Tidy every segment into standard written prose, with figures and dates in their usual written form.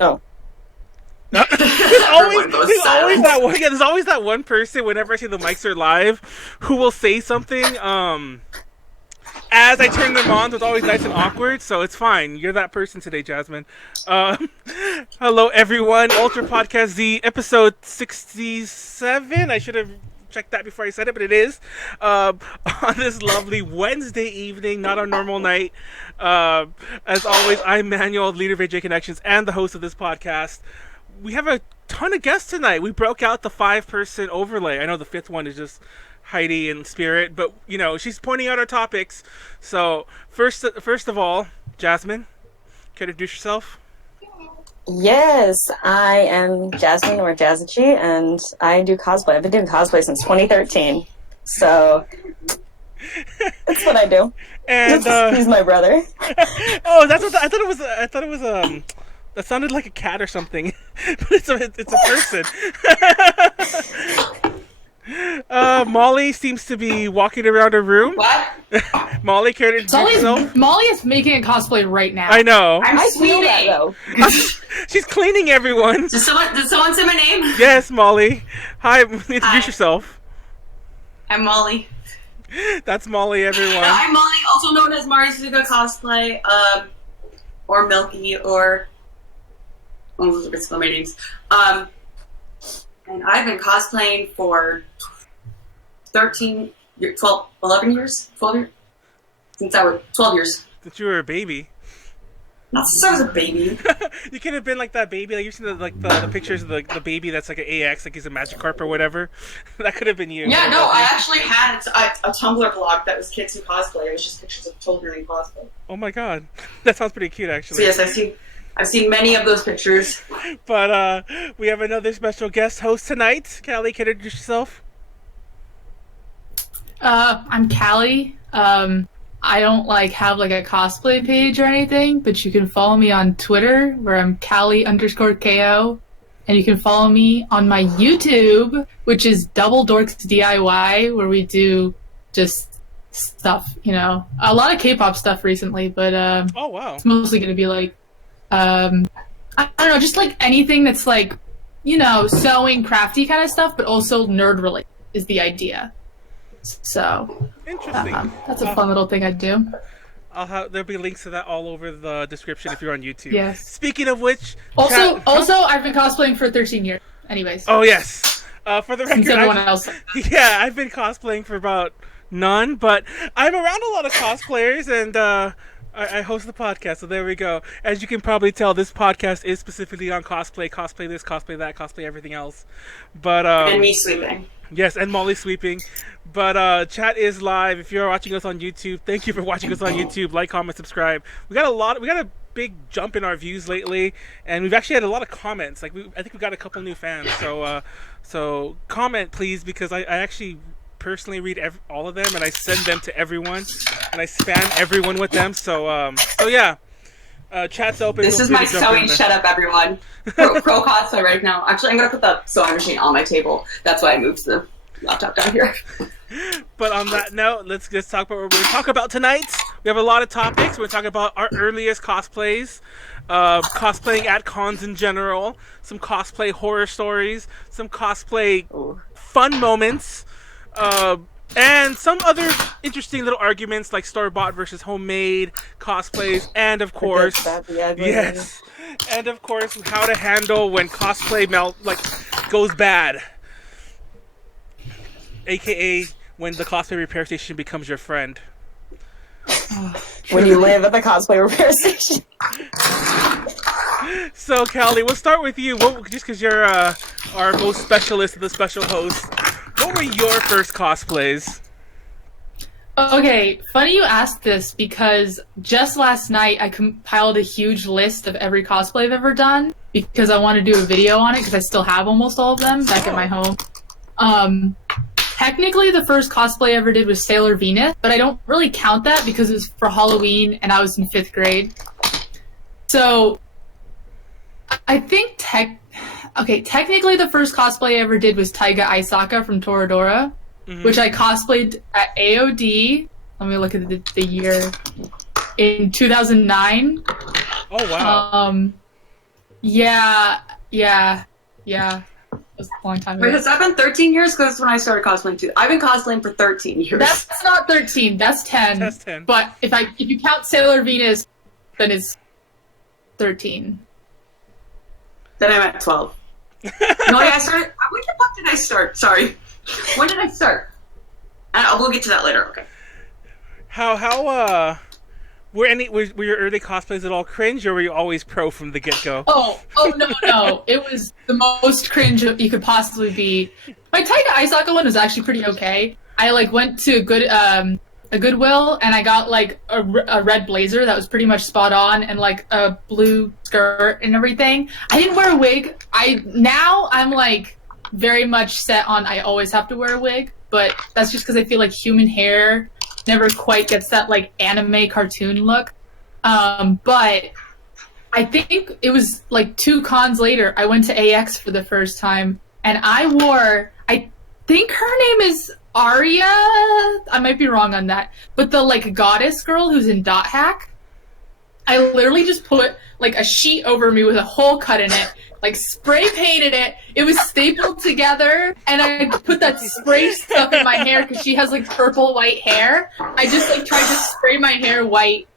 Oh. There's always that one person whenever I see the mics are live who will say something as I turn them on, so it's always nice and awkward, so it's fine. You're that person today, Jasmine. Hello, everyone. Ultra Podcast Z, episode 67. I should have checked that before I said it, but it is. On this lovely Wednesday evening, not a normal night. As always, I'm Manuel, leader of AJ Connections, and the host of this podcast. We have a ton of guests tonight. We broke out the 5-person overlay. I know the 5th one is just Heidi and Spirit, but you know she's pointing out our topics. So first of all, Jasmine, can you introduce yourself? Yes, I am Jasmine or Jazzy, and I do cosplay. I've been doing cosplay since 2013, so that's what I do. And he's my brother. Oh, that's what I thought it was. That sounded like a cat or something, but it's a person. Molly seems to be walking around her room. What? Molly, care to introduce yourself? Molly is making a cosplay right now. I know. I feel that though. She's cleaning everyone. Did someone say my name? Yes, Molly. Hi, introduce yourself. I'm Molly. That's Molly, everyone. I'm Molly, also known as Marizuka Cosplay, or Milky, or it's my names. And I've been cosplaying for 11 years? 12 years? Since I was 12 years. Since you were a baby. Not since I was a baby. You could have been like that baby. Like you've seen the pictures of the baby that's like an AX, like he's a Magikarp or whatever. That could have been you. Yeah, no, I actually had a Tumblr blog that was kids who cosplay. It was just pictures of children in cosplay. Oh my god, that sounds pretty cute, actually. So yes, I've seen many of those pictures. But we have another special guest host tonight. Callie, can you introduce yourself? I'm Callie. I don't have a cosplay page or anything, but you can follow me on Twitter where I'm Callie_KO. And you can follow me on my YouTube, which is Double Dorks DIY, where we do just stuff, a lot of K-pop stuff recently, but oh wow. It's mostly going to be I don't know, just anything that's sewing, crafty kind of stuff, but also nerd related is the idea. So interesting. That's a fun little thing I do. There'll be links to that all over the description if you're on YouTube. Yes. Speaking of which, also I've been cosplaying for 13 years. Anyways. Oh yes. For the record, everyone else. Yeah, I've been cosplaying for about none, but I'm around a lot of cosplayers and. I host the podcast, so there we go. As you can probably tell, this podcast is specifically on cosplay this, cosplay that, cosplay everything else. But and me sweeping. Yes, and Molly sweeping. But chat is live. If you're watching us on YouTube, thank you for watching us on YouTube. Like, comment, subscribe. We got a big jump in our views lately, and we've actually had a lot of comments. I think we got a couple new fans. So comment please, because I actually personally read all of them, and I send them to everyone, and I spam everyone with them. So yeah, chat's open. This is my sewing. Shut up, everyone. Pro cosplay right now. Actually, I'm gonna put the sewing machine on my table. That's why I moved the laptop down here. But on that note, let's talk about what we're going to talk about tonight. We have a lot of topics. We're talking about our earliest cosplays, cosplaying at cons in general, some cosplay horror stories, some cosplay fun moments. And some other interesting little arguments like store-bought versus homemade cosplays, and of course, yes, and of course, how to handle when cosplay goes bad, aka when the cosplay repair station becomes your friend. When you live at the cosplay repair station. So, Callie, we'll start with you. Just because you're our most specialist and the special host. What were your first cosplays? Okay, funny you asked this because just last night I compiled a huge list of every cosplay I've ever done because I want to do a video on it because I still have almost all of them back at my home. Technically the first cosplay I ever did was Sailor Venus, but I don't really count that because it was for Halloween and I was in 5th grade. So I think technically the first cosplay I ever did was Taiga Aisaka from Toradora, which I cosplayed at AOD. Let me look at the year. In 2009. Oh, wow. Yeah. It was a long time Wait, ago. has that been 13 years? Because that's when I started cosplaying too. I've been cosplaying for 13 years. That's not 13. That's 10. That's 10. But if you count Sailor Venus, then it's 13. Then I'm at 12. No, yeah, I started. When the fuck did I start? Sorry. When did I start? We'll get to that later. Okay. How were your early cosplays at all cringe, or were you always pro from the get-go? Oh no. It was the most cringe you could possibly be. My Taiga Aisaka one was actually pretty okay. I went to a Goodwill and I got a red blazer that was pretty much spot on and a blue skirt and everything. I didn't wear a wig. I'm very much set on I always have to wear a wig, but that's just because I feel like human hair never quite gets that anime cartoon look. But I think it was 2 cons later, I went to AX for the first time and I think her name is Arya. I might be wrong on that, but the goddess girl who's in Dot Hack. I literally just put a sheet over me with a hole cut in it, spray painted it. It was stapled together, and I put that spray stuff in my hair because she has purple white hair. I just tried to spray my hair white.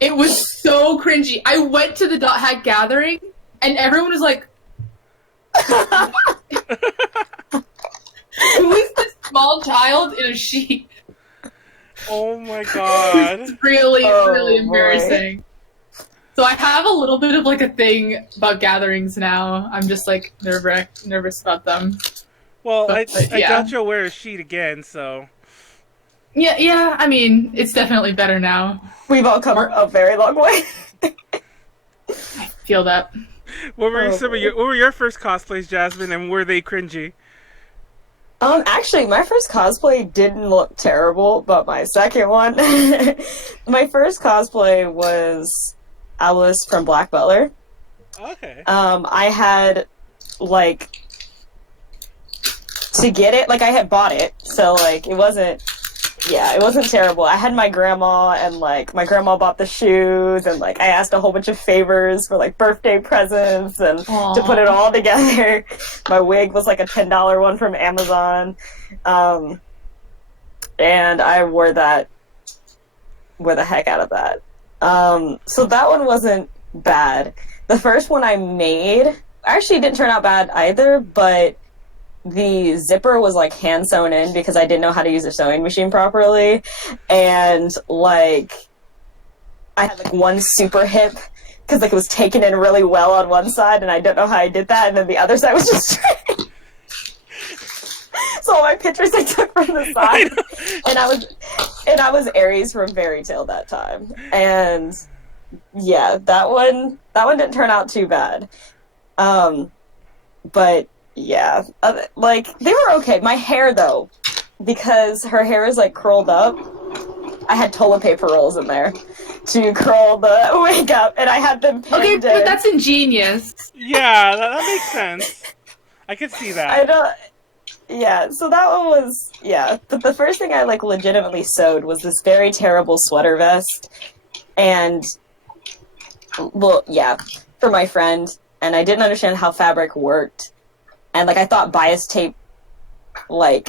It was so cringy. I went to the Dot Hack gathering, and everyone was like, "Who is this small child in a sheet?" Oh my god. It's really boy. embarrassing. So I have a little bit of a thing about gatherings now. I'm just nervous about them. Well, I yeah. doubt you'll wear a sheet again, so. Yeah. I mean, it's definitely better now. We've all come a very long way. I feel that. What were your first cosplays, Jasmine, and were they cringy? Actually, my first cosplay didn't look terrible, but my second one, my first cosplay was Alice from Black Butler. Okay. I had to get it, I had bought it, so it wasn't terrible. I had my grandma, and my grandma bought the shoes, and I asked a whole bunch of favors for birthday presents and to put it all together. My wig was a $10 one from Amazon, and I wore the heck out of that. So that one wasn't bad. The first one I made actually didn't turn out bad either, but the zipper was hand sewn in because I didn't know how to use a sewing machine properly, and I had one super hip because it was taken in really well on one side, and I don't know how I did that, and then the other side was just straight. So all my pictures I took from the side, and I was Aries from Fairy Tail that time, and yeah, that one didn't turn out too bad, but. Yeah, they were okay. My hair, though, because her hair is, curled up, I had toilet paper rolls in there to curl the wig up, and I had them pinned Okay, in. but that's ingenious. Yeah, that makes sense. I could see that. I don't... Yeah, so that one was... Yeah, but the first thing I, legitimately sewed was this very terrible sweater vest, and... Well, yeah, for my friend, and I didn't understand how fabric worked. And, I thought bias tape, was,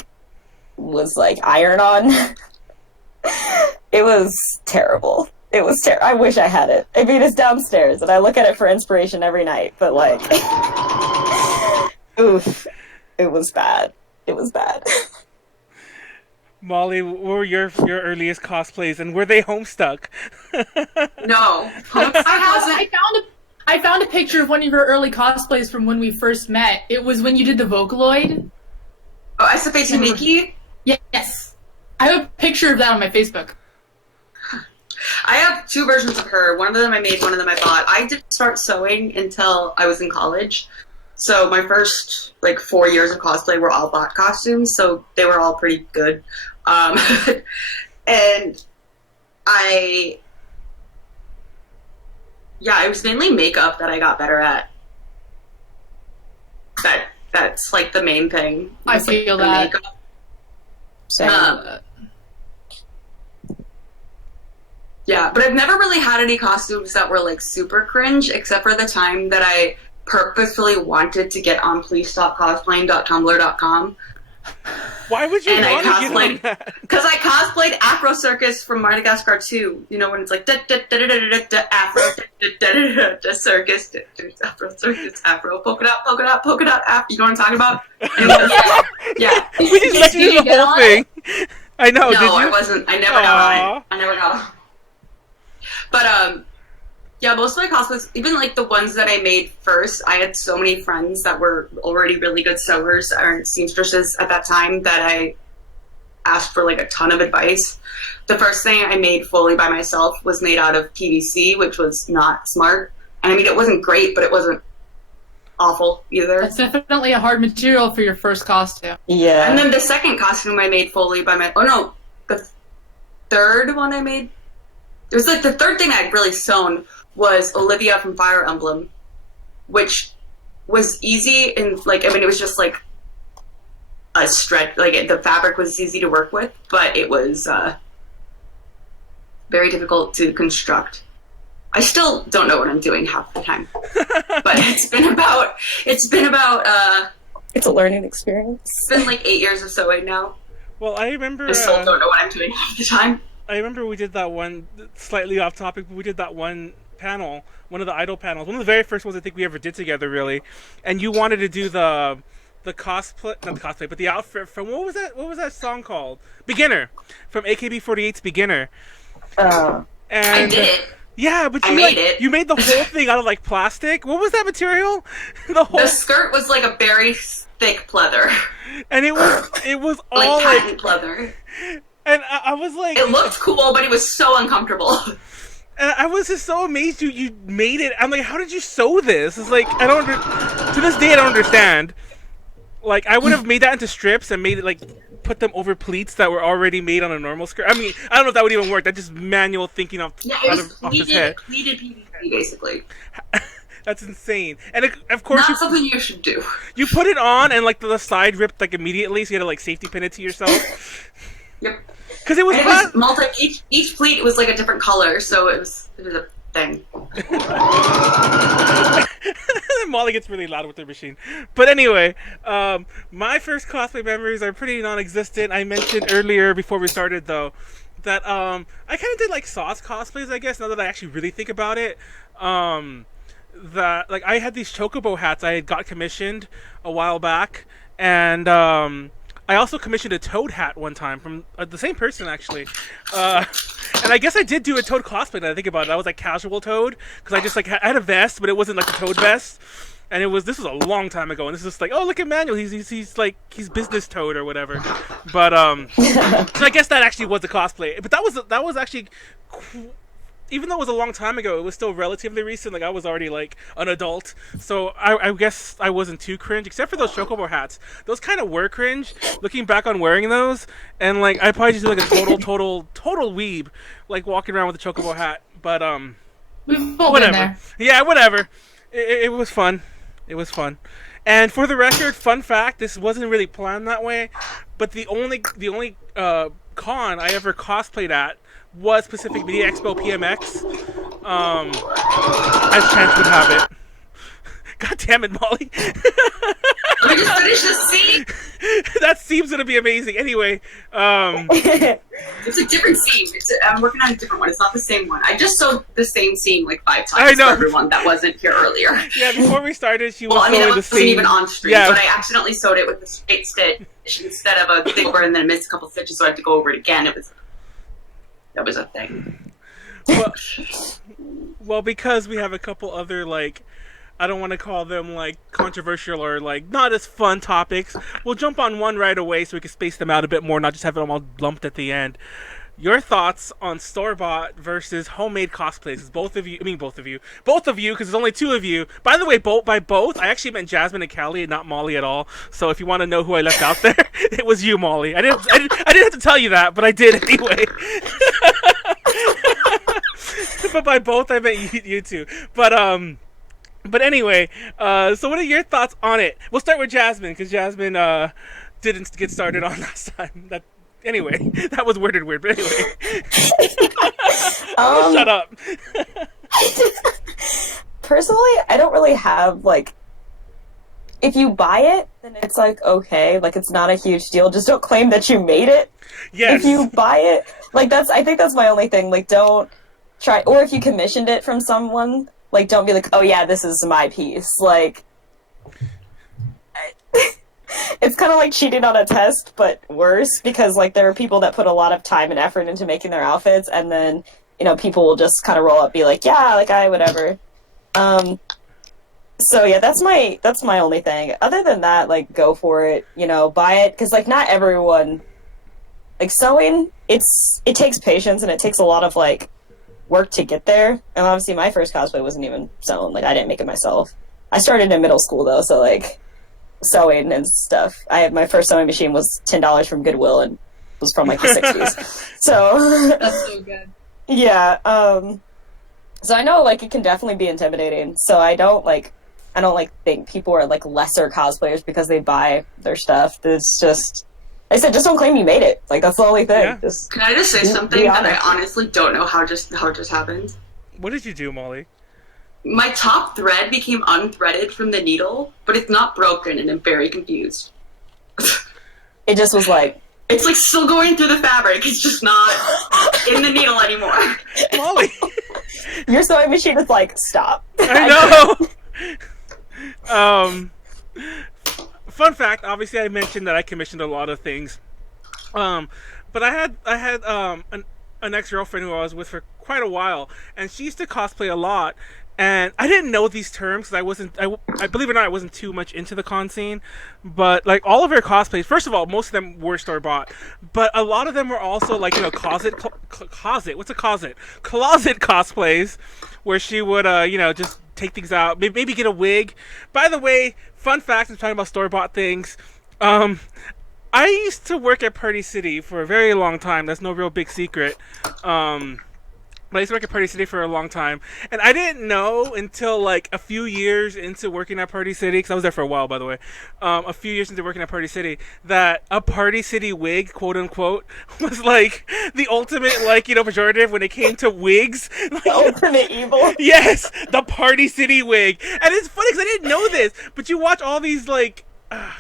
iron on. It was terrible. It was terrible. I wish I had it. I mean, it's downstairs, and I look at it for inspiration every night, but, oof. It was bad. It was bad. Molly, what were your earliest cosplays, and were they Homestuck? No. I found a picture of one of your early cosplays from when we first met. It was when you did the Vocaloid. Oh, SFA2 Nikki? Yes. I have a picture of that on my Facebook. I have 2 versions of her. One of them I made, one of them I bought. I didn't start sewing until I was in college. So my first, 4 years of cosplay were all bought costumes, so they were all pretty good. And it was mainly makeup that I got better at. That's the main thing. I feel that. Makeup. Um, Same. I feel that. Yeah, but I've never really had any costumes that were like super cringe, except for the time that I purposefully wanted to get on pleasestopcosplaying.tumblr.com. Why would you And want I to get on that? Because I cosplayed Afro Circus from Madagascar 2. You know, when it's like Afro Circus, Afro Circus, Afro polka dot, Afro. You know what I'm talking about? Yeah. We just let you do the whole thing. I know. No, did you? I wasn't. I never got on it. I never got on. But yeah, most of my cosplays, even like the ones that I made first, I had so many friends that were already really good sewers or seamstresses at that time that I asked for like a ton of advice. The first thing I made fully by myself was made out of PVC, which was not smart. And I mean, it wasn't great, but it wasn't awful either. That's definitely a hard material for your first costume. Yeah. And then the second costume I made fully by the third one I made, it was like the third thing I'd really sewn was Olivia from Fire Emblem, which was easy and like, I mean, it was just like a stretch, like the fabric was easy to work with, but it was very difficult to construct. I still don't know what I'm doing half the time, but it's been about it's a learning experience. it's been like 8 years of sewing now. Well, I remember. I still don't know what I'm doing half the time. I remember we did that one, slightly off topic, but we did that one panel, one of the idol panels, one of the very first ones I think we ever did together, really. And you wanted to do the cosplay, not the cosplay, but the outfit from what was that song called? Beginner, from AKB48's Beginner. Uh, And I did it. yeah, but I you made it. you made the whole thing out of like plastic. What was that material? The skirt was like a very thick pleather, and it was all like like, patent pleather. and I was like, It looked cool, but it was so uncomfortable. and I was just so amazed you made it. I'm like, how did you sew this? It's like to this day I don't understand. Like, I would have made that into strips and made it like put them over pleats that were already made on a normal skirt. I mean, I don't know if that would even work. That's just manual thinking off Yeah, it was off his head. pleated PVC, basically. That's insane. And of course, Not something you should do. you put it on and like the side ripped like immediately, so you had to like safety pin it to yourself. Yep. Because it was, And it was each pleat was like a different color, so it was a thing. Molly gets really loud with her machine. But anyway, my first cosplay memories are pretty non-existent. I mentioned earlier before we started though that I kind of did like sauce cosplays, I guess, now that I actually really think about it. That like I had these chocobo hats I had got commissioned a while back, and I also commissioned a Toad hat one time from the same person, actually. And I guess I did do a Toad cosplay now that I think about it. I was like casual Toad, because I just like I had a vest, but it wasn't like a Toad vest. And this was a long time ago, and this is just like, oh, look at Manuel, he's like, he's business Toad or whatever. But so I guess that actually was a cosplay. But that was actually, even though it was a long time ago, it was still relatively recent. Like I was already like an adult, so I guess I wasn't too cringe, except for those chocobo hats. Those kind of were cringe. Looking back on wearing those, and like I probably just did like a total weeb, like walking around with a chocobo hat. But We've all whatever. been there. Yeah, whatever. It was fun. It was fun. And for the record, fun fact: this wasn't really planned that way, but the only con I ever cosplayed at was Pacific Media Expo PMX, as chance would have it. God damn it, Molly. Let me just finish this scene. That seems gonna be amazing. Anyway, It's a different scene. I'm working on a different one. It's not the same one. I just sewed the same scene like 5 times I know. for everyone that wasn't here earlier. yeah, before we started, she was Well, I mean, sewing it the wasn't scene. even on stream, Yeah. but I accidentally sewed it with a straight stitch instead of a thing over, and then missed a couple stitches, so I had to go over it again. That was a thing. Well, because we have a couple other, like, I don't want to call them, like, controversial or, like, not as fun topics, we'll jump on one right away so we can space them out a bit more, not just have them all lumped at the end. Your thoughts on store-bought versus homemade cosplays? Both of you, because there's only 2 of you. By the way, by both, I actually meant Jasmine and Callie, and not Molly at all. So if you want to know who I left out there, it was you, Molly. I didn't have to tell you that, but I did anyway. But by both, I meant you two. But anyway, so what are your thoughts on it? We'll start with Jasmine, because Jasmine didn't get started on last time. Anyway, that was worded weird, but anyway. Um, Shut up. Personally, I don't really have, like, if you buy it, then it's like, okay, like, it's not a huge deal. Just don't claim that you made it. Yes. If you buy it, like, I think that's my only thing. Like, don't try, or if you commissioned it from someone, like, don't be like, oh yeah, this is my piece. Like, it's kind of like cheating on a test, but worse, because, like, there are people that put a lot of time and effort into making their outfits, and then, you know, people will just kind of roll up, be like, yeah, like, whatever. So yeah, that's my only thing. Other than that, like, go for it, you know, buy it, because, like, not everyone, like, sewing, it takes patience, and it takes a lot of, like, work to get there. And obviously my first cosplay wasn't even sewn, like, I didn't make it myself. I started in middle school, though, so, like, sewing and stuff. My first sewing machine was $10 from Goodwill, and was from, like, the 60s. So That's so good. yeah, so I know, like, it can definitely be intimidating, so I don't think people are, like, lesser cosplayers because they buy their stuff. It's just, like I said, just don't claim you made it. Like, that's the only thing. Yeah. Just Can I just say be something that I honest. honestly don't know how it just happened? What did you do, Molly? My top thread became unthreaded from the needle, but it's not broken, and I'm very confused. It just was like, It's like still going through the fabric. It's just not in the needle anymore. Molly! your sewing machine is like, stop. I know! Fun fact, obviously I mentioned that I commissioned a lot of things. But I had an ex-girlfriend who I was with for quite a while, and she used to cosplay a lot. And I didn't know these terms because I believe it or not, I wasn't too much into the con scene. But, like, all of her cosplays, first of all, most of them were store-bought. But a lot of them were also, like, you know, closet cosplays, where she would, you know, just take things out, maybe get a wig. By the way, fun fact, I'm talking about store-bought things. I used to work at Party City for a very long time. That's no real big secret. But I used to work at Party City for a long time, and I didn't know until, like, a few years into working at Party City, because I was there for a while, by the way, a few years into working at Party City, that a Party City wig, quote-unquote, was, like, the ultimate, like, you know, pejorative when it came to wigs. Like, The ultimate evil. yes, the Party City wig. And it's funny because I didn't know this, but you watch all these, like,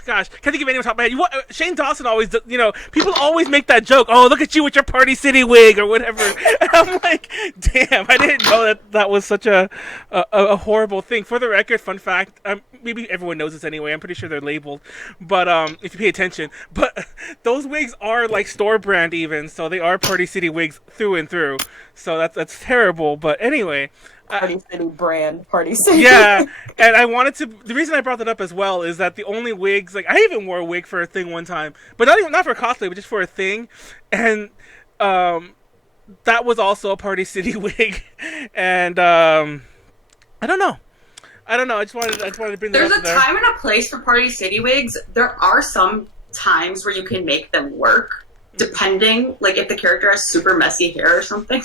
gosh, can't think of anyone top of my head. Shane Dawson always, you know, people always make that joke. Oh, look at you with your Party City wig or whatever. And I'm like, damn, I didn't know that was such a horrible thing. For the record, fun fact, maybe everyone knows this anyway. I'm pretty sure they're labeled, but if you pay attention, but those wigs are like store brand even, so they are Party City wigs through and through. So that's terrible. But anyway. Party City brand, Party City. Yeah, and I wanted to. The reason I brought that up as well is that the only wigs, like, I even wore a wig for a thing one time, but not for cosplay, but just for a thing, and that was also a Party City wig, and I don't know. I just wanted to bring that There's up a there. time and a place for Party City wigs. There are some times where you can make them work, depending, like, if the character has super messy hair or something.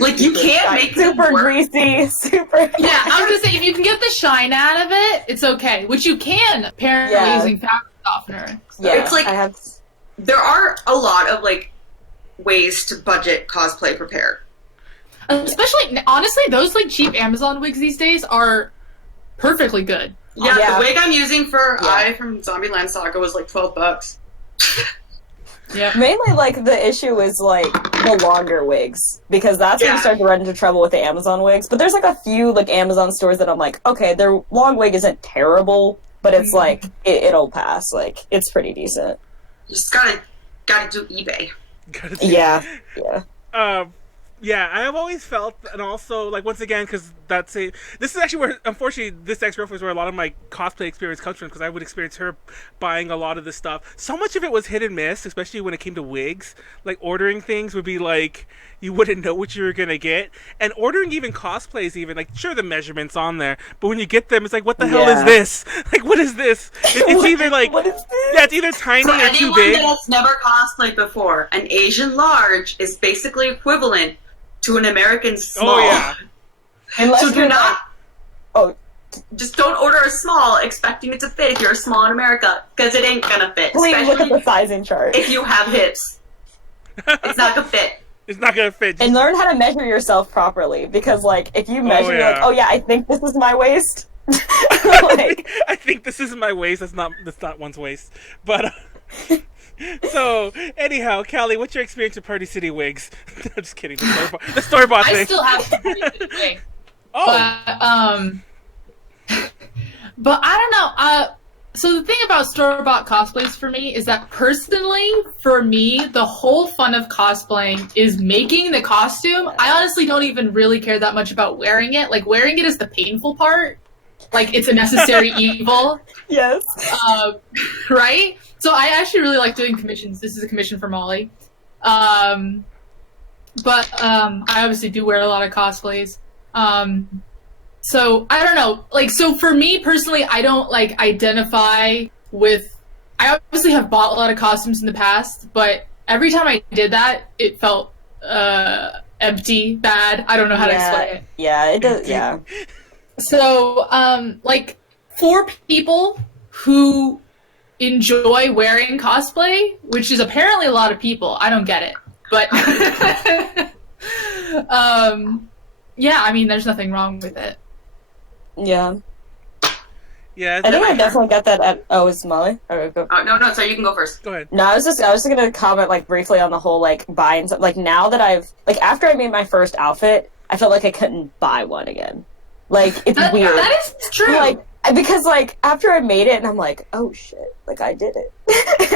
Like, you can't make them super work. greasy, super. Yeah, I'm just saying, if you can get the shine out of it, it's okay. Which you can, apparently, Yeah. using fabric softener. So. Yeah, It's like- I have. There are a lot of, like, ways to budget cosplay prepare. Especially, honestly, those, like, cheap Amazon wigs these days are perfectly good. Yeah, Yeah. the wig I'm using for Yeah. I from Zombieland Saga was like $12. Yeah. Mainly, like, the issue is, like, the longer wigs. Because that's when Yeah. you start to run into trouble with the Amazon wigs. But there's, like, a few, like, Amazon stores that I'm like, okay, their long wig isn't terrible, but it's, like, it'll pass. Like, it's pretty decent. You just gotta do eBay. Gotta do- Yeah. Yeah, I have always felt, and also, like, once again, because this is actually where, unfortunately, this ex-girlfriend is where a lot of my cosplay experience comes from, because I would experience her buying a lot of this stuff. So much of it was hit and miss, especially when it came to wigs. Like, ordering things would be like, you wouldn't know what you were gonna get. And ordering even cosplays even, like, sure, the measurements on there, but when you get them, it's like, what the hell is Yeah. this? Like, what is this? It's either, like, What is this? yeah, it's either tiny For or too anyone big. that has never cosplayed before, an Asian large is basically equivalent to an American small. Oh, yeah. Unless So do you're not. Oh, just don't order a small expecting it to fit if you're a small in America, because it ain't gonna fit. Please look at Especially the sizing chart. if you have hips. It's not gonna fit. It's not gonna fit. And learn how to measure yourself properly, because like if you measure, you're like, oh yeah, I think this is my waist. Like, I think this is my waist. That's not one's waist. But so anyhow, Callie, what's your experience with Party City wigs? I'm just kidding. The store bought thing. I still have some wig. Oh. But I don't know. So the thing about store-bought cosplays for me is that personally, for me, the whole fun of cosplaying is making the costume. I honestly don't even really care that much about wearing it. Like, wearing it is the painful part. Like, it's a necessary evil. yes. Right? So I actually really like doing commissions. This is a commission for Molly. But I obviously do wear a lot of cosplays. So, I don't know. Like, so for me personally, I don't, like, identify with... I obviously have bought a lot of costumes in the past, but every time I did that, it felt empty, bad. I don't know how to explain it. Yeah, it does, yeah. So, like, for people who enjoy wearing cosplay, which is apparently a lot of people, I don't get it. But, yeah, I mean, there's nothing wrong with it. Yeah. Yeah. I think I definitely got that at... Oh, it's Molly? Okay, go. No, sorry, you can go first. Go ahead. No, I was just gonna comment, like, briefly on the whole, like, buying something. Like, now that after I made my first outfit, I felt like I couldn't buy one again. Like, it's weird. That is true. Like, because, like, after I made it, and I'm like, oh, shit, like, I did it.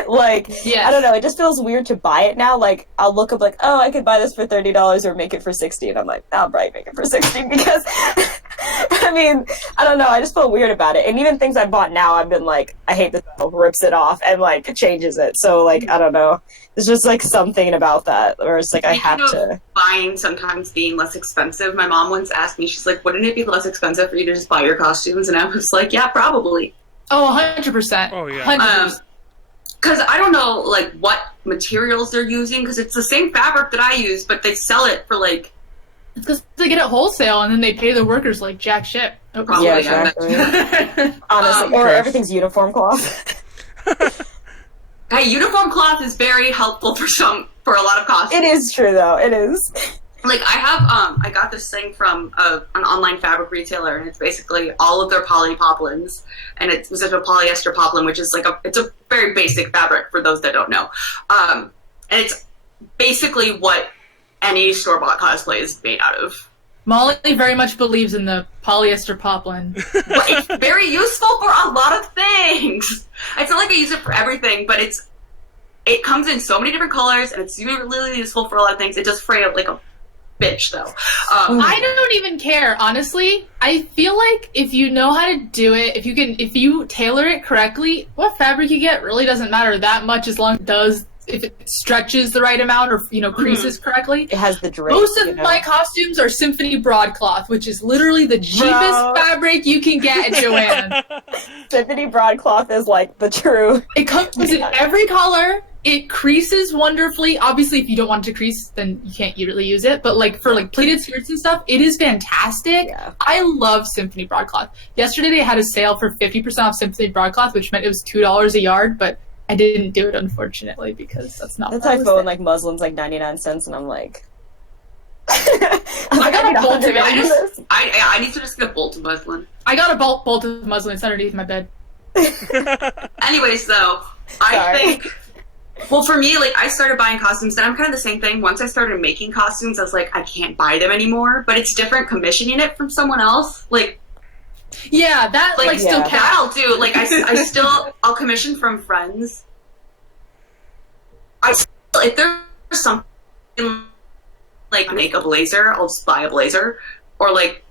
Like, Yes. I don't know, it just feels weird to buy it now. Like, I'll look up, like, oh, I could buy this for $30 or make it for $60, and I'm like, I'll probably make it for $60, because, I mean, I don't know, I just feel weird about it. And even things I bought now, I've been like, I hate this, rips it off, and, like, changes it. So, like, I don't know. There's just, like, something about that, where it's like, I have to... Buying sometimes being less expensive. My mom once asked me, she's like, wouldn't it be less expensive for you to just buy your costumes? And I was like, yeah, probably. Oh, 100%. Oh, yeah. 100%. Because I don't know, like, what materials they're using, because it's the same fabric that I use, but they sell it for, like... It's because they get it wholesale, and then they pay the workers, like, jack shit. Probably, Yeah, exactly. Honestly, or everything's uniform cloth. Hey, uniform cloth is very helpful for a lot of costumes. It is true, though. It is. Like, I got this thing from an online fabric retailer, and it's basically all of their polypoplins, and it was a polyester poplin, which is like it's a very basic fabric for those that don't know. And it's basically what any store-bought cosplay is made out of. Molly very much believes in the polyester poplin. But it's very useful for a lot of things. It's not like I use it for everything, but it comes in so many different colors, and it's really useful for a lot of things. It does fray up like a bitch, though. I don't even care, honestly. I feel like if you know how to do it, if you tailor it correctly, what fabric you get really doesn't matter that much, as long as it does, if it stretches the right amount or, creases correctly. It has the drape. Most of my costumes are Symphony broadcloth, which is literally the cheapest fabric you can get at Joann. Symphony broadcloth is like the true. It comes in every color. It creases wonderfully. Obviously, if you don't want it to crease, then you can't really use it. But like for like pleated skirts and stuff, it is fantastic. Yeah. I love Symphony broadcloth. Yesterday they had a sale for 50% off Symphony broadcloth, which meant it was $2 a yard. But I didn't do it, unfortunately, because that's not. That's what how I I was feel when thinking. like muslin's like 99 cents, and I'm like. I got a bolt of it. I need to just get a bolt of muslin. I got a bolt of muslin. It's underneath my bed. Anyways, though, I think. Well, for me, like, I started buying costumes, and I'm kind of the same thing. Once I started making costumes, I was like, I can't buy them anymore. But it's different commissioning it from someone else. Like, yeah, that like still that counts. I'll do. Like, I'll commission from friends. If there's something like make a blazer, I'll just buy a blazer, or like.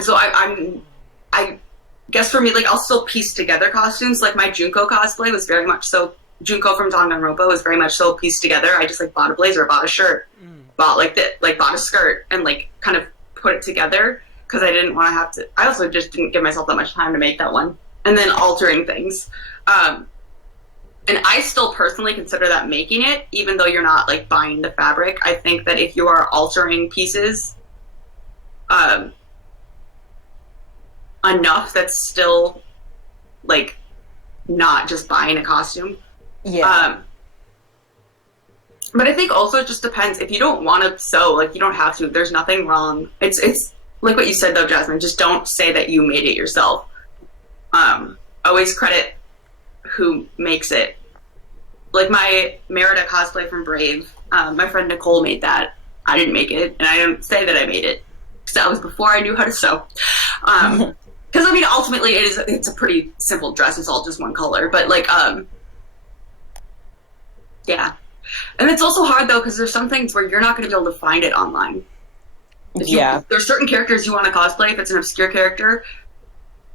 So I guess for me, like, I'll still piece together costumes. Like, my Junko cosplay was very much so. Junko from Danganronpa was very much so pieced together. I just like bought a blazer, bought a shirt, bought a skirt, and like kind of put it together because I didn't want to have to. I also just didn't give myself that much time to make that one, and then altering things. And I still personally consider that making it, even though you're not like buying the fabric. I think that if you are altering pieces, enough that's still like not just buying a costume. Yeah. But I think also it just depends. If you don't want to sew, like, you don't have to. There's nothing wrong. It's like what you said, though, Jasmine. Just don't say that you made it yourself. Always credit who makes it. Like my Merida cosplay from Brave, my friend Nicole made that. I didn't make it, and I didn't say that I made it. Because that was before I knew how to sew. Because, I mean, ultimately, it's a pretty simple dress. It's all just one color. But, like, yeah. And it's also hard, though, because there's some things where you're not going to be able to find it online. There's certain characters you want to cosplay if it's an obscure character.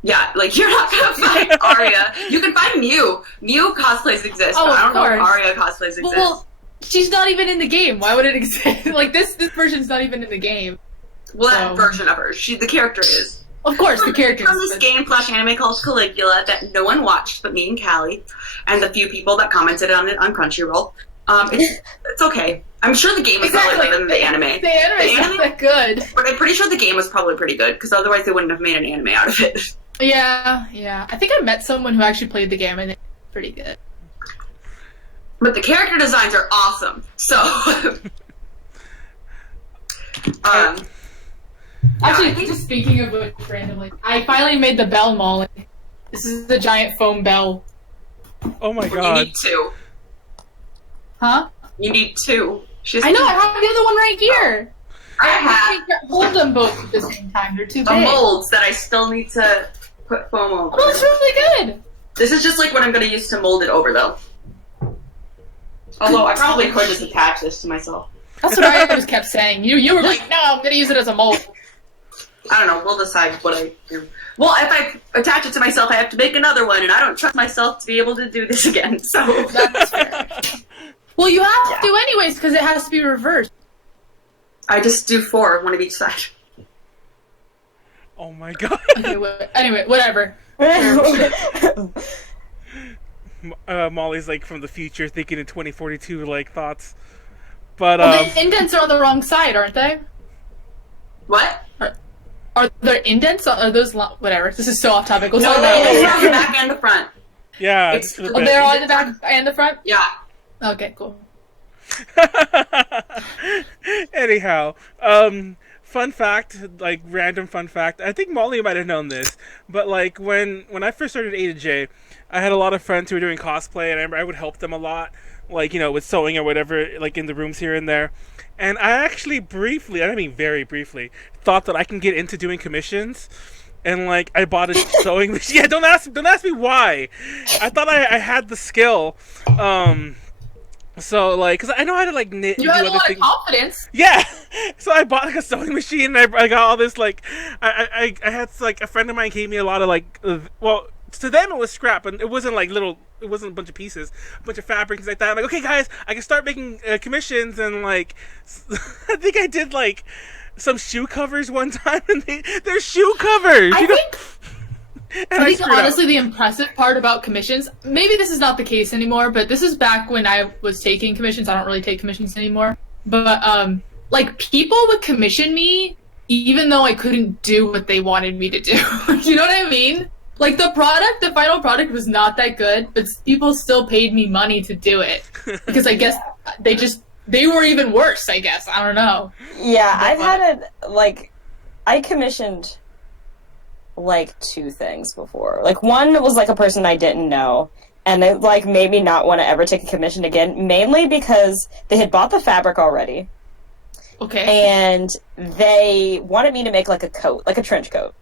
Yeah, like, you're not going to find Arya. You can find Mew. Mew cosplays exist, but I don't know if Arya cosplays exist. Well, she's not even in the game. Why would it exist? Like, this version's not even in the game. Well, that version of her. The character is. Of course, the character is. From this game/anime called Caligula that no one watched but me and Callie, and the few people that commented on it on Crunchyroll. It's okay. I'm sure the game is probably better than the anime. The anime is not that good. But I'm pretty sure the game was probably pretty good, because otherwise they wouldn't have made an anime out of it. Yeah. I think I met someone who actually played the game, and it's pretty good. But the character designs are awesome. So... Actually, just speaking of which, randomly, I finally made the bell, Molly. This is the giant foam bell. Oh my god. You need two. Huh? You need two. I know, I have the other one right here. I can't hold them both at the same time. They're too the big. molds that I still need to put foam over. Oh, that's really good. This is just like what I'm going to use to mold it over, though. Although I probably could just attach this to myself. That's what I just kept saying. You were like, no, I'm going to use it as a mold. I don't know. We'll decide what I do. Well, if I attach it to myself, I have to make another one, and I don't trust myself to be able to do this again. So that's fair. Well, you have to anyways, because it has to be reversed. I just do 4, one of each side. Oh my god. Okay, anyway, whatever. Molly's like from the future, thinking in 2042 like thoughts. But well, the indents are on the wrong side, aren't they? What? Are there indents? Are those whatever? This is so off topic. No, it's on the back and the front. Yeah. They're on the back and the front? Yeah. Okay, cool. Anyhow, fun fact, like random fun fact. I think Molly might have known this, but like when I first started A to J, I had a lot of friends who were doing cosplay, and I would help them a lot, like, you know, with sewing or whatever, like in the rooms here and there. And I actually briefly, I mean very briefly, thought that I can get into doing commissions. And like I bought a sewing machine. Yeah, don't ask me why. I thought I had the skill. So like, cause I know how to like knit. You had a lot of confidence. Yeah. So I bought like a sewing machine, and I got all this like, I had like a friend of mine gave me a lot of like, well, to them it was scrap, and it wasn't like little. It wasn't a bunch of pieces, a bunch of fabric, things like that. I'm like, okay, guys, I can start making commissions, and like, I think I did like some shoe covers one time, and they're shoe covers. I think honestly the impressive part about commissions, maybe this is not the case anymore, but this is back when I was taking commissions. I don't really take commissions anymore. But like people would commission me even though I couldn't do what they wanted me to do. You know what I mean? Like the final product was not that good, but people still paid me money to do it. Because I guess they were even worse, I guess. I don't know. Yeah, I've had I commissioned like 2 things before. Like one was like a person I didn't know, and it like made me not want to ever take a commission again, mainly because they had bought the fabric already. Okay. And they wanted me to make like a coat, like a trench coat.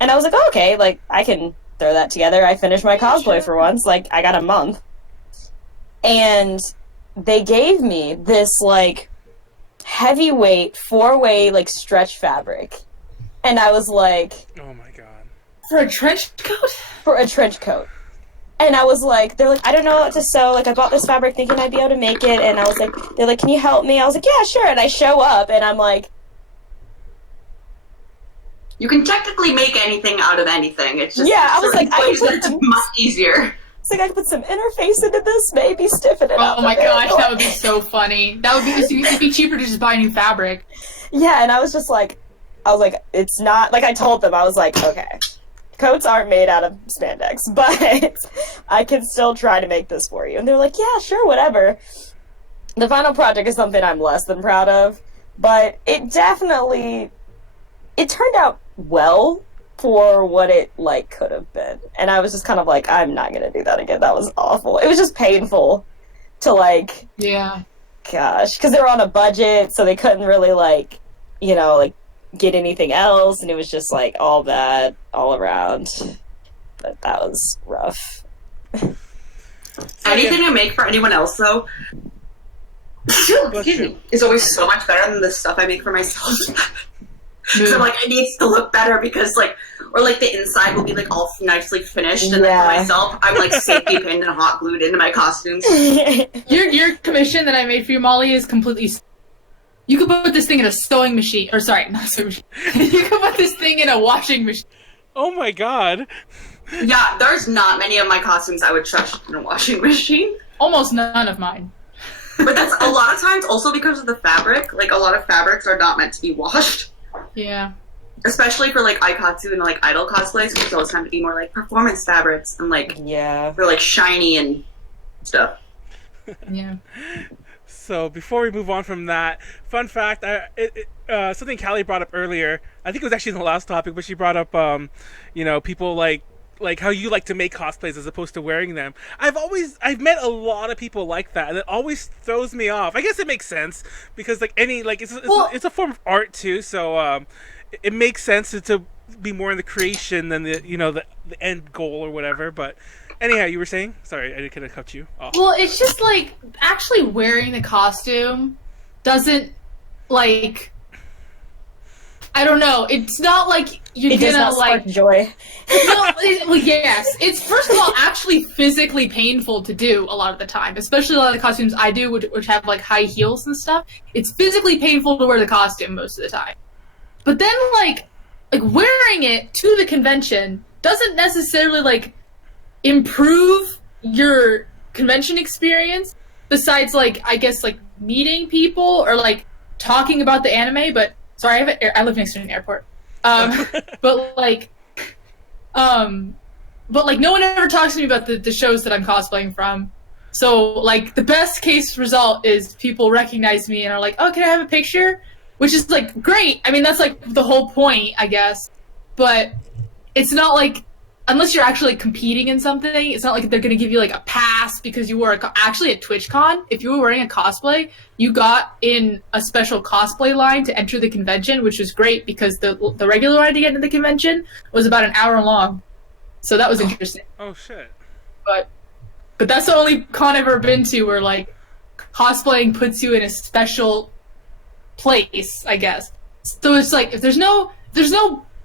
And I was like, oh, okay, like I can throw that together. I finished my cosplay for once. Like I got a month. And they gave me this like heavyweight 4-way like stretch fabric. And I was like, oh my god. For a trench coat? For a trench coat. And I was like, they're like, I don't know what to sew. Like, I bought this fabric thinking I'd be able to make it. And I was like, they're like, can you help me? I was like, yeah, sure. And I show up, and I'm like... You can technically make anything out of anything. It's just I was like, I can it's much easier. It's like, I can put some interface into this, maybe stiffen it up. Oh my gosh, that would be so funny. That would be, it'd be cheaper to just buy new fabric. Yeah, and I was like, it's not... Like, I told them, I was like, okay... coats aren't made out of spandex, but I can still try to make this for you. And they're like, yeah, sure, whatever. The final project is something I'm less than proud of, but it turned out well for what it, like, could have been. And I was just kind of like, I'm not gonna do that again. That was awful. It was just painful to, like... Yeah. Gosh. Because they were on a budget, so they couldn't really, like, you know, like, get anything else, and it was just, like, all bad, all around. But that was rough. Anything I make for anyone else, though, excuse me, is always so much better than the stuff I make for myself. So, like, it needs to look better because, like, or, like, the inside will be, like, all nicely finished, and then for myself, I'm, like, safety pinned and hot glued into my costumes. Your commission that I made for you, Molly, is completely... You could put this thing in a sewing machine. Or, sorry, not a sewing machine. You could put this thing in a washing machine. Oh my god. Yeah, there's not many of my costumes I would trust in a washing machine. Almost none of mine. But that's a lot of times also because of the fabric. Like, a lot of fabrics are not meant to be washed. Yeah. Especially for, like, Aikatsu and, like, idol cosplays, because those tend to be more, like, performance fabrics and, like, they're, like, shiny and stuff. Yeah. So before we move on from that, fun fact, something Callie brought up earlier, I think it was actually in the last topic, but she brought up, you know, people like how you like to make cosplays as opposed to wearing them. I've met a lot of people like that, and it always throws me off. I guess it makes sense, because, like, it's a form of art too, so it makes sense to be more in the creation than the end goal or whatever, but... Anyhow, you were saying? Sorry, I could have cut you off. Well, it's just, like, actually wearing the costume doesn't, like... I don't know. It's not like you're gonna, like... joy. Well, yes. It's, first of all, actually physically painful to do a lot of the time. Especially a lot of the costumes I do, which have, like, high heels and stuff. It's physically painful to wear the costume most of the time. But then, like wearing it to the convention doesn't necessarily, like... improve your convention experience besides, like, I guess, like, meeting people or, like, talking about the anime, but sorry, I live next to an airport. But no one ever talks to me about the shows that I'm cosplaying from. So, like, the best case result is people recognize me and are like, oh, can I have a picture? Which is, like, great. I mean, that's, like, the whole point, I guess. But it's not, like, unless you're actually competing in something, it's not like they're going to give you, like, a pass because you wore actually at TwitchCon, if you were wearing a cosplay, you got in a special cosplay line to enter the convention, which was great because the regular line to get into the convention was about an hour long. So that was interesting. Oh, shit. But that's the only con I've ever been to where, like, cosplaying puts you in a special place, I guess. So it's like, if there's no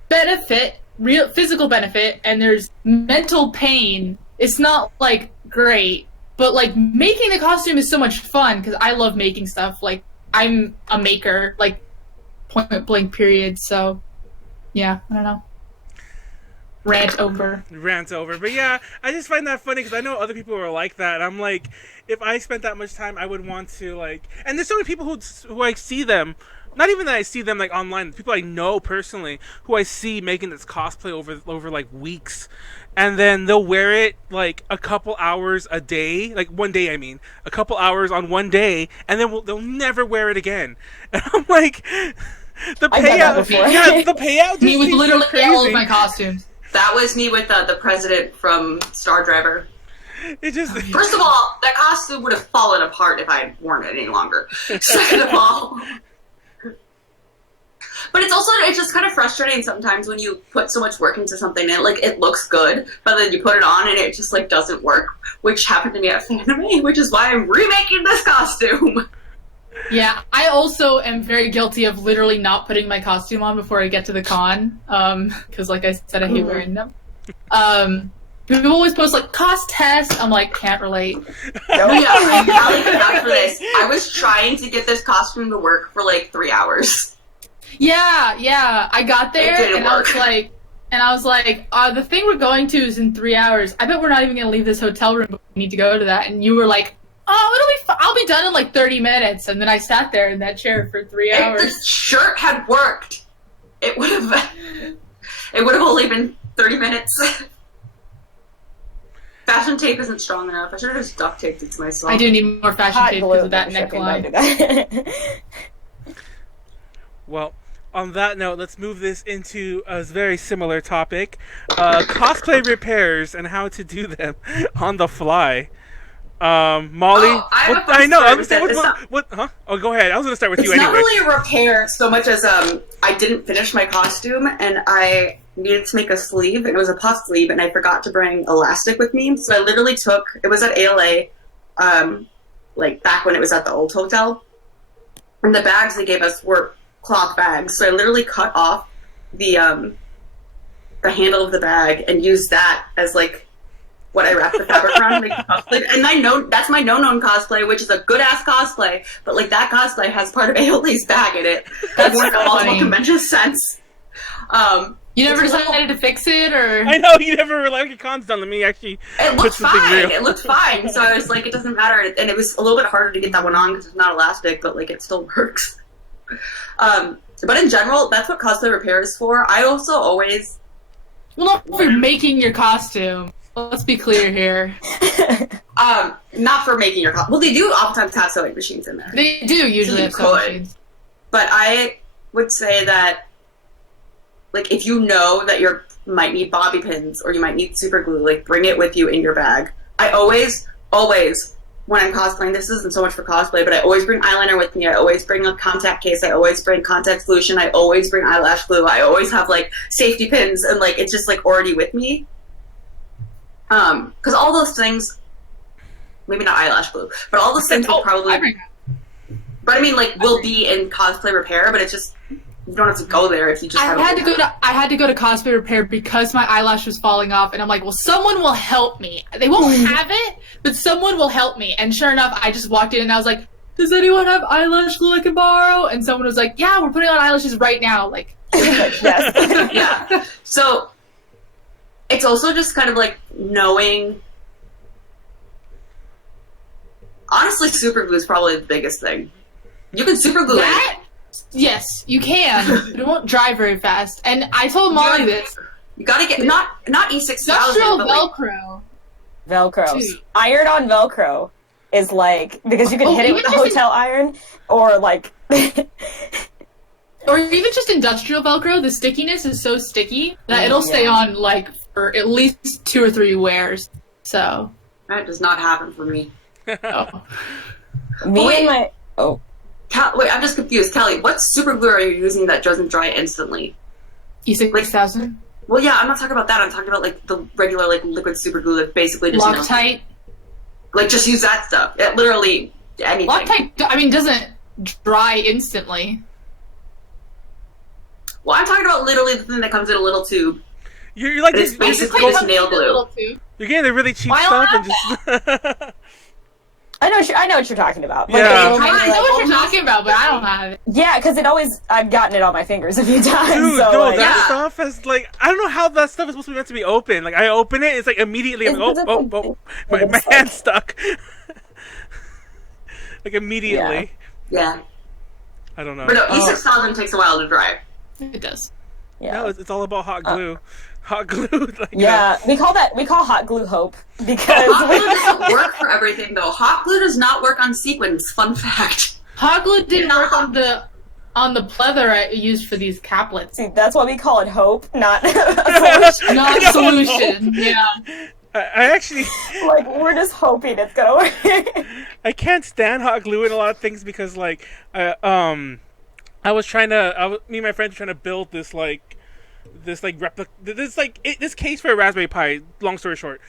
benefit, real physical benefit, and there's mental pain, it's not, like, great. But, like, making the costume is so much fun because I love making stuff. Like, I'm a maker, like, point blank period. So yeah, I don't know. Rant over. But yeah, I just find that funny because I know other people are like that. I'm like, if I spent that much time, I would want to, like... And there's so many people who I see them... Not even that I see them, like, online. People I know personally who I see making this cosplay over like, weeks. And then they'll wear it, like, a couple hours a day. Like, one day, I mean. A couple hours on one day. And then they'll never wear it again. And I'm like... The payout... Yeah, the payout just me with seems literally so crazy. all of my costumes. That was me with the president from Star Driver. It just... First of all, that costume would have fallen apart if I had worn it any longer. Second of all... But it's just kind of frustrating sometimes when you put so much work into something and, like, it looks good, but then you put it on and it just, like, doesn't work, which happened to me at Fanime, which is why I'm remaking this costume. Yeah, I also am very guilty of literally not putting my costume on before I get to the con, because, like I said, I hate wearing them. People always post, like, cost test. I'm like, can't relate. No, yeah, I'm really bad for this. I was trying to get this costume to work for, like, 3 hours. Yeah, I got there, and work. I was like, the thing we're going to is in 3 hours. I bet we're not even going to leave this hotel room, but we need to go to that. And you were like, I'll be done in, like, 30 minutes. And then I sat there in that chair for 3 hours. If the shirt had worked, it would have only been 30 minutes. Fashion tape isn't strong enough. I should have just duct taped it to myself. I do need more fashion Hot tape glue because of that shipping, don't do neckline. that. Well, on that note, let's move this into a very similar topic: cosplay repairs and how to do them on the fly. Molly, Oh, I have a I know. story I'm with saying, it. It's not- what? Huh? Oh, go ahead. I was gonna start with It's you not anyway. really a repair so much as I didn't finish my costume and I needed to make a sleeve and it was a puff sleeve and I forgot to bring elastic with me. So I literally it was at ALA, like back when it was at the old hotel. And the bags they gave us were cloth bags. So I literally cut off the handle of the bag and used that as like what I wrapped the fabric around to make the cosplay. And I know that's my no-known cosplay, which is a good-ass cosplay, but like that cosplay has part of AOL's bag in it. That's worn at multiple funny. conventions since. You never It's a little- decided to fix it, or I know you never were like your con's done. Let me actually It put looked something fine. real. It looked fine. So I was like, it doesn't matter. And it was a little bit harder to get that one on because it's not elastic, but like it still works. But in general, that's what cosplay repair is for. I also always well, not for making your costume. Let's be clear here. not for making your costume. Well, they do oftentimes have sewing machines in there. They do usually you have sewing could. machines. But I would say that, like, if you know that you might need bobby pins or you might need super glue, like, bring it with you in your bag. I always, when I'm cosplaying, this isn't so much for cosplay, but I always bring eyeliner with me. I always bring a contact case. I always bring contact solution. I always bring eyelash glue. I always have, like, safety pins, and, like, it's just, like, already with me. Because all those things, maybe not eyelash glue, but all those things will probably... I bring But I mean, like, will be in cosplay repair, but it's just, you don't have to go there if you just have I had to go to cosplay repair because my eyelash was falling off, and I'm like, well, someone will help me. They won't have it, but someone will help me. And sure enough, I just walked in and I was like, does anyone have eyelash glue I can borrow? And someone was like, yeah, we're putting on eyelashes right now. Like, Yes. Yeah. So, it's also just kind of like knowing. Honestly, super glue is probably the biggest thing. You can super glue that? Yes, you can, but it won't dry very fast. And I told Molly this. You gotta get, not E6000, Industrial but like, Velcro. Velcro. Dude. Iron on Velcro is like, because you can hit it even with a just hotel iron, or like, Or even just industrial Velcro, the stickiness is so sticky that it'll stay on, like, for at least 2 or 3 wears. So, that does not happen for me. oh. me wait. and my, oh, Wait, I'm just confused. Callie, what super glue are you using that doesn't dry instantly? E6000. Well, yeah, I'm not talking about that. I'm talking about, like, the regular, like, liquid super glue that basically just melts. Loctite. Like, just use that stuff. It literally, anything. Loctite, I mean, doesn't dry instantly. Well, I'm talking about literally the thing that comes in a little tube. You're like It's you're basically just just nail glue. you're getting the really cheap Why stuff not and just. I know what you're talking about. Like, Yeah. the little I mini, know like- what you're talking about, but I don't have it. yeah, because I've gotten it on my fingers a few times. Dude, so no, like, that Yeah. stuff is like I don't know how that stuff is supposed to be meant to be open. Like I open it, it's like immediately. I'm like, oh, my hand's stuck. Like immediately. Yeah. I don't know. But no, E6000 takes a while to dry. It does. yeah. No, it's all about hot glue. Hot glue. Like, Yeah, we call hot glue hope because Hot glue doesn't work for everything, though. Hot glue does not work on sequins. Fun fact. Hot glue didn't work on the pleather I used for these caplets. see, that's why we call it hope, not a solution. Not No, solution. no. Yeah. I actually Like, we're just hoping it's gonna work. I can't stand hot glue in a lot of things because like me and my friends were trying to build this this case for a Raspberry Pi, long story short,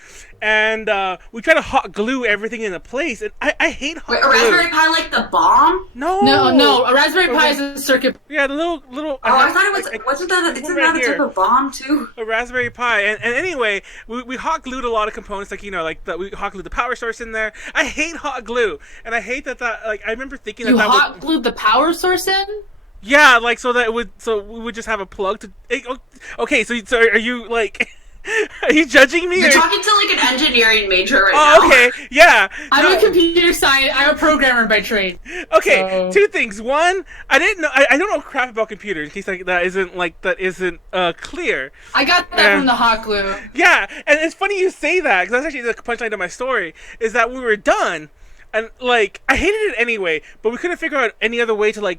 and we try to hot glue everything into place, and I hate hot Wait, a glue. Raspberry Pi like the bomb? No. A Raspberry Pi is a circuit. Yeah, the little. Oh, I thought it was. Wasn't that? Isn't that a type of bomb too? A Raspberry Pi, and anyway, we hot glued a lot of components, like we hot glued the power source in there. I hate hot glue, and I hate that like I remember thinking You that hot would, glued the power source in? yeah, like so we would just have a plug to. Okay, so are you like? Are you judging me? You're or... talking to like an engineering major right Oh, now. okay. Yeah. I'm a computer science. I'm a programmer by trade. Okay, So- two things. One, I didn't know. I don't know crap about computers. In case that isn't clear. I got that from the hot glue. Yeah, and it's funny you say that because that's actually the punchline to my story. Is that we were done, and like I hated it anyway, but we couldn't figure out any other way to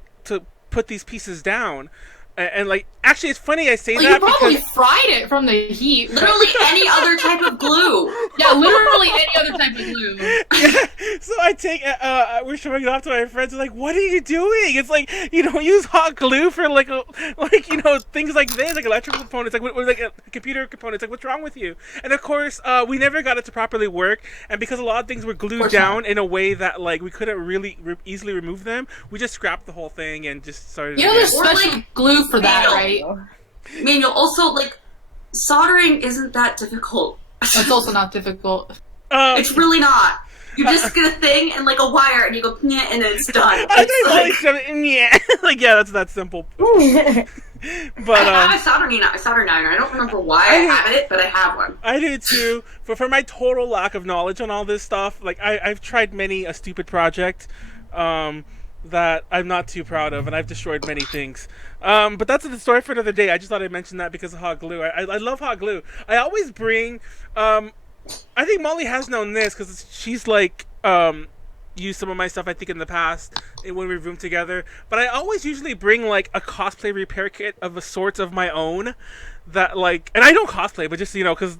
put these pieces down. And like, actually, it's funny I say Well, that you probably because fried it from the heat. Literally any other type of glue. Yeah, literally any other type of glue. yeah, so I take we're showing it off to my friends. They're like, "What are you doing?" It's like you don't use hot glue for like things like this, like electrical components, like computer components. Like, what's wrong with you? And of course, we never got it to properly work. And because a lot of things were glued down in a way that like we couldn't really easily remove them, we just scrapped the whole thing and just started. You know, there's Or, special like, glue for that, right? Manuel, also, like, soldering isn't that difficult. That's also not difficult. It's really not. You just get a thing and, like, a wire, and you go, "Nyeh," and then it's done. I It's like, yeah, like yeah, that's that simple. But I have a soldering iron. I don't remember why I have it, but I have one. I do too. For my total lack of knowledge on all this stuff, like I've tried many a stupid project that I'm not too proud of, and I've destroyed many things. But that's the story for another day. I just thought I'd mention that because of hot glue. I love hot glue. I always bring. I think Molly has known this because she's like used some of my stuff I think in the past when we roomed together. But I always usually bring like a cosplay repair kit of a sort of my own. That like, and I don't cosplay, but just because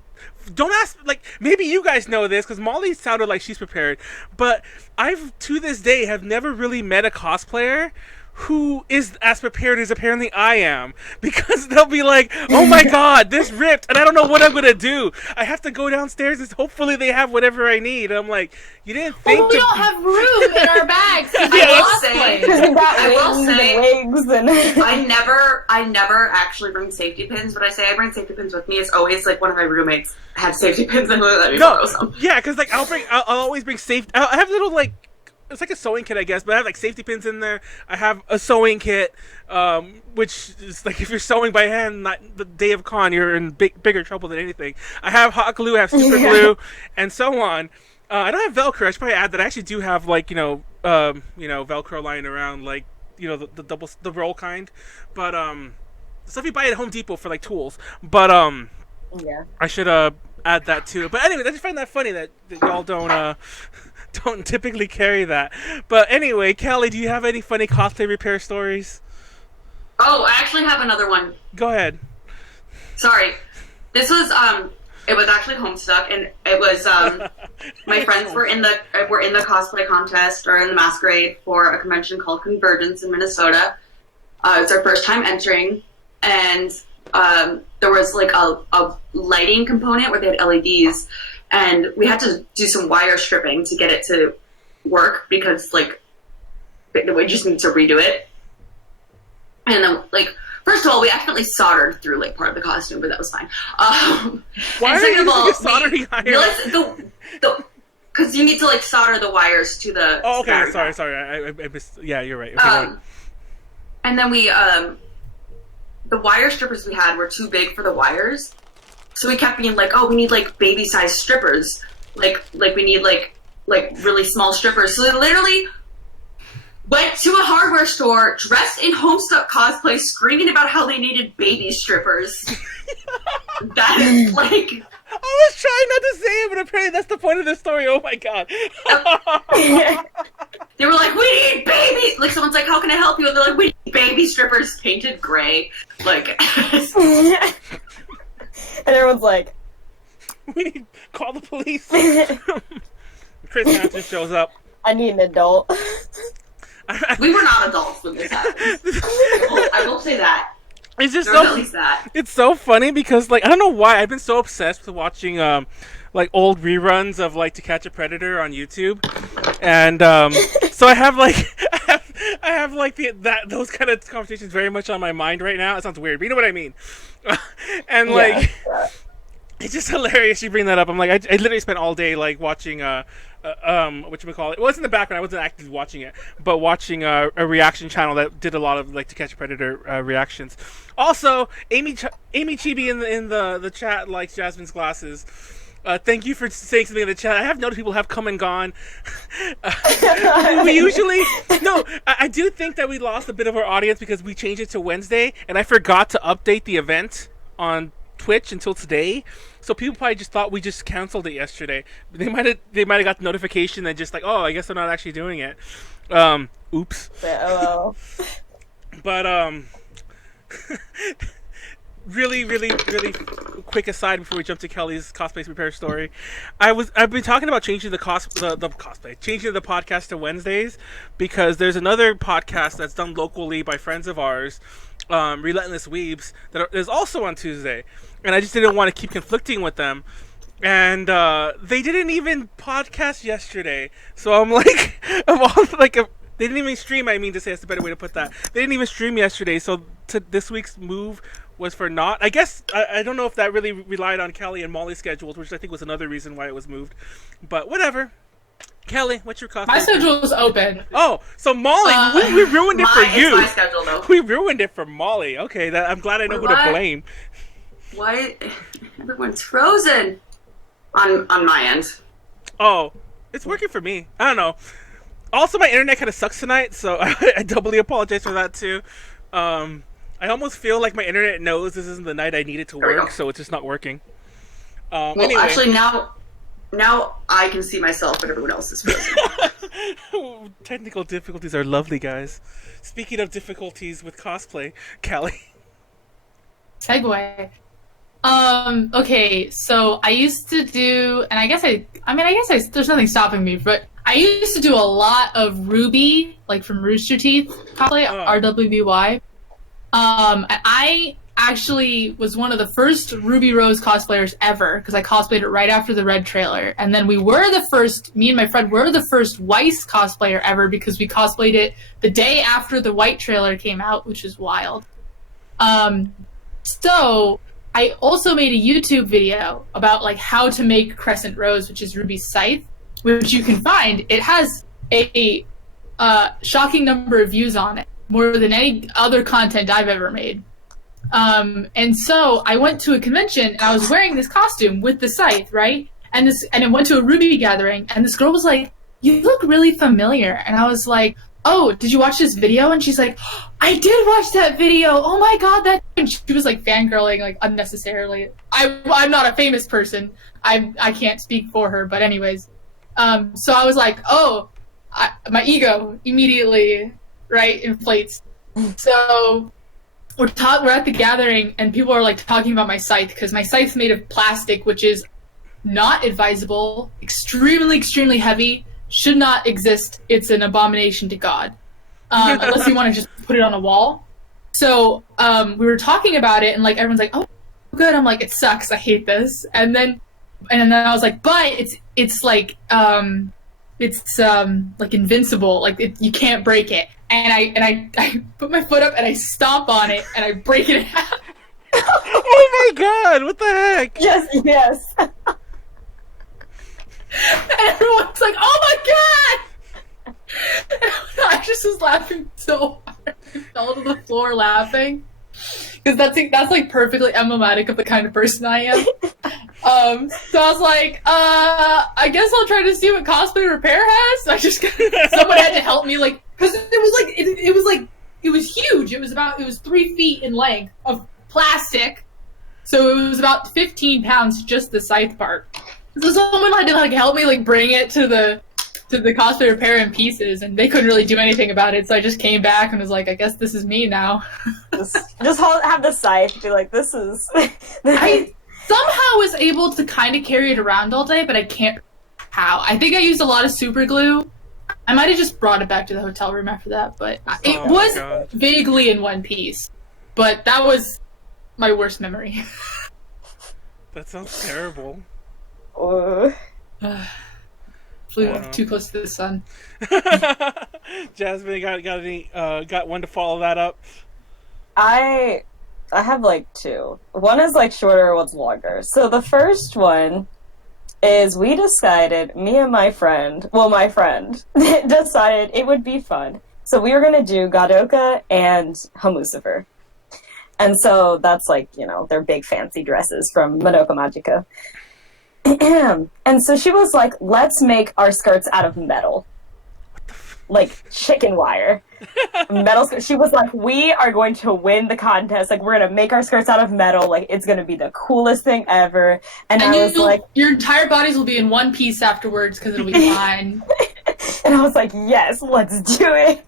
don't ask. Like maybe you guys know this because Molly sounded like she's prepared, but I've to this day have never really met a cosplayer who is as prepared as apparently I am, because they'll be like, "Oh my god, this ripped, and I don't know what I'm gonna do. I have to go downstairs and hopefully they have whatever I need." And I'm like, "You didn't think?" Well, we don't have room in our bags. I will say, wigs and I never actually bring safety pins. But I say I bring safety pins with me. It's always like one of my roommates had safety pins and let me borrow some. Yeah, because like I'll always bring safety. I have little like. It's like a sewing kit, I guess, but I have like safety pins in there. I have a sewing kit, which is like if you're sewing by hand, not the day of con, you're in bigger trouble than anything. I have hot glue, I have super glue, and so on. I don't have Velcro. I should probably add that I actually do have like Velcro lying around, like the roll kind, but stuff you buy at Home Depot for like tools. But yeah, I should add that too. But anyway, I just find that funny that y'all don't typically carry that. But anyway, Callie, do you have any funny cosplay repair stories? Oh, I actually have another one. Go ahead. Sorry. This was it was actually Homestuck, and it was my friends were in the cosplay contest or in the masquerade for a convention called Convergence in Minnesota. It's our first time entering, and there was like a lighting component where they had LEDs. And we had to do some wire stripping to get it to work because, like, we just need to redo it. And then, like, first of all, we accidentally soldered through, like, part of the costume, but that was fine. Why and second of all, soldering iron? Because you need to, like, solder the wires to the... Oh, okay, sorry. I missed... Yeah, you're right. Okay, and then we, the wire strippers we had were too big for the wires. So we kept being like, "Oh, we need like baby-sized strippers, like we need like really small strippers." So they literally went to a hardware store dressed in Homestuck cosplay, screaming about how they needed baby strippers. That is like. I was trying not to say it, but apparently that's the point of this story. Oh my god. They were like, "We need baby." Like someone's like, "How can I help you?" And they're like, "We need baby strippers painted gray." Like. And everyone's like, "We need call the police." Chris Hansen shows up. I need an adult. We were not adults when this happened. I will say that. It's just at least that. It's so funny because like I don't know why I've been so obsessed with watching like old reruns of like To Catch a Predator on YouTube, and so I have like I have like those kind of conversations very much on my mind right now. It sounds weird, but you know what I mean. And like, it's just hilarious you bring that up. I'm like, I literally spent all day like watching whatchamacallit. It was in the background. I wasn't actively watching it, but watching a reaction channel that did a lot of like To Catch a Predator reactions. Also, Amy Chibi in the chat likes Jasmine's glasses. Thank you for saying something in the chat. I have noticed people have come and gone. We usually... No, I do think that we lost a bit of our audience because we changed it to Wednesday, and I forgot to update the event on Twitch until today. So people probably just thought we just canceled it yesterday. They might have got the notification and just like, oh, I guess they're not actually doing it. Oops. Oh well. But really quick aside before we jump to Kelly's cosplay repair story. I've been talking about changing the cosplay, changing the podcast to Wednesdays because there's another podcast that's done locally by friends of ours, Relentless Weebs, that is also on Tuesday, and I just didn't want to keep conflicting with them. And they didn't even podcast yesterday, so I'm like, they didn't even stream. I mean to say, that's the better way to put that. They didn't even stream yesterday, so this week's move was for not. I guess I don't know if that really relied on Callie and Molly's schedules, which I think was another reason why it was moved. But whatever. Kelly, what's your cosplay? My schedule was open. Oh, so Molly, we ruined it for you. It's my schedule, though. We ruined it for Molly. Okay, I'm glad I know who to blame. Why? Everyone's frozen on my end. Oh, it's working for me. I don't know. Also, my internet kind of sucks tonight, so I doubly apologize for that too. I almost feel like my internet knows this isn't the night I need it to work, so it's just not working. Well, anyway. actually, now I can see myself, but everyone else is frozen. Technical difficulties are lovely, guys. Speaking of difficulties with cosplay, Callie. Segue. Okay, so I used to do, and I guess there's nothing stopping me, but I used to do a lot of Ruby, like from Rooster Teeth cosplay, RWBY. And I actually was one of the first Ruby Rose cosplayers ever, because I cosplayed it right after the Red trailer. And then me and my friend were the first Weiss cosplayer ever, because we cosplayed it the day after the White trailer came out, which is wild. So I also made a YouTube video about like how to make Crescent Rose, which is Ruby's scythe, which you can find. It has a shocking number of views on it, more than any other content I've ever made. And so I went to a convention and I was wearing this costume with the scythe, right? And I went to a Ruby gathering, and this girl was like, "You look really familiar." And I was like, "Oh, did you watch this video?" And she's like, "I did watch that video. Oh my god, that." And she was like fangirling like unnecessarily. I'm not a famous person. I can't speak for her, but anyways. So I was like, "Oh," my ego immediately inflates. So we're at the gathering, and people are like talking about my scythe, because my scythe's made of plastic, which is not advisable, extremely heavy, should not exist. It's an abomination to God, unless you want to just put it on a wall. So we were talking about it, and like everyone's like, "Oh, good." I'm like, "It sucks. I hate this." And then I was like, "But it's like like invincible. Like you can't break it." And I put my foot up and I stomp on it and I break it in half. Oh my god, what the heck? Yes. And everyone's like, "Oh my god!" And I just was laughing so hard. I fell to the floor laughing. Because that's like perfectly emblematic of the kind of person I am. So I was like, I guess I'll try to see what cosplay repair has. So I just someone had to help me, like, because it was huge. It was 3 feet in length of plastic, so it was about 15 pounds just the scythe part. So someone had to like help me like bring it to the cosplay repair in pieces, and they couldn't really do anything about it. So I just came back and was like, I guess this is me now. just have the scythe, be like, this is. I somehow was able to kind of carry it around all day, but I can't how. I think I used a lot of super glue. I might have just brought it back to the hotel room after that, but it was vaguely in one piece. But that was my worst memory. That sounds terrible. Flew too close to the sun. Jasmine, got one to follow that up? I have like two. One is like shorter, one's longer. So the first one is we decided, me and my friend, decided it would be fun. So we were going to do Gadoka and Hamusifer. And so that's like, their big fancy dresses from Madoka Magica. And so she was like, let's make our skirts out of metal. Like chicken wire. Metal skirts. She was like, we are going to win the contest. Like, we're going to make our skirts out of metal. Like, it's going to be the coolest thing ever. And I was like... Your entire bodies will be in one piece afterwards because it'll be fine. And I was like, yes, let's do it.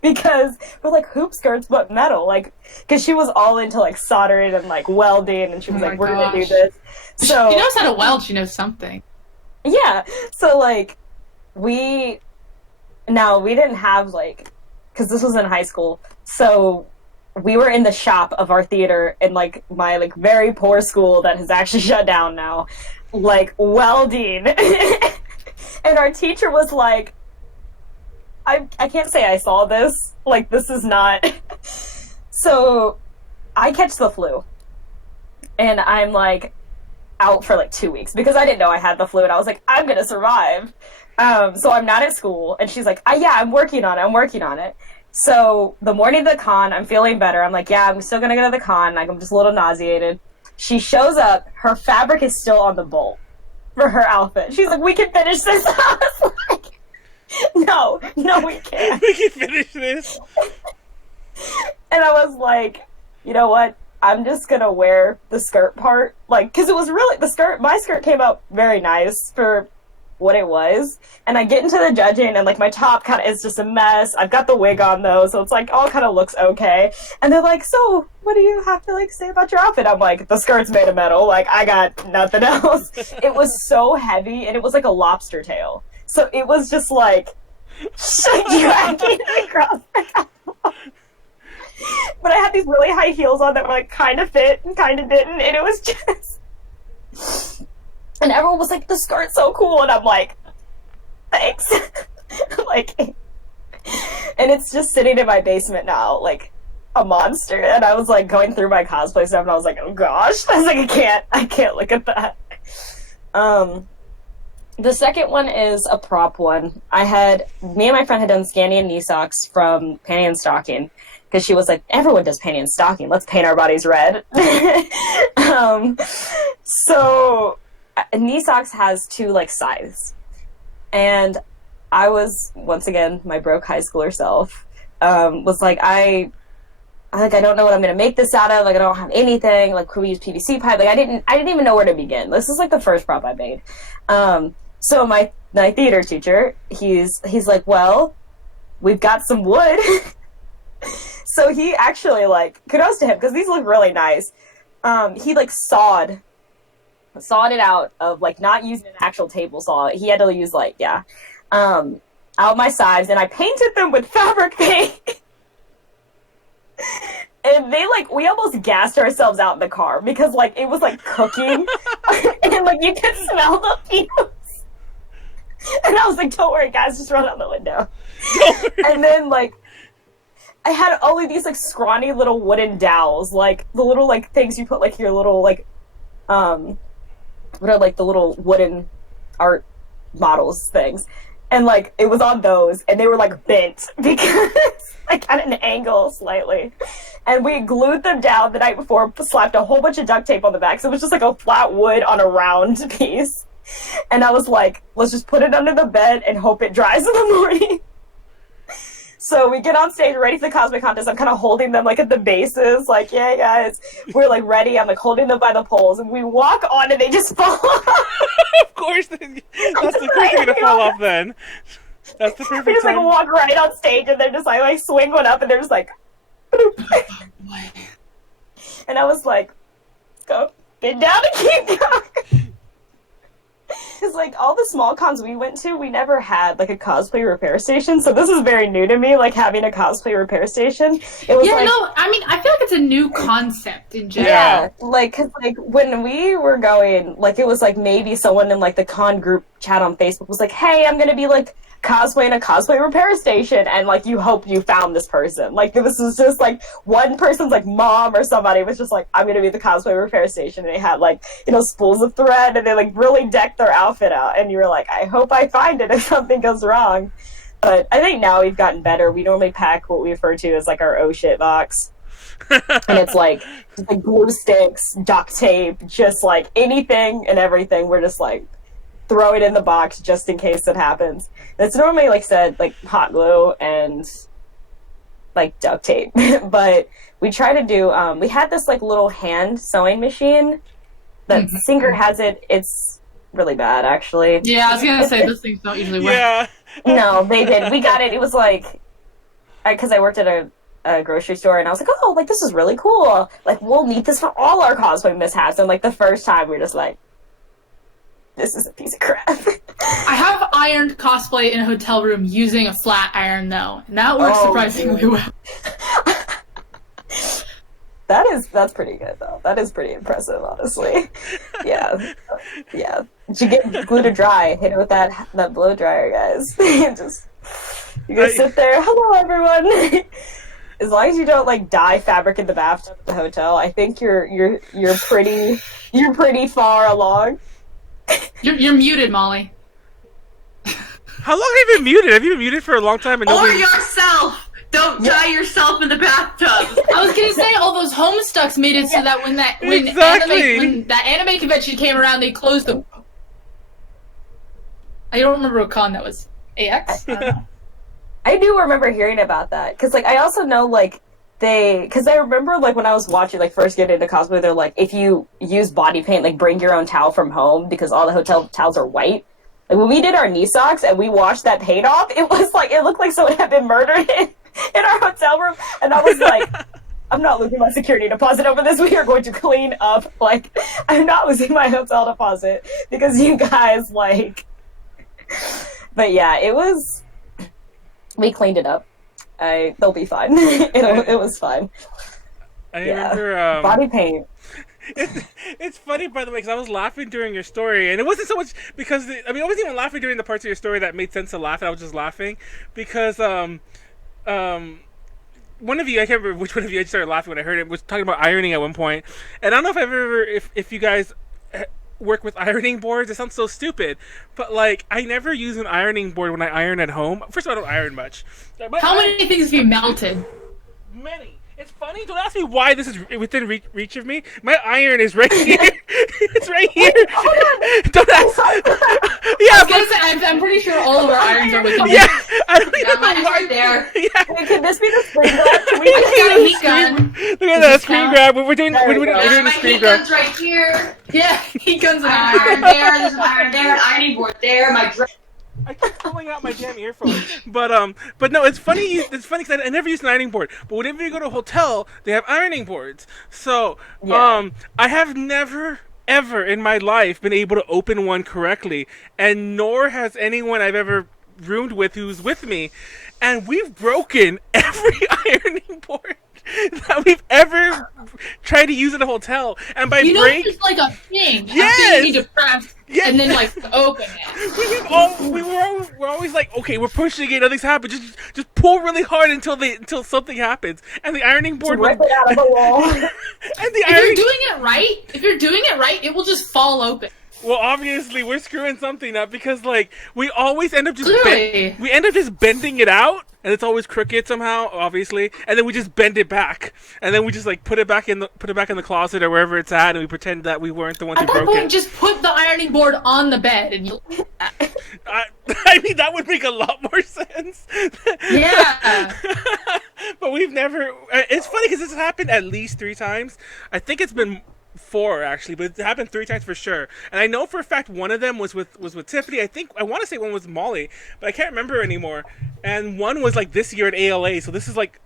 Because we're like, hoop skirts, but metal. Like, because she was all into, like, soldering and, like, welding. And she was like, we're going to do this. So she knows how to weld. She knows something. Yeah. So, like, we didn't have, like... Because this was in high school. So we were in the shop of our theater in, like, my, like, very poor school that has actually shut down now. Like, welding. And our teacher was like... I can't say I saw this. Like, this is not... So, I catch the flu. And I'm, like, out for, like, 2 weeks. Because I didn't know I had the flu. And I was like, I'm gonna survive. So I'm not at school. And she's like, yeah, I'm working on it. So, the morning of the con, I'm feeling better. I'm like, yeah, I'm still gonna go to the con. Like, I'm just a little nauseated. She shows up. Her fabric is still on the bolt for her outfit. She's like, we can finish this. I was like... No, we can't. We can finish this. And I was like, you know what? I'm just gonna wear the skirt part. Like, because it was really, my skirt came out very nice for what it was. And I get into the judging and, like, my top kind of is just a mess. I've got the wig on, though, so it's, like, all kind of looks okay. And they're like, so, what do you have to, like, say about your outfit? I'm like, the skirt's made of metal. Like, I got nothing else. It was so heavy, and it was like a lobster tail. So it was just like dragging across the catwalk. But I had these really high heels on that were like kind of fit and kind of didn't, and it was just. And everyone was like, "The skirt's so cool," and I'm like, "Thanks." Like, and it's just sitting in my basement now, like a monster. And I was like going through my cosplay stuff, and I was like, "Oh gosh," I was like, I can't look at that." The second one is a prop one. Me and my friend had done Scanny and knee socks from Panty and Stocking, because she was like, everyone does Panty and Stocking, let's paint our bodies red. So, knee socks has 2, like, sides. And I was, once again, my broke high schooler self, was like, I don't know what I'm gonna make this out of, like, I don't have anything, like, could we use PVC pipe? Like, I didn't even know where to begin. This is, like, the first prop I made. So my theater teacher, he's like, well, we've got some wood. So he actually, like, kudos to him, because these look really nice. He, like, sawed it out of, like, not using an actual table saw. He had to use, like, out my sides, and I painted them with fabric paint. And they, like, we almost gassed ourselves out in the car, because, like, it was, like, cooking. And, like, you could smell the fumes. And I was like, don't worry, guys, just run out the window. And then, like, I had all of these, like, scrawny little wooden dowels, like, the little, like, things you put, like, your little, like, what are, like, the little wooden art models things. And, like, it was on those, and they were, like, bent, because, like, at an angle slightly. And we glued them down the night before, slapped a whole bunch of duct tape on the back, so it was just, like, a flat wood on a round piece. And I was like, let's just put it under the bed and hope it dries in the morning. So we get on stage, ready for the cosplay contest. I'm kind of holding them, like, at the bases, like, yeah, guys. We're, like, ready. I'm, like, holding them by the poles. And we walk on, and they just fall off. Of course. That's the quick way to fall off, then. That's the perfect We just, time. like, walk right on stage, and they're just, like swing one up, and they're just, like, and I was like, let's go. Bend down and keep going. Because, like, all the small cons we went to, we never had, like, a cosplay repair station. So this is very new to me, like, having a cosplay repair station. It was I mean, I feel like it's a new concept in general. Yeah, like, cause, like, when we were going, like, it was, like, maybe someone in, like, the con group chat on Facebook was like, hey, I'm gonna be, like, cosplay in a cosplay repair station, and like you hope you found this person. Like this was just like one person's like mom or somebody was just like, I'm gonna be at the cosplay repair station, and they had like, you know, spools of thread, and they like really decked their outfit out, and you were like, I hope I find it if something goes wrong. But I think now we've gotten better. We normally pack what we refer to as like our oh shit box. And it's like glue sticks, duct tape, just like anything and everything. We're just like throw it in the box just in case it happens. It's normally like said like hot glue and like duct tape, but we try to do. We had this like little hand sewing machine that Singer has it. It's really bad actually. Yeah, I was gonna say those things don't usually work. Yeah. No, they did. We got it. It was like because I worked at a grocery store, and I was like, oh, like this is really cool. Like we'll need this for all our cosplay mishaps. And like the first time, we were just like, this is a piece of crap. I have ironed cosplay in a hotel room using a flat iron though, and that works surprisingly well. That's pretty good though. That is pretty impressive, honestly. Yeah. Did you get glue to dry? Hit it with that blow dryer, guys. Just you go sit there. Hello, everyone. As long as you don't like dye fabric in the bathtub at the hotel, I think you're pretty far along. You're muted, Molly. How long have you been muted? Have you been muted for a long time? And Or nobody... yourself! Don't dye yourself in the bathtub! I was gonna say all those Homestucks made it so that when that anime convention came around, they closed them. I don't remember what con that was. AX? I don't know. I do remember hearing about that because like I also know like because I remember like when I was watching like first getting into cosplay, they're like if you use body paint, like bring your own towel from home because all the hotel towels are white. Like when we did our knee socks and we washed that paint off, it was like it looked like someone had been murdered in our hotel room, and I was like, I'm not losing my security deposit over this. We are going to clean up. Like I'm not losing my hotel deposit because you guys like. But yeah, it was. We cleaned it up. They'll be fine. It was fine. I remember body paint. It's funny, by the way, because I was laughing during your story, and it wasn't so much because I wasn't even laughing during the parts of your story that made sense to laugh. I was just laughing because one of you, I can't remember which one of you, I started laughing when I heard it, was talking about ironing at one point, and I don't know if I've ever if you guys work with ironing boards. It sounds so stupid, but like I never use an ironing board when I iron at home. First of all, I don't iron much. How many things have you melted? Many. It's funny. Don't ask me why this is within reach of me. My iron is right here. It's right here. Don't ask. Yeah, I'm pretty sure all of our irons are within. Yeah, I don't even know mine's why. right there. Yeah. Wait, can this be the screen grab? Can we I got a heat gun. Look at that screen grab. We're doing Yeah, the my screen heat grab. gun's right here. Yeah, heat guns and Iron there, there's an iron there, an ironing board there, my I keep pulling out my damn earphones, but no, it's funny. It's funny because I never use an ironing board. But whenever you go to a hotel, they have ironing boards. So I have never ever in my life been able to open one correctly, and nor has anyone I've ever roomed with who's with me. And we've broken every ironing board that we've ever tried to use at a hotel. And by break, it's like a thing. Yes! A thing you need to press Yes! and then like open it. We're always like, okay, we're pushing it, nothing's happened. Just pull really hard until something happens. And the ironing board rip it out of the wall? and the If ironing. you're doing it right, it will just fall open. Well, obviously, we're screwing something up because, like, we always end up just Clearly. we end up just bending it out, and it's always crooked somehow, obviously. And then we just bend it back, and then we just like put it back in the closet or wherever it's at, and we pretend that we weren't the ones who At that broke point, it. just put the ironing board on the bed and you. I mean, that would make a lot more sense. Yeah. But we've never. It's funny because this has happened at least 3 times. I think it's been 4 actually, but it happened 3 times for sure. And I know for a fact one of them was with Tiffany. I want to say one was Molly, but I can't remember anymore. And one was like this year at ALA. So this is like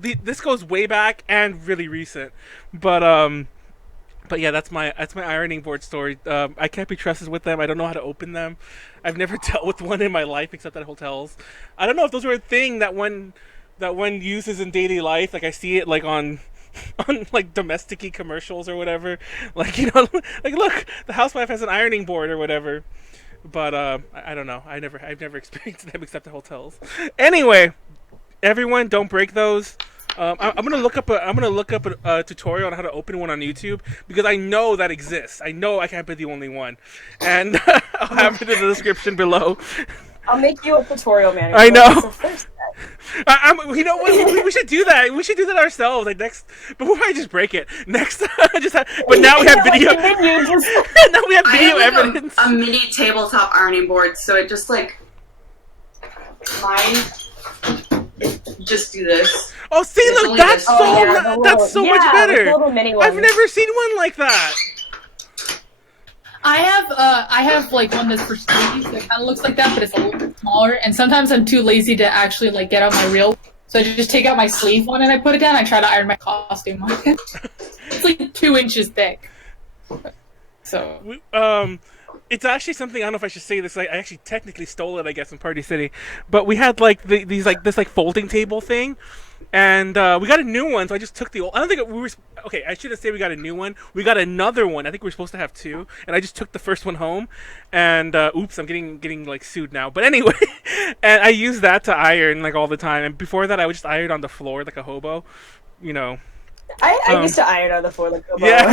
this goes way back and really recent. But yeah, that's my ironing board story. I can't be trusted with them. I don't know how to open them. I've never dealt with one in my life except at hotels. I don't know if those were a thing that one uses in daily life. Like I see it like on like domestic-y commercials or whatever. Like, you know, like look, the housewife has an ironing board or whatever. But I don't know. I've never experienced them except at hotels. Anyway, everyone, don't break those. I'm gonna look up a tutorial on how to open one on YouTube because I know that exists. I know I can't be the only one, and I'll have it in the description below. I'll make you a tutorial manual. I know. That's the first step. You know what? We should do that. We should do that ourselves. Like next, before I just break it. Next, but now we have video. Now we have video evidence. A mini tabletop ironing board, so it just like mine. Just do this. Oh, see, look, that's that's so much better. I've never seen one like that. I have like one that's for sleeves that kind of looks like that, but it's a little bit smaller. And sometimes I'm too lazy to actually like get out my reel, so I just take out my sleeve one and I put it down. I try to iron my costume on it. It's like 2 inches thick. So it's actually something, I don't know if I should say this. I actually technically stole it, I guess, in Party City. But we had like this folding table thing. And we got a new one, so I just took the old. I don't think we were. Okay, I shouldn't say we got a new one. We got another one. I think we were supposed to have 2, and I just took the first one home. And oops, I'm getting like sued now. But anyway, and I used that to iron like all the time. And before that, I would just iron on the floor like a hobo, you know. I used to iron on the floor like a hobo. Yeah,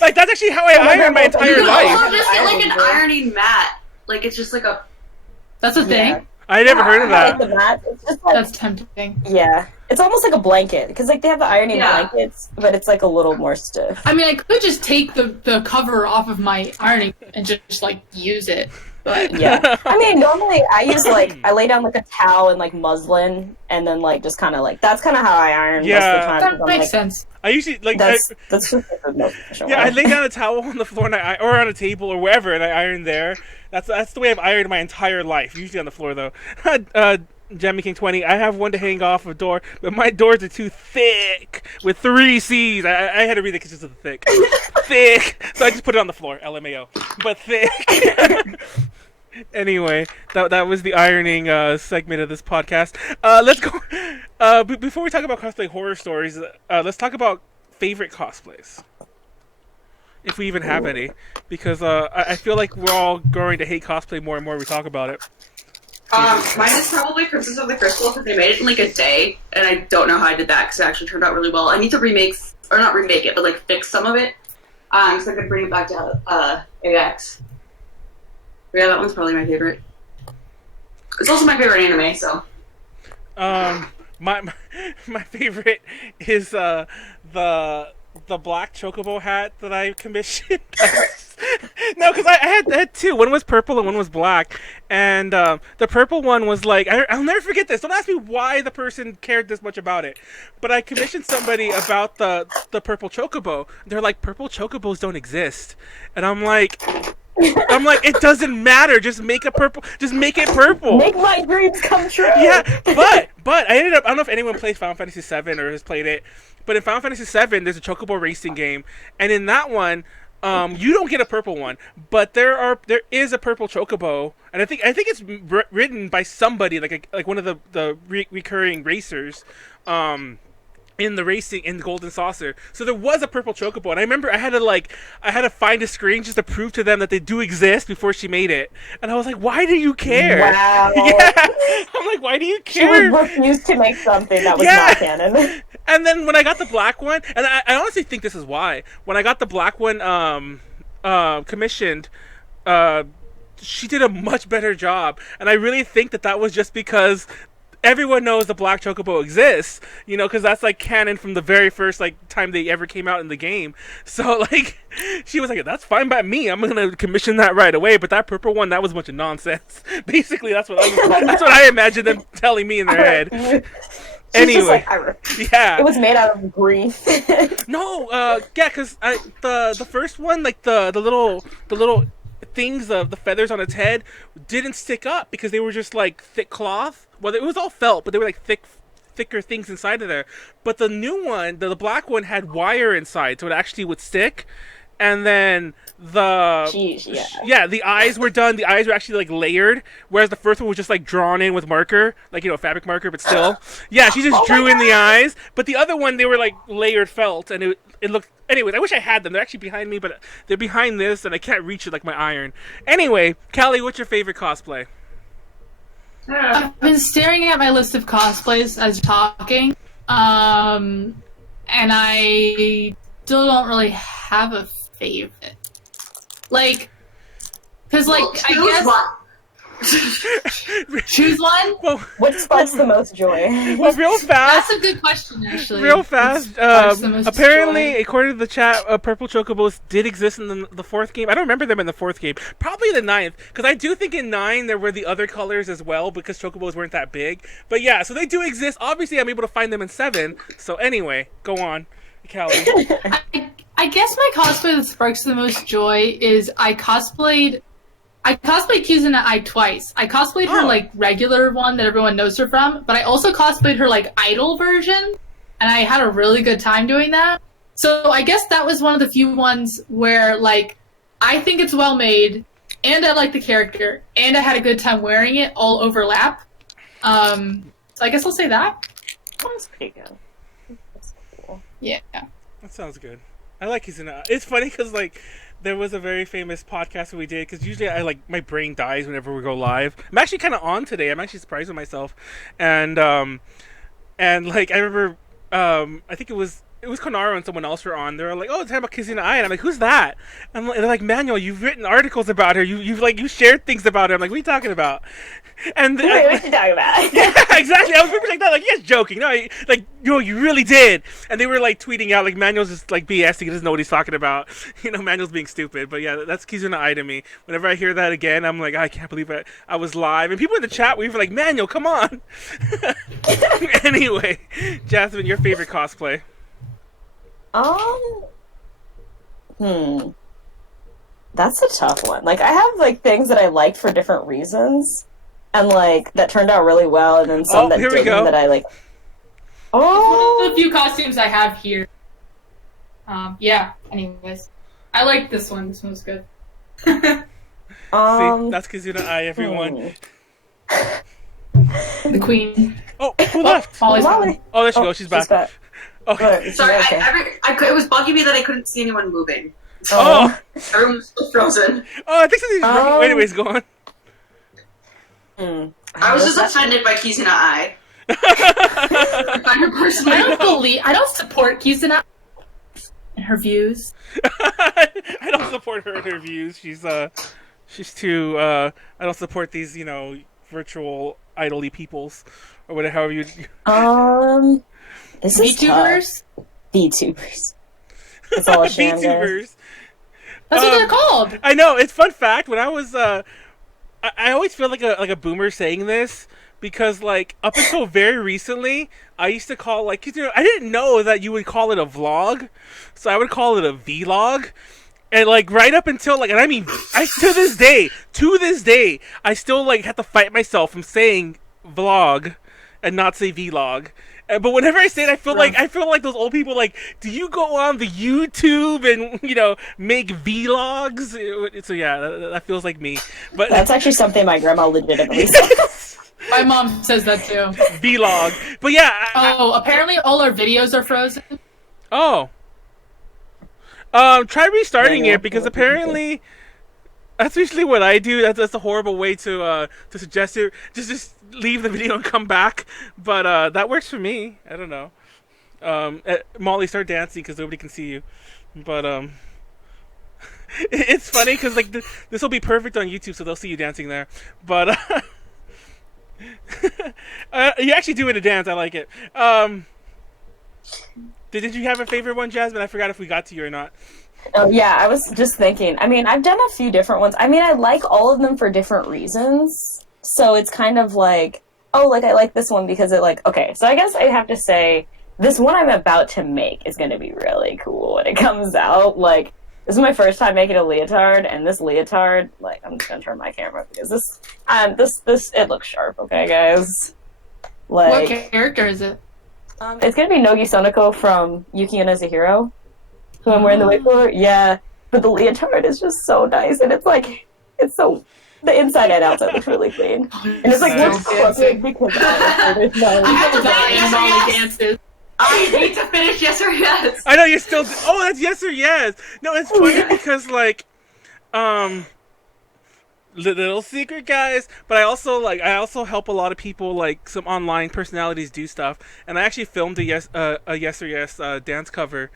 like that's actually how I iron my entire life. You just get like an ironing mat. Like it's just like a. That's a thing. Yeah. I never heard of that. Like the mat. It's just like, that's tempting. Yeah, it's almost like a blanket because like they have the ironing blankets, but it's like a little more stiff. I mean, I could just take the cover off of my ironing and just like use it. But yeah, I mean, normally I use like I lay down like a towel and like muslin, and then like just kind of like that's kind of how I iron most of the time. That makes sense. I usually like that's just like the most efficient way. I lay down a towel on the floor and or on a table or wherever, and I iron there. That's the way I've ironed my entire life. Usually on the floor though. Jammy King 20. I have one to hang off a door, but my doors are too thick with 3 C's. I had to read it because it's thick, thick. So I just put it on the floor. LMAO. But thick. Anyway, that was the ironing segment of this podcast. Let's go. Before we talk about cosplay horror stories, let's talk about favorite cosplays. If we even have any, because I feel like we're all growing to hate cosplay more and more we talk about it. Mine is probably Princess of the Crystal because they made it in like a day, and I don't know how I did that because it actually turned out really well. I need to not remake it, but like fix some of it, so I could bring it back to AX. But yeah, that one's probably my favorite. It's also my favorite anime, so. My favorite is the black chocobo hat that I commissioned. No, because I had 2. One was purple and one was black. And the purple one was like, I'll never forget this. Don't ask me why the person cared this much about it. But I commissioned somebody about the purple chocobo. They're like, purple chocobos don't exist. And I'm like, it doesn't matter. Just make it purple. Just make it purple. Make my dreams come true. Yeah, but I ended up. I don't know if anyone plays Final Fantasy VII or has played it, but in Final Fantasy VII, there's a chocobo racing game, and in that one, you don't get a purple one, but there is a purple chocobo, and I think it's written by somebody like one of the recurring racers. In the racing in the Golden Saucer, so there was a purple chocobo, and I remember I had to find a screen just to prove to them that they do exist before she made it, and I was like, why do you care? Wow. Yeah, I'm like, why do you care? She was refused to make something that was not canon. And then when I got the black one, and I honestly think this is why, when I got the black one commissioned, she did a much better job, and I really think that was just because everyone knows the black chocobo exists, you know, because that's like canon from the very first like time they ever came out in the game. So like, she was like, "That's fine by me. I'm gonna commission that right away." But that purple one, that was a bunch of nonsense. Basically, that's what I imagined them telling me in their head. Anyway, yeah, it was made out of grief. No, yeah, because the first one, like the little things, the feathers on its head didn't stick up because they were just like thick cloth. Well, it was all felt, but they were like thicker things inside of there. But the new one, the black one, had wire inside, so it actually would stick. And then the eyes were done. The eyes were actually like layered, whereas the first one was just like drawn in with marker, like, you know, fabric marker, but still. Yeah, she just drew in the eyes. But the other one, they were like layered felt, and it looked Anyways, I wish I had them. They're actually behind me, but they're behind this, and I can't reach it like my iron. Anyway, Callie, what's your favorite cosplay? I've been staring at my list of cosplays as talking, and I still don't really have a favorite. Like, because, like, I guess... Choose one? Well, What sparks the most joy? well, real fast. That's a good question, actually. Real fast. Apparently, joy? according to the chat, purple chocobos did exist in the fourth game. I don't remember them in the fourth game. Probably the ninth, because I do think in 9 there were the other colors as well, because chocobos weren't that big. But yeah, so they do exist. Obviously, I'm able to find them in 7. So anyway, go on, Callie. I guess my cosplay that sparks the most joy is I cosplayed Kizuna Ai twice. I cosplayed her, like, regular one that everyone knows her from, but I also cosplayed her, like, idol version, and I had a really good time doing that. So I guess that was one of the few ones where, like, I think it's well made, and I like the character, and I had a good time wearing it, all overlap. So I guess I'll say that. That's pretty good. That's cool. Yeah. That sounds good. I like Kizuna. It's funny because, like, there was a very famous podcast that we did, because usually my brain dies whenever we go live. I'm actually kind of on today. I'm actually surprised with myself. And like, I remember, I think it was Konaro and someone else were on. They were like, oh, it's talking about Kizuna Ai. And I'm like, who's that? And they're like, Manuel, you've written articles about her. You shared things about her. I'm like, what are you talking about? And Wait, what are you talking about? yeah, exactly. I was like that. Like, he is joking. No, you really did. And they were like tweeting out, like, Manuel's just like BSing. He doesn't know what he's talking about. Manuel's being stupid. But yeah, that's Kizuna Ai to me. Whenever I hear that again, I'm like, I can't believe I was live. And people in the chat, we were like, Manuel, come on. Anyway, Jasmine, your favorite cosplay? That's a tough one. Like, I have, like, things that I liked for different reasons, and, like, that turned out really well, and then some that didn't, that I, like... One of the few costumes I have here. Yeah, anyways. I like this one. This one's good. See, that's Kizuna Ai, everyone. The queen. Oh, who left? Molly. Oh, there she goes. She's back. Okay. Sorry, Okay. it was bugging me that I couldn't see anyone moving. Oh. Everyone was still frozen. Oh, I think something's anyways, go on. I was just offended by Kizuna Ai. By her personality. I don't support Kizuna and her views. I don't support her and her views. She's too. I don't support these, virtual idol-y peoples or whatever. However you. This is VTubers. VTubers. It's all a sham, guys. VTubers. That's what they're called. I know. It's fun fact. When I was, I always feel like a boomer saying this. Because, like, up until very recently, I used to call, like, I didn't know that you would call it a vlog. So I would call it a vlog. And, like, right up until, like, and I mean, to this day, I still, like, have to fight myself from saying vlog and not say vlog. But whenever I say it, I feel like those old people, like, do you go on the YouTube and, make vlogs? So, yeah, that feels like me. But that's actually something my grandma legitimately says. My mom says that too. Vlog. But yeah. Apparently all our videos are frozen. Oh. Try restarting it, because apparently that's usually what I do. That's a horrible way to suggest it. Just leave the video and come back. But that works for me. I don't know. Molly, start dancing because nobody can see you. But it's funny because, like, this will be perfect on YouTube, so they'll see you dancing there. But you actually do it a dance. I like it. Did you have a favorite one, Jasmine? I forgot if we got to you or not. Oh, yeah, I was just thinking. I mean, I've done a few different ones. I mean, I like all of them for different reasons. So it's kind of like, oh, like, I like this one because it, like, okay. So I guess I have to say, this one I'm about to make is going to be really cool when it comes out. Like, this is my first time making a leotard, and this leotard, like, I'm just going to turn my camera because this, it looks sharp, okay, guys? Like, what character is it? It's going to be Nogi Sonoko from Yuki and Hero, who I'm wearing the wig for. Yeah, but the leotard is just so nice, and it's like, it's so, the inside and outside looks really clean. And it's like, So looks crooked because there's no... I have to die in Molly dances. I need to finish yes or yes. I know you're still. Oh, that's yes or yes. No, it's funny because like, little secret, guys. But I also help a lot of people, like some online personalities, do stuff. And I actually filmed a yes or yes dance cover.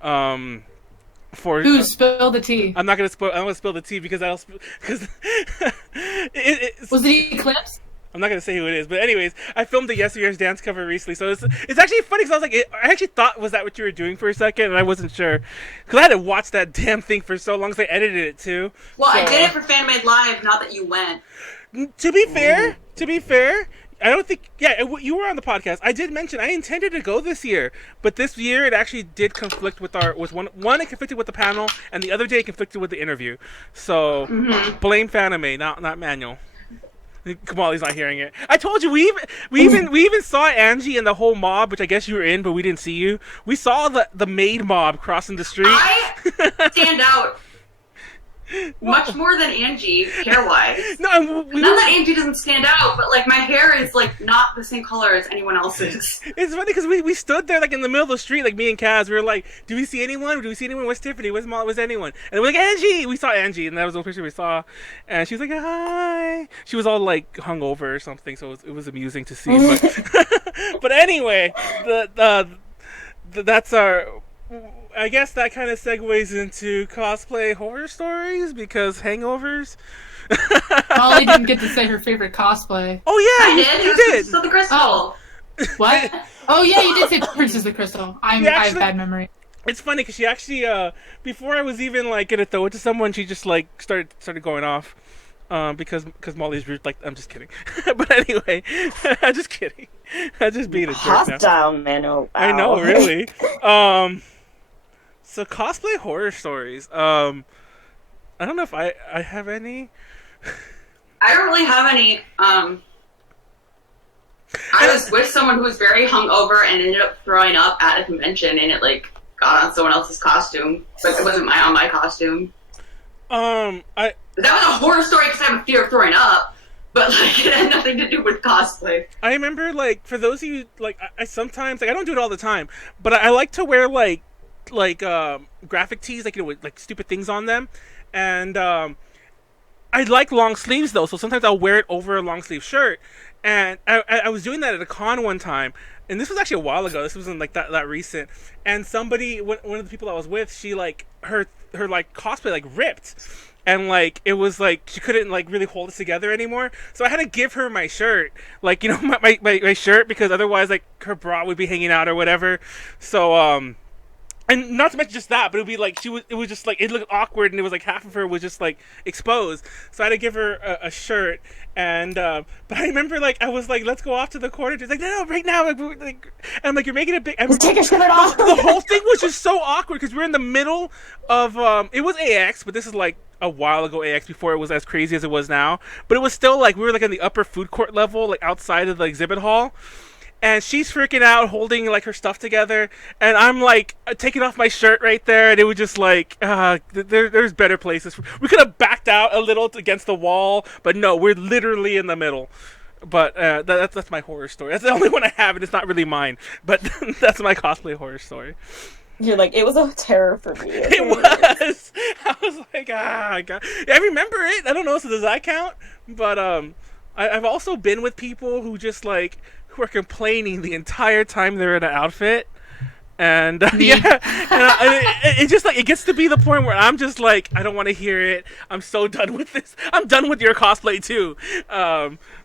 For Who spilled the tea? I'm not gonna spoil. I'm gonna spill the tea because because Was it Eclipse? I'm not gonna say who it is, but anyways, I filmed the Yes or Yes dance cover recently, so it's actually funny because I was like, I actually thought was that what you were doing for a second, and I wasn't sure because I had to watch that damn thing for so long because I edited it too. Well, so, I did it for Fan Made Live, not that you went. To be fair, I don't think. Yeah, you were on the podcast. I did mention I intended to go this year, but this year it actually did conflict with one. It conflicted with the panel, and the other day it conflicted with the interview. So blame Fanime, not Manuel. Kamali's not hearing it. I told you we even saw Angie and the whole mob, which I guess you were in, but we didn't see you. We saw the maid mob crossing the street. I stand out much more than Angie, hair-wise. No, Not that Angie doesn't stand out, but like my hair is like not the same color as anyone else's. It's funny because we stood there like in the middle of the street, like me and Kaz. We were like, "Do we see anyone? Do we see anyone? Where's Tiffany? Where's Molly? Where's anyone?" And we're like, "Angie!" We saw Angie, and that was the picture we saw. And she was like, "Hi." She was all like hungover or something, so it was amusing to see. But anyway, that's our. I guess that kind of segues into cosplay horror stories because hangovers. Molly didn't get to say her favorite cosplay. Oh yeah, I did. you did. So the Crystal. Oh. What? Oh yeah, you did say Princess of the Crystal. I have bad memory. It's funny because she actually, before I was even like gonna throw it to someone, she just like started going off, because Molly's rude. Like, I'm just kidding. But anyway, I'm just kidding. I'm just being a jerk now. Hostile, Manuel. I know, really. So cosplay horror stories. I don't know if I have any. I don't really have any. I was with someone who was very hungover and ended up throwing up at a convention, and it like got on someone else's costume, but it wasn't on my costume. That was a horror story because I have a fear of throwing up, but like it had nothing to do with cosplay. I remember, like, for those of you, like, I sometimes, like, I don't do it all the time, but I like to wear like graphic tees, like, you know, with like stupid things on them, and I like long sleeves though, so sometimes I'll wear it over a long sleeve shirt. And I was doing that at a con one time, and this was actually a while ago. This wasn't like that recent. And somebody, one of the people I was with, she like her like cosplay like ripped, and like it was like she couldn't like really hold it together anymore. So I had to give her my shirt, like, you know, my shirt, because otherwise like her bra would be hanging out or whatever. So and not to mention just that, but it would be like it was just like, it looked awkward, and it was like half of her was just like exposed. So I had to give her a shirt, and but I remember like I was like, let's go off to the corner. She's like, no, right now. Like, and I'm like, you're making a big. Just take your shirt off. The whole thing was just so awkward because we're in the middle of it was AX, but this is like a while ago AX, before it was as crazy as it was now. But it was still like we were like in the upper food court level, like outside of the exhibit hall. And she's freaking out, holding like her stuff together, and I'm like taking off my shirt right there, and it was just like, there's better places. We could have backed out a little against the wall, but no, we're literally in the middle. But that's my horror story. That's the only one I have, and it's not really mine. But that's my cosplay horror story. You're like, it was a terror for me. It was. I was like, God. I remember it. I don't know, so does that count? But I've also been with people who just like, who are complaining the entire time they're in an outfit, and it just like, it gets to be the point where I'm just like, I don't want to hear it. I'm so done with this. I'm done with your cosplay too.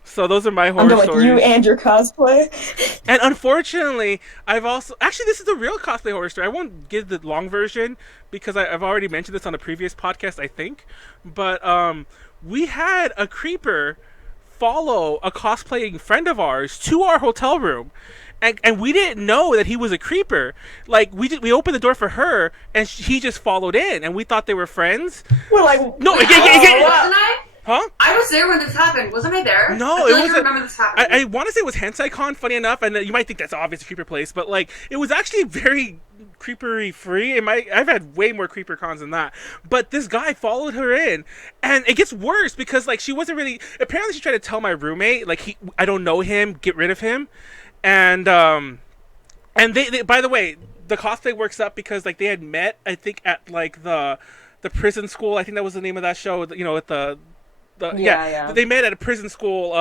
So those are my horror stories. With you and your cosplay. And unfortunately, I've also this is the real cosplay horror story. I won't give the long version because I've already mentioned this on a previous podcast, I think. But we had a creeper follow a cosplaying friend of ours to our hotel room, and we didn't know that he was a creeper. Like, we opened the door for her, and he just followed in, and we thought they were friends. We're like, no, wasn't I? Huh? I was there when this happened. Wasn't I there? No, I it like wasn't. I remember this happening. I want to say it was HensaiCon, funny enough, and you might think that's obvious, a creeper place, but like, it was actually very creepery free. I've had way more creeper cons than that, but this guy followed her in, and it gets worse because like she wasn't really. Apparently, she tried to tell my roommate, like, I don't know him, get rid of him, and And they by the way, the cosplay works up because like they had met, I think, at like the prison school. I think that was the name of that show. You know, at the Yeah. They met at a prison school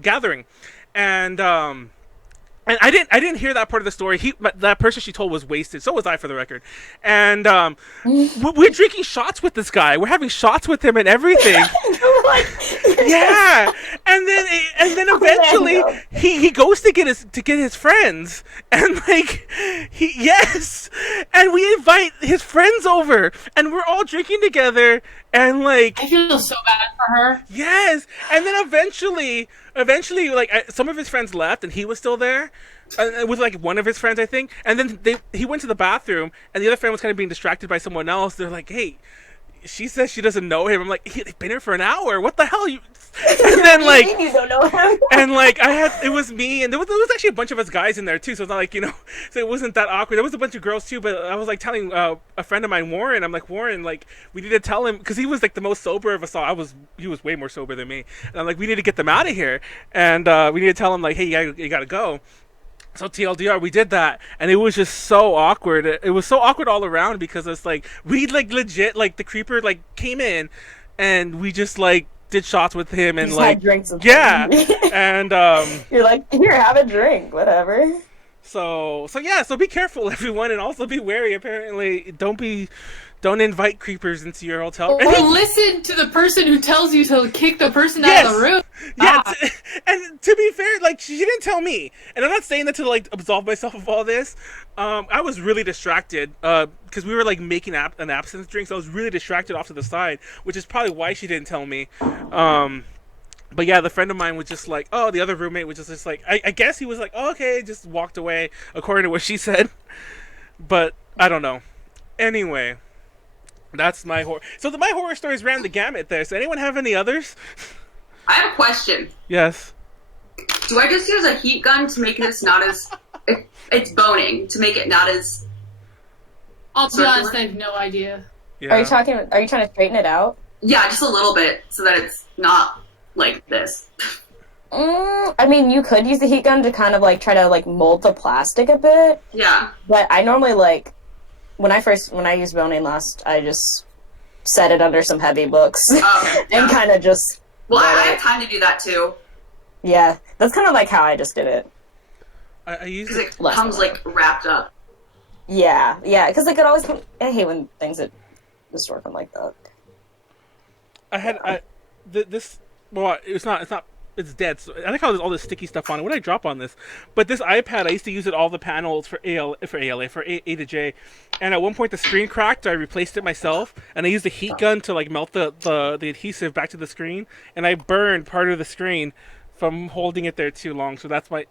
gathering, and I didn't hear that part of the story. That person she told was wasted. So was I, for the record. And we're drinking shots with this guy. We're having shots with him and everything. Yeah. And then eventually he goes to get his friends, and like yes, and we invite his friends over, and we're all drinking together, and like I feel so bad for her. yes, and then eventually, like some of his friends left, and he was still there, with like one of his friends, I think. And then he went to the bathroom, and the other friend was kind of being distracted by someone else. They're like, "Hey, she says she doesn't know him." I'm like, "They've been here for an hour. What the hell?" And then like, you don't know him. and like it was me, and there was actually a bunch of us guys in there too. So it's not like, so it wasn't that awkward. There was a bunch of girls too, but I was like telling a friend of mine, Warren. I'm like, Warren, like we need to tell him, because he was like the most sober of us all. He was way more sober than me, and I'm like, we need to get them out of here, and we need to tell him like, hey, you gotta go. So TLDR, we did that, and it was just so awkward. It was so awkward all around, because it's like we like legit, like the creeper like came in, and we just like did shots with him, and Just like had drinks with yeah, him. and You're like, here, have a drink, whatever. so yeah, so be careful, everyone, and also be wary. Apparently, don't invite creepers into your hotel. Or listen to the person who tells you to kick the person out Yes. of the room. Yeah, Ah. and to be fair, like she didn't tell me, and I'm not saying that to like absolve myself of all this. I was really distracted because we were like making an absinthe drink, so I was really distracted off to the side, which is probably why she didn't tell me. But yeah, the friend of mine was just like, oh, the other roommate was just like, I guess he was like, oh, okay, just walked away according to what she said. But I don't know. Anyway, that's my horror. So my horror stories ran the gamut there. So anyone have any others? I have a question. Yes. Do I just use a heat gun to make this not as... It's boning, to make it not as... I'll be Circular? honest, I have no idea. Yeah. Are you trying to straighten it out? Yeah, just a little bit, so that it's not like this. I mean, you could use the heat gun to kind of like try to like mold the plastic a bit, Yeah. but I normally like when I used boning last, I just set it under some heavy books Okay. and Yeah. kind of just Well, I have time to do that too, yeah. That's kind of like how I just did it. I used because it. it Less comes than like wrapped up. Yeah, because like it always. I hate when things that just work like that. I had this. Well, it's not. It's dead. So I like how there's all this sticky stuff on it. What did I drop on this? But this iPad, I used to use it all the panels for A to J, and at one point the screen cracked. I replaced it myself, and I used a heat gun to like melt the adhesive back to the screen, and I burned part of the screen from holding it there too long. So that's my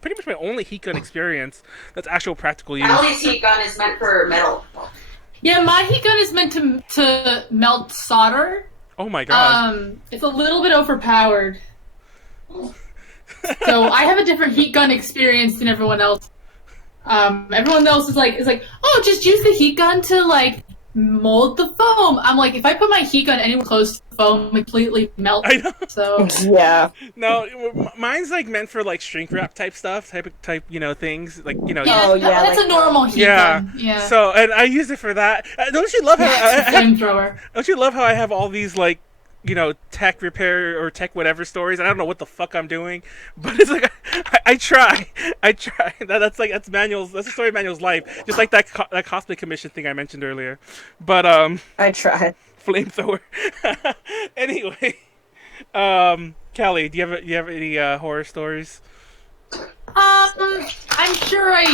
pretty much my only heat gun experience. That's actual practical use. Callie's heat gun is meant for metal. Yeah, my heat gun is meant to melt solder. Oh my god. It's a little bit overpowered. So I have a different heat gun experience than everyone else. Everyone else is like, oh, just use the heat gun to like mold the foam. I'm like, if I put my heat gun anywhere close to the foam, it completely melts. I know. So Yeah, No, mine's like meant for like shrink wrap type stuff, type things like yeah, Oh, yeah, that's like a normal heat Yeah. gun. Yeah. So, and I use it for that. Don't you love how Flamethrower. don't you love how I have all these like, tech repair or tech whatever stories? I don't know what the fuck I'm doing, but it's like I try. That's the story of Manuel's life, just like that cosplay commission thing I mentioned earlier. But I tried. flamethrower. Anyway, Callie, do you have any horror stories? I'm sure I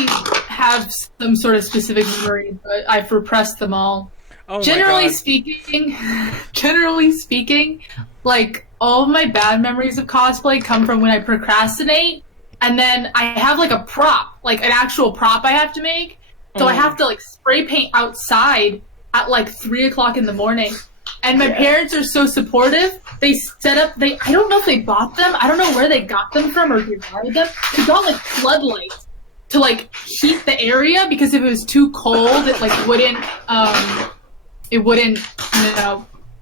have some sort of specific memories, but I've repressed them all. Oh Generally my god. speaking, like all of my bad memories of cosplay come from when I procrastinate, and then I have like a prop, like an actual prop I have to make. So I have to like spray paint outside at like 3:00 in the morning. And my parents are so supportive. They set up. I don't know if they bought them. I don't know where they got them from or who borrowed them. They got like floodlights to like heat the area, because if it was too cold, it like wouldn't. It wouldn't,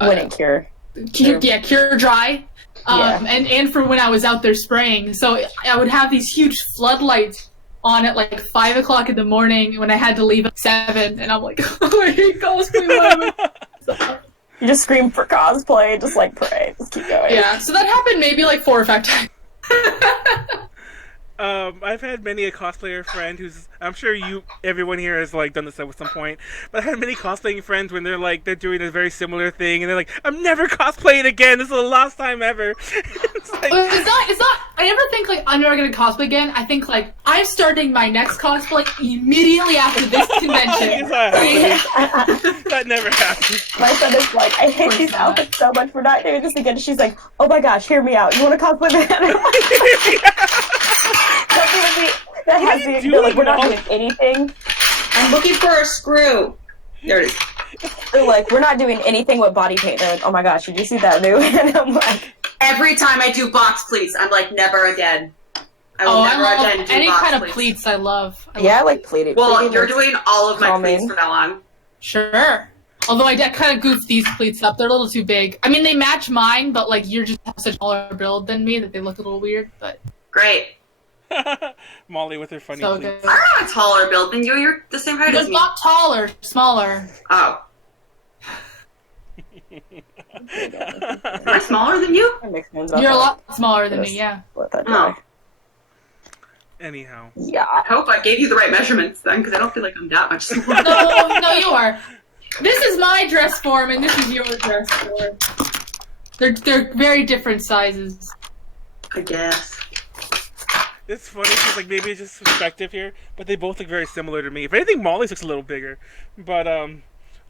Wouldn't cure. cure dry. Yeah. And for when I was out there spraying. So I would have these huge floodlights on at like 5 o'clock in the morning when I had to leave at 7, and I'm like, oh, I hate cosplay. You just scream for cosplay, just like pray, just keep going. Yeah, so that happened maybe like 4 or 5 times. I've had many a cosplayer friend who's, I'm sure everyone here has like done this at some point, but I've had many cosplaying friends when they're doing a very similar thing, and they're like, I'm never cosplaying again, this is the last time ever. It's like, it's not, I never think like, I'm never gonna cosplay again. I think like, I'm starting my next cosplay immediately after this convention. That never happens. My friend is like, I hate these outfits so much, we're not doing this again. She's like, oh my gosh, hear me out. You want to cosplay again? That has me, they're like, we're not doing anything. I'm looking for a screw. There it is. They're like, we're not doing anything with body paint. They're like, oh my gosh, did you see that new? And I'm like, every time I do box pleats, I'm like, never again. I will never again do any box kind of pleats. pleats. I love. I like pleating. Well, pleating you're is doing all of my calming. pleats from now on. Sure. Although I kind of goofed these pleats up. They're a little too big. I mean, they match mine, but like you're just have such a smaller build than me that they look a little weird. But Great. Molly with her funny so pleats. good. I don't have a taller build than you. You're the same height as But me. not taller, smaller. Oh. Am I smaller than you? You're a lot smaller than me, yeah. Let that Oh. die. Anyhow. Yeah. I hope I gave you the right measurements then, because I don't feel like I'm that much smaller. No, you are. This is my dress form, and this is your dress form. They're very different sizes. I guess. It's funny because like maybe it's just perspective here, but they both look very similar to me. If anything, Molly's looks a little bigger, but I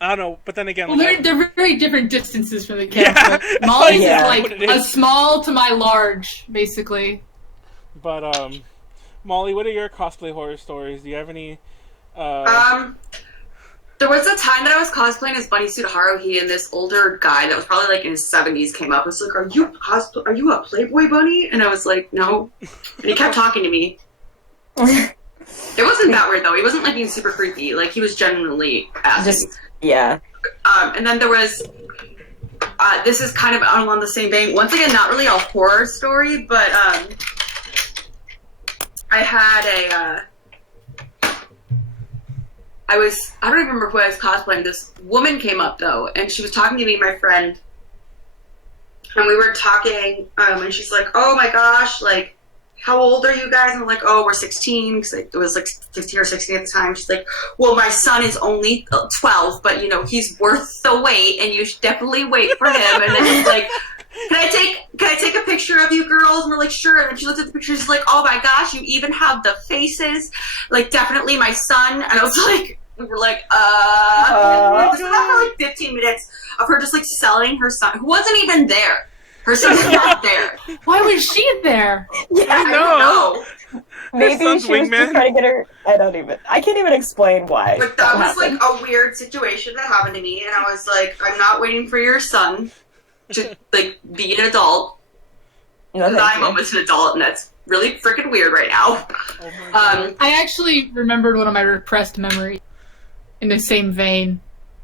don't know. But then again, Well, like, they're very different distances from the camera. Yeah. Molly's Yeah. is like What it a is. small to my large, basically. but Molly, what are your cosplay horror stories? Do you have any? There was a time that I was cosplaying as Bunny Suit Haruhi, and this older guy that was probably like in his 70s came up and was like, Are you a Playboy bunny? And I was like, no. And he kept talking to me. It wasn't that weird though. He wasn't like being super creepy. Like he was genuinely asking. Yeah. And then there was. This is kind of along the same vein. Once again, not really a horror story, but I had a. I don't even remember who I was cosplaying. This woman came up though, and she was talking to me, my friend, and we were talking, and she's like, "Oh my gosh, like, how old are you guys?" And I'm like, "Oh, we're 16," because it was like 15 or 16 at the time. She's like, "Well, my son is only 12, but you know he's worth the wait, and you should definitely wait for him." And then she's like, Can I take a picture of you girls? And we're like, sure. And then she looked at the picture. She's like, oh my gosh, you even have the faces. Like, definitely my son. And I was like, we were like, this was after like 15 minutes of her just like selling her son, who wasn't even there. Her son was not there. Why was she there? Yeah, I don't know. maybe she was wingman. just trying to get her. I can't even explain why. But that was happened. like a weird situation that happened to me. And I was like, I'm not waiting for your son to like be an adult. No, Because thank I'm you. almost an adult, and that's really freaking weird right now. Oh my God. I actually remembered one of my repressed memories in the same vein.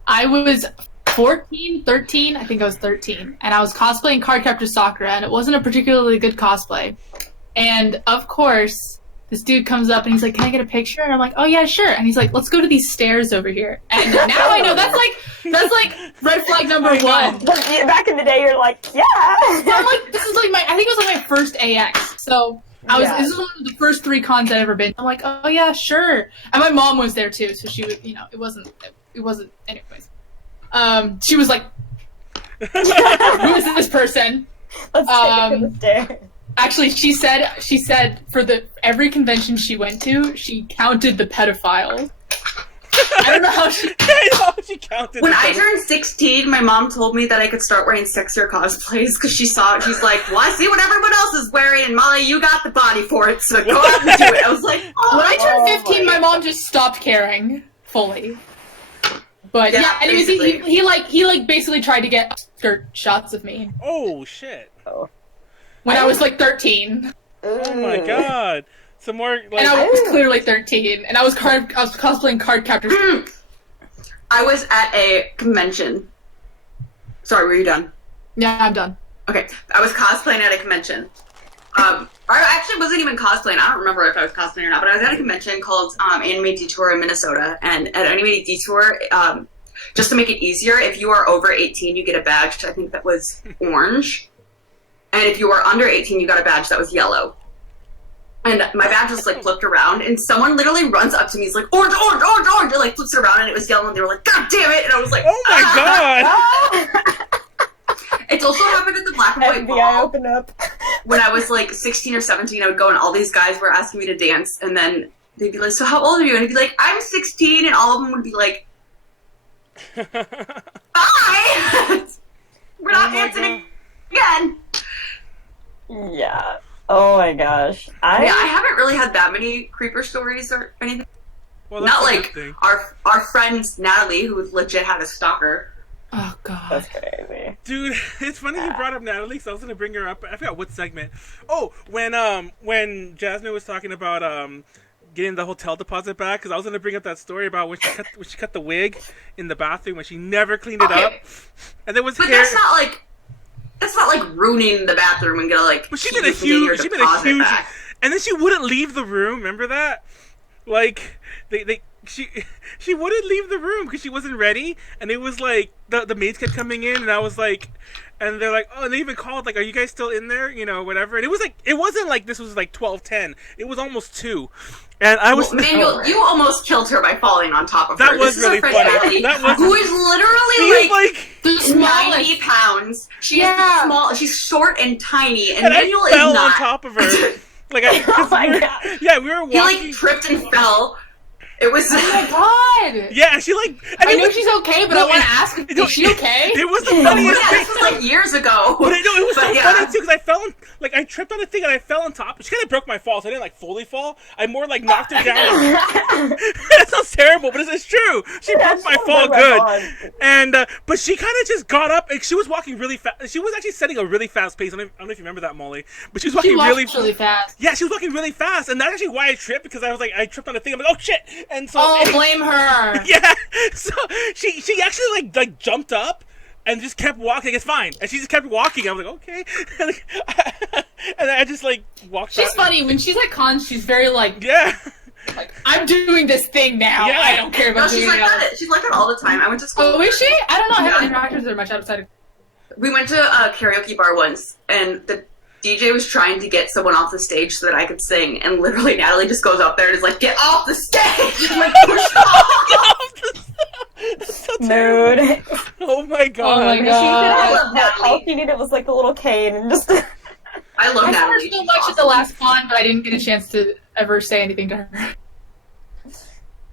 I was 13, I think I was 13, and I was cosplaying Cardcaptor Sakura, and it wasn't a particularly good cosplay. And of course, this dude comes up and he's like, can I get a picture? And I'm like, oh yeah, sure. And he's like, let's go to these stairs over here. And now I know that's like red flag number one. But yeah, back in the day, you're like, yeah. So I'm like, this is like I think it was like my first AX. So Yeah. this is one of the first 3 cons I'd ever been. I'm like, oh yeah, sure. And my mom was there too, so she was, it wasn't, anyways. She was like, who is this person? Let's take it to the stairs. Actually, she said for every convention she went to, she counted the pedophiles. I don't know how she. I know she counted. When the I numbers. turned 16, my mom told me that I could start wearing sexier cosplays because she saw it. She's like, well, I see what everyone else is wearing, and Molly, you got the body for it, so go out and do it. I was like, oh. When I turned Oh 15, my my mom just stopped caring fully. But yeah, anyways, basically. he basically tried to get skirt shots of me Oh shit! when I was like 13, Oh my God! Some more like. and I was clearly 13, and I was cosplaying Cardcaptor. I was at a convention. Sorry, were you done? Yeah, I'm done. Okay, I was cosplaying at a convention. I actually wasn't even cosplaying. I don't remember if I was cosplaying or not, but I was at a convention called Anime Detour in Minnesota. And at Anime Detour, just to make it easier, if you are over 18, you get a badge. I think that was orange. And if you were under 18, you got a badge that was yellow. And my badge was like flipped around, and someone literally runs up to me. He's like, orange, orange, orange, orange. And like flips it around, and it was yellow. And they were like, God damn it! And I was like, Oh my god! It's also happened at the Black and White FBI Ball. open up. When I was like 16 or 17, I would go and all these guys were asking me to dance, and then they'd be like, so how old are you? And I'd be like, I'm 16, and all of them would be like, bye! We're not dancing again. Yeah. Oh my gosh. Yeah, I haven't really had that many creeper stories or anything. Well, that's Not a good like thing. our friend Natalie, who legit had a stalker. Oh god. That's crazy. Dude, it's funny you brought up Natalie, so I was gonna bring her up. I forgot what segment. Oh, when Jasmine was talking about getting the hotel deposit back, because I was gonna bring up that story about when she cut the wig in the bathroom when she never cleaned it up, and there was But hair. that's not like ruining the bathroom and gonna like. But she keep made a you from getting your huge, deposit back. and then she wouldn't leave the room. Remember that? Like she wouldn't leave the room because she wasn't ready, and it was like the maids kept coming in, and I was like, and they're like, oh, and they even called like, are you guys still in there? You know, whatever. And it was like, it wasn't like this was like 12:10. It was almost 2, and I was. Well, Manuel, you almost killed her by falling on top of her. That was This is our really friend funny. Natalie, That was- who is She literally was like. The smallest. 90 pounds. She Yeah. is small. She's short and tiny, and And Manuel I is fell not. on top of her. Like, Oh my god. yeah, we were He walking. like tripped and fell. It was. Oh my god. Yeah, and she like. And I it know was- she's okay, but No, I want it- to ask, no, is she okay? It was the Yeah, funniest thing. this was like years ago. But I know it was But so yeah. funny too because I fell on, like I tripped on a thing and I fell on top. She kind of broke my fall, so I didn't like fully fall. I more like knocked her down. That sounds terrible, but it's true. She broke my fall good, and but she kind of just got up and she was walking really fast. She was actually setting a really fast pace. I don't know if you remember that, Molly, but she was walking She really. walks really fast. Yeah, she was walking really fast, and that's actually why I tripped because I was like I tripped on a thing. I'm like, oh shit, and so. Oh, blame her. Yeah, so she actually like jumped up and just kept walking. It's fine, and she just kept walking. I was like, okay, and I just like walked. She's out. funny. When she's at cons, she's very like, Yeah, I'm doing this thing now. Yeah. I don't care No, about she's doing like it else. that. She's like that all the time. I went to school. Oh, is she? I don't know. I haven't Yeah. interacted with her much outside of... We went to a karaoke bar once, and the DJ was trying to get someone off the stage so that I could sing, and literally Natalie just goes up there and is like, "Get off the stage!" And like push off. That's so terrible. Mood. Oh my god. Oh my She God. did have that. All she needed was like a little cane and just. I love I saw her Natalie. so She's much at the awesome. last con, but I didn't get a chance to ever say anything to her.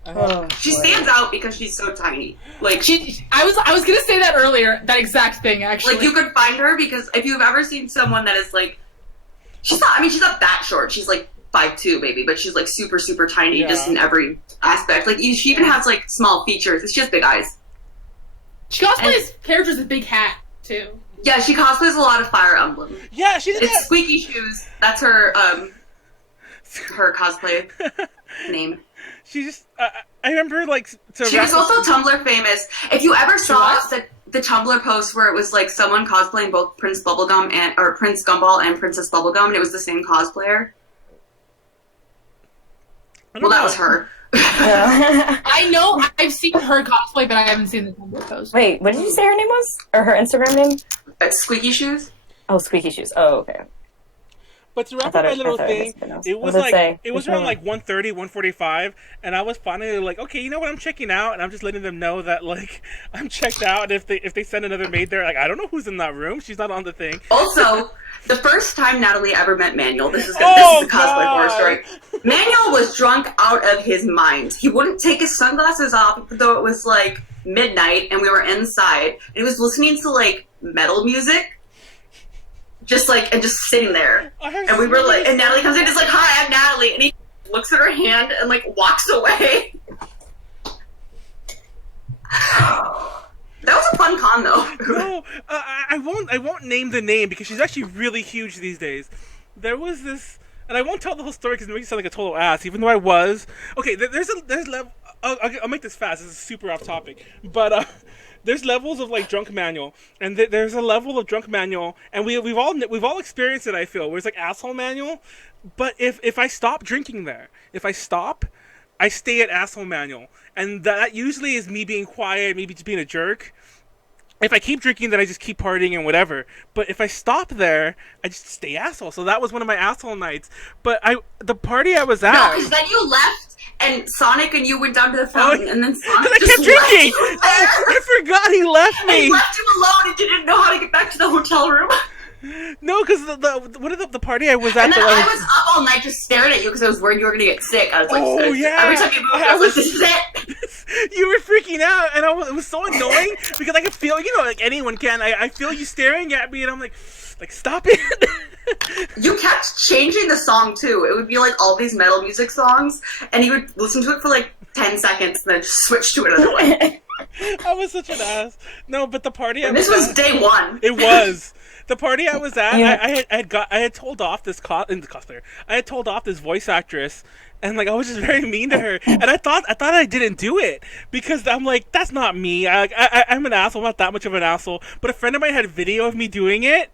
Oh, She boy. stands out because she's so tiny. Like I was gonna say that earlier, that exact thing, actually. like you could find her because if you've ever seen someone that is like, she's not that short. She's like 5'2", maybe, but she's like super super tiny just Yeah. in every aspect. Like she even has like small features. She has big eyes. She cosplays characters with big hat, too. Yeah, she cosplays a lot of Fire Emblem. Yeah, she did It's that. Squeaky Shoes. That's her cosplay name. She just. I remember like to. She was also Tumblr famous. If you ever saw was? the Tumblr post where it was like someone cosplaying both Prince Bubblegum or Prince Gumball and Princess Bubblegum, and it was the same cosplayer. I don't Well, that know. was her. Yeah. I know I've seen her cosplay, but I haven't seen the Tumblr post. Wait, what did you say her name was? Or her Instagram name? Squeaky Shoes. Oh, Squeaky Shoes. Oh, okay. But to wrap thought up my it- little I thought it thing, was something else. it What was did it like say? it was Which around one? like 1:30, 1:45, and I was finally like, okay, you know what, I'm checking out, and I'm just letting them know that like I'm checked out. And if they send another maid there, like I don't know who's in that room. She's not on the thing. Also, the first time Natalie ever met Manuel, this is Oh, a cosplay horror God. story. Manuel was drunk out of his mind. He wouldn't take his sunglasses off, though it was like midnight and we were inside. And he was listening to like metal music. Just sitting there. And we were like, and Natalie comes in and is like, "Hi, I'm Natalie." And he looks at her hand and like walks away. That was a fun con though. No, I won't name the name because she's actually really huge these days. There was this, and I won't tell the whole story because it makes me sound like a total ass, even though I was. Okay, there's level. I'll make this fast. This is super off topic, but there's levels of like drunk Manuel, and there's a level of drunk Manuel, and we've all experienced it. I feel where it's like asshole Manuel, but if I stop drinking there, if I stop, I stay at asshole Manuel, and that usually is me being quiet, maybe just being a jerk. If I keep drinking, then I just keep partying and whatever. But if I stop there, I just stay asshole. So that was one of my asshole nights. But the party I was at. No, because then you left, and Sonic and you went down to the fountain, and then Sonic I just kept drinking. left you there. I forgot he left me. And left you alone, and you didn't know how to get back to the hotel room. No, because the party I was at. And then I was up all night just staring at you because I was worried you were going to get sick. I was like, oh, yeah. Every time you moved, I was like, this is it. You were freaking out, and it was so annoying because I could feel, like anyone can. I feel you staring at me, and I'm like stop it. You kept changing the song too. It would be like all these metal music songs, and you would listen to it for like 10 seconds, and then just switch to another one. I was such an ass. No, but the party. This was day one. It was. The party I was at, Yeah. I had told off this cosplayer. I had told off this voice actress, and like I was just very mean to her. And I thought I didn't do it because I'm like, that's not me. I'm an asshole. I'm not that much of an asshole. But a friend of mine had a video of me doing it.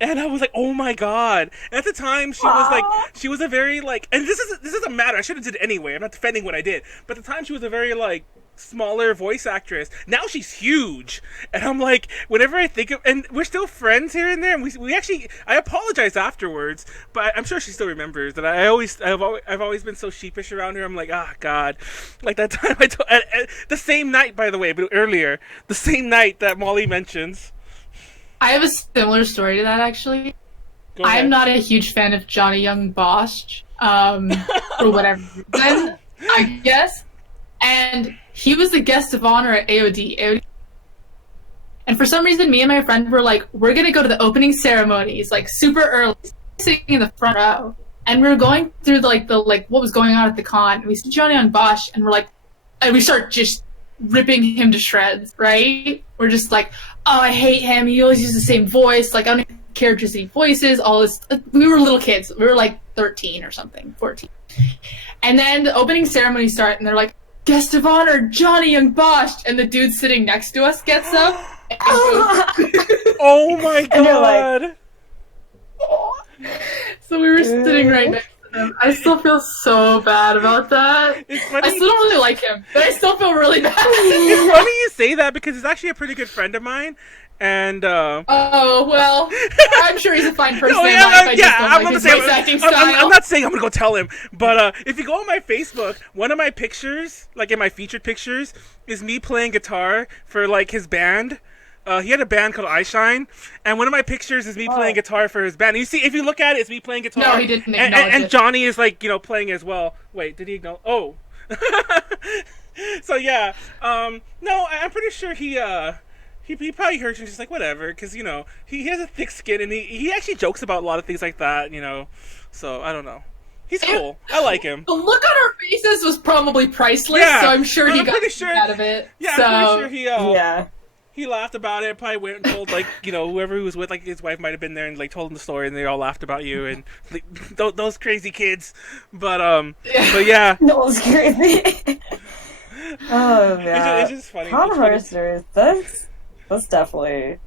And I was like, oh my god. And at the time, she was a very like, and this doesn't matter. I should have did it anyway. I'm not defending what I did. But at the time, she was a very like smaller voice actress. Now she's huge. And I'm like, whenever I think of, and we're still friends here and there. And we actually, I apologized afterwards, but I'm sure she still remembers that I've always been so sheepish around her. I'm like, ah, God. Like that time the same night, by the way, but earlier, the same night that Molly mentions. I have a similar story to that, actually. I'm not a huge fan of Johnny Young Bosch, for whatever reason, I guess. And he was the guest of honor at AOD. And for some reason, me and my friend were like, we're going to go to the opening ceremonies, like, super early, sitting in the front row. And we were going through, what was going on at the con. And we see Johnny Young Bosch, and we're like, and we start just ripping him to shreds, right? We're just like, oh, I hate him. He always uses the same voice. Like, I don't characters any voices, all this. We were little kids. We were like 13 or something, 14. And then the opening ceremony starts, and they're like, guest of honor, Johnny Young Bosch. And the dude sitting next to us gets up. And Oh my And you're like, god. so we were sitting right next to him. I still feel so bad about that. It's funny. I still don't really like him, but I still feel really bad. It's funny you say that because he's actually a pretty good friend of mine. And oh well, I'm sure he's a fine person. No, if I just don't like his voice acting style. I'm not saying I'm gonna go tell him, but if you go on my Facebook, one of my pictures, like in my featured pictures, is me playing guitar for like his band. He had a band called I Shine, and one of my pictures is me playing guitar for his band. And you see, if you look at it, it's me playing guitar. No, he didn't acknowledge and it. Johnny is like playing as well. Wait, did he acknowledge? Oh, so yeah. No, I'm pretty sure he probably heard you just like whatever, because he has a thick skin and he actually jokes about a lot of things like that, So I don't know. He's cool. I like him. The look on our faces was probably priceless, so I'm sure he got something out of it. Yeah, so, I'm pretty sure yeah. he laughed about it. Probably went and told whoever he was with, like his wife might have been there and like told him the story, and they all laughed about you and like, those crazy kids. But yeah. No, it was crazy. Oh man, It's just funny. Con horror stories. That's definitely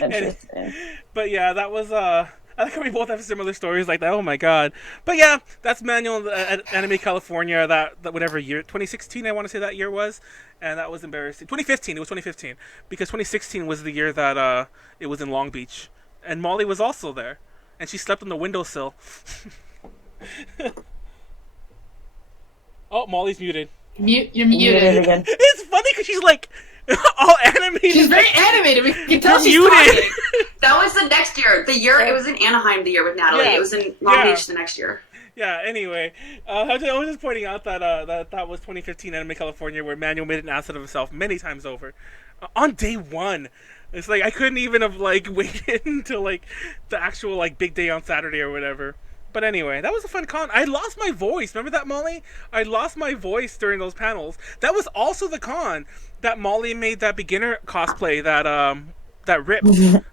interesting. But yeah, that was I think we both have similar stories like that. Oh my god. But yeah, that's Manuel at Anime California, that whatever year, 2016 I want to say that year was, and that was embarrassing. 2015, it was 2015, because 2016 was the year that it was in Long Beach, and Molly was also there, and she slept on the windowsill. Oh, Molly's muted. You're muted. Again. It's funny because she's like all animated. She's very animated. We can tell she's muted. talking. That was the next year. It was in Anaheim the year with Natalie. Yeah. It was in Long Yeah. Beach the next year. Yeah, anyway, I was just pointing out that that was 2015 Anime California, where Manuel made an ass out of himself many times over. On day one. It's like I couldn't even have like waited until like the actual like big day on Saturday or whatever. But anyway, that was a fun con. I lost my voice. Remember that, Molly? I lost my voice during those panels. That was also the con that Molly made that beginner cosplay that that ripped.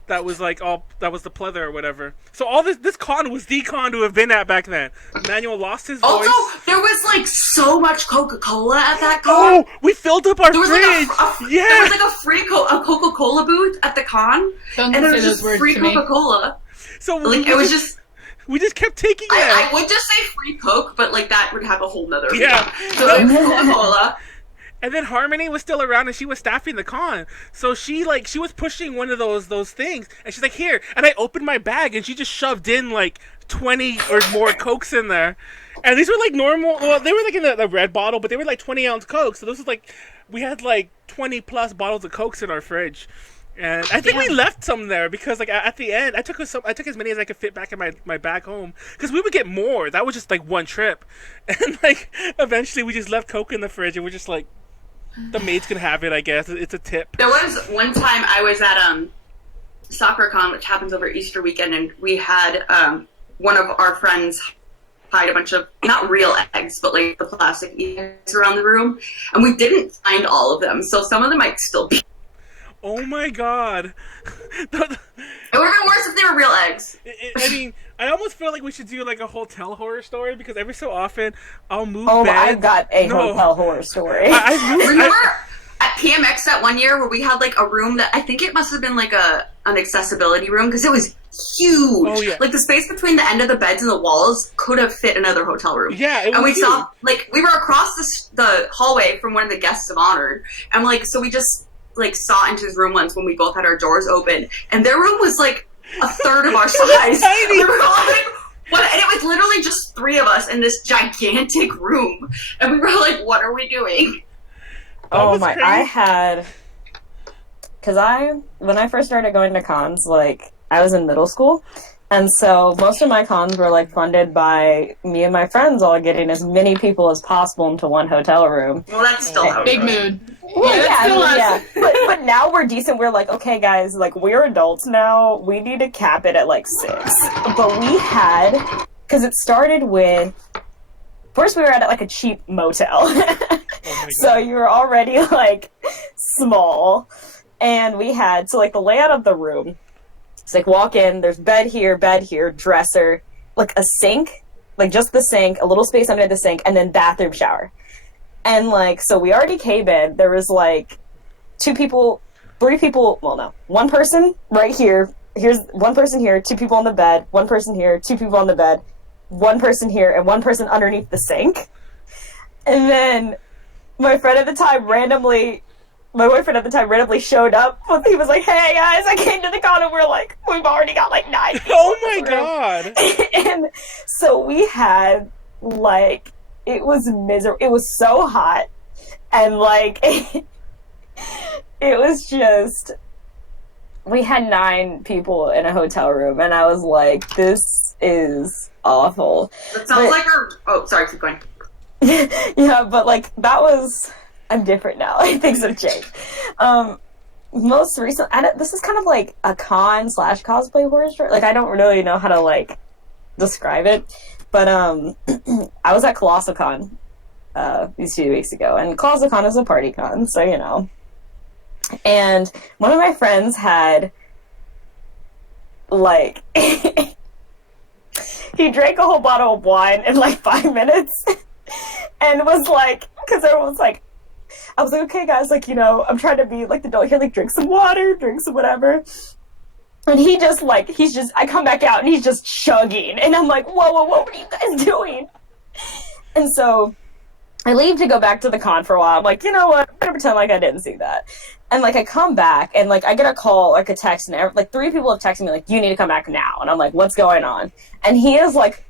That was like that was the pleather or whatever. So all this con was the con to have been at back then. Manuel lost his voice. Also, there was like so much Coca-Cola at that con. Oh, we filled up our There was fridge. there was like a free Coca-Cola booth at the con, Don't and there say was those just words free to me. Coca-Cola. So Like it was just. we just kept taking it. I would just say free Coke, but like that would have a whole nother. Yeah. So like Coca-Cola. And then Harmony was still around, and she was staffing the con. So she was pushing one of those things, and she's like, "Here." And I opened my bag, and she just shoved in like 20 or more Cokes in there. And these were like normal. Well, they were like in the red bottle, but they were like 20-ounce Cokes. So this was like we had like 20 plus bottles of Cokes in our fridge. And I think we left some there because, like, at the end, I took as many as I could fit back in my bag home because we would get more. That was just like one trip, and like eventually we just left Coke in the fridge, and we're just like, the maids can have it. I guess it's a tip. There was one time I was at SoccerCon, which happens over Easter weekend, and we had one of our friends hide a bunch of not real eggs, but like the plastic eggs around the room, and we didn't find all of them, so some of them might still be. Oh my god. It would have been worse if they were real eggs. I mean, I almost feel like we should do like a hotel horror story because every so often I'll move Oh, beds. I've got a hotel horror story. Remember at PMX that one year where we had like a room that I think it must have been like an accessibility room because it was huge. Oh, yeah. Like the space between the end of the beds and the walls could have fit another hotel room. Yeah, it was and we huge. saw like we were across the hallway from one of the guests of honor, and like so we just like saw into his room once when we both had our doors open, and their room was like a third of our size. tiny. We were all like, what? And it was literally just three of us in this gigantic room, and we were like, what are we doing? Oh my! crazy. I had because when I first started going to cons, like I was in middle school, and so most of my cons were like funded by me and my friends all getting as many people as possible into one hotel room. Well, that's still how it Big goes. mood. Well, that's still us. yeah. But now we're decent. We're like, okay, guys, like we're adults now. We need to cap it at like 6. But we had, because it started with, first we were at like a cheap motel. So you were already like small. And we had, so like the layout of the room, it's like walk in, there's bed here, dresser, like a sink, like just the sink, a little space under the sink, and then bathroom shower. And, like, so we already came in. There was, like, 3 people, well, no. 1 person right here. Here's 1 person here, 2 people on the bed, 1 person here, 2 people on the bed, 1 person here, and 1 person underneath the sink. And then my boyfriend at the time randomly showed up. He was like, hey, guys, I came to the con, and we're like, we've already got, like, 9 people. Oh my god. And so we had, like, it was miserable. It was so hot. And, like, it was just... We had 9 people in a hotel room, and I was like, this is awful. That sounds like our... Oh, sorry, keep going. Yeah, but, like, that was... I'm different now. Things have changed. Most recent... this is kind of, like, a con/cosplay horror story. Like, I don't really know how to, like, describe it. But I was at ColossalCon these 2 weeks ago, and ColossalCon is a party con, so you know. And one of my friends had, like, he drank a whole bottle of wine in like 5 minutes, and was like, because everyone was like, I was like, okay, guys, like, you know, I'm trying to be like the adult here, like, drink some water, drink some whatever. And he just, like, I come back out and he's just chugging. And I'm like, whoa, what are you guys doing? And so I leave to go back to the con for a while. I'm like, you know what? I'm going to pretend like I didn't see that. And, like, I come back and, like, I get a call, like, a text. And, like, 3 people have texted me, like, you need to come back now. And I'm like, what's going on? And he is, like,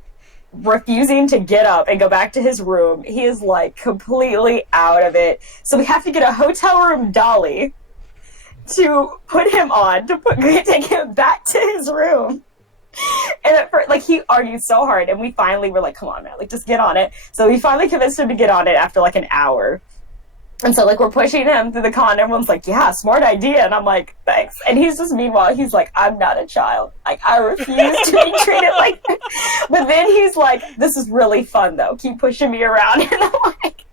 refusing to get up and go back to his room. He is, like, completely out of it. So we have to get a hotel room dolly to put him on, to take him back to his room. And at first, like, he argued so hard, and we finally were like, come on, man, like, just get on it. So we finally convinced him to get on it after, like, an hour. And so, like, we're pushing him through the con, and everyone's like, yeah, smart idea. And I'm like, thanks. And he's just, meanwhile, he's like, I'm not a child. Like, I refuse to be treated like that. But then he's like, this is really fun, though. Keep pushing me around. And I'm like,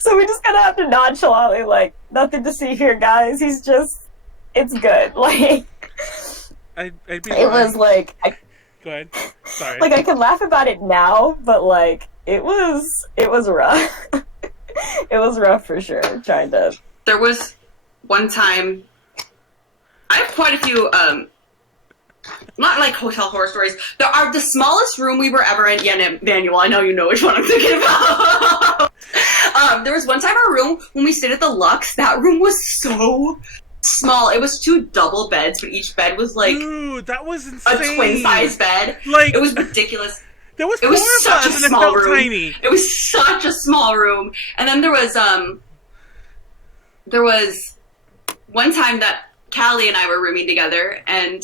so we just kind of have to nonchalantly, like, nothing to see here, guys. He's just it's good. Like, I'd be it was like, Go ahead. Sorry. like I can laugh about it now, but like it was rough. It was rough for sure. Trying to. There was one time. I have quite a few. Not like hotel horror stories. The smallest room we were ever in. Yeah, Manuel, I know you know which one I'm thinking about. There was one time our room when we stayed at the Lux. That room was so small. It was 2 double beds, but each bed was like Dude, that was insane. a twin size bed. Like, it was ridiculous. There was It was 4 of such us, a and it small felt room. tiny. It was such a small room. And then there was one time that Callie and I were rooming together, and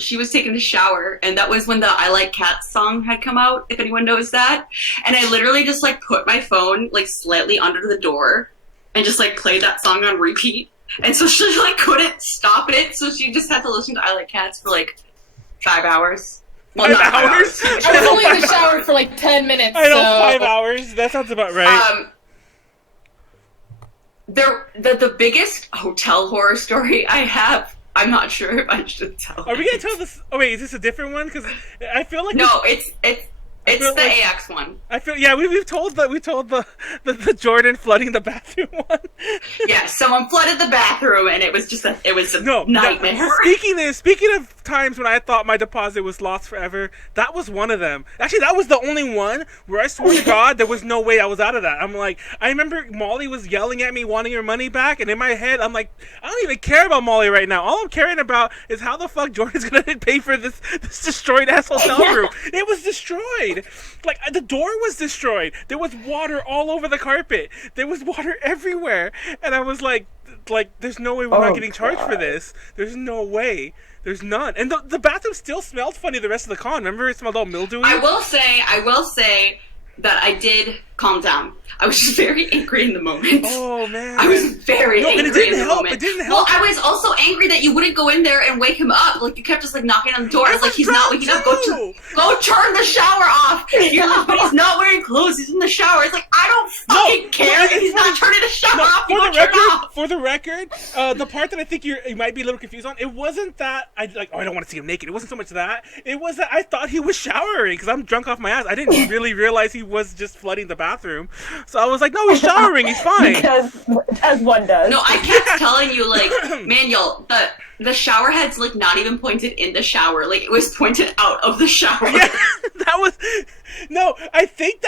she was taking a shower, and that was when the I Like Cats song had come out, if anyone knows that. And I literally just like put my phone like slightly under the door and just like played that song on repeat. And so she like couldn't stop it, so she just had to listen to I Like Cats for like 5 hours. Well, 5 not 5 hours? hours. I was only in the shower for like 10 minutes. I know, so... 5 hours. That sounds about right. The biggest hotel horror story I have, I'm not sure if I should tell. Are we gonna tell this? Oh wait, is this a different one? Because I feel like No, it's the like- AX one. I feel we've told the Jordan flooding the bathroom one. Yeah, someone flooded the bathroom, and it was a nightmare. Speaking of times when I thought my deposit was lost forever, that was one of them. Actually, that was the only one where I swear to God there was no way I was out of that. I'm like, I remember Molly was yelling at me wanting her money back, and in my head I'm like, I don't even care about Molly right now. All I'm caring about is how the fuck Jordan's gonna pay for this destroyed ass hotel room. It was destroyed. Like, the door was destroyed. There was water all over the carpet. There was water everywhere. And I was like, there's no way we're not getting charged for this. There's no way. There's none. And the bathroom still smelled funny the rest of the con. Remember it smelled all mildewy? I will say that I did calm down. I was just very angry in the moment. Oh, man. I was very angry and it didn't in the help. moment. It didn't help. Well, I was also angry that you wouldn't go in there and wake him up. Like, you kept just like knocking on the door. I was like, he's not waking up. Go turn the shower off. But he's not wearing clothes. He's in the shower. It's like, I don't fucking care if he's not turning the shower off. For the record, the part that I think you might be a little confused on, it wasn't that I don't want to see him naked. It wasn't so much that. It was that I thought he was showering because I'm drunk off my ass. I didn't really realize he was just flooding the bathroom. So I was like, no, he's showering. He's fine. Because, as one does. No, I kept telling you, like, Manuel, the shower head's, like, not even pointed in the shower. Like, it was pointed out of the shower. Yeah, that was... No, I think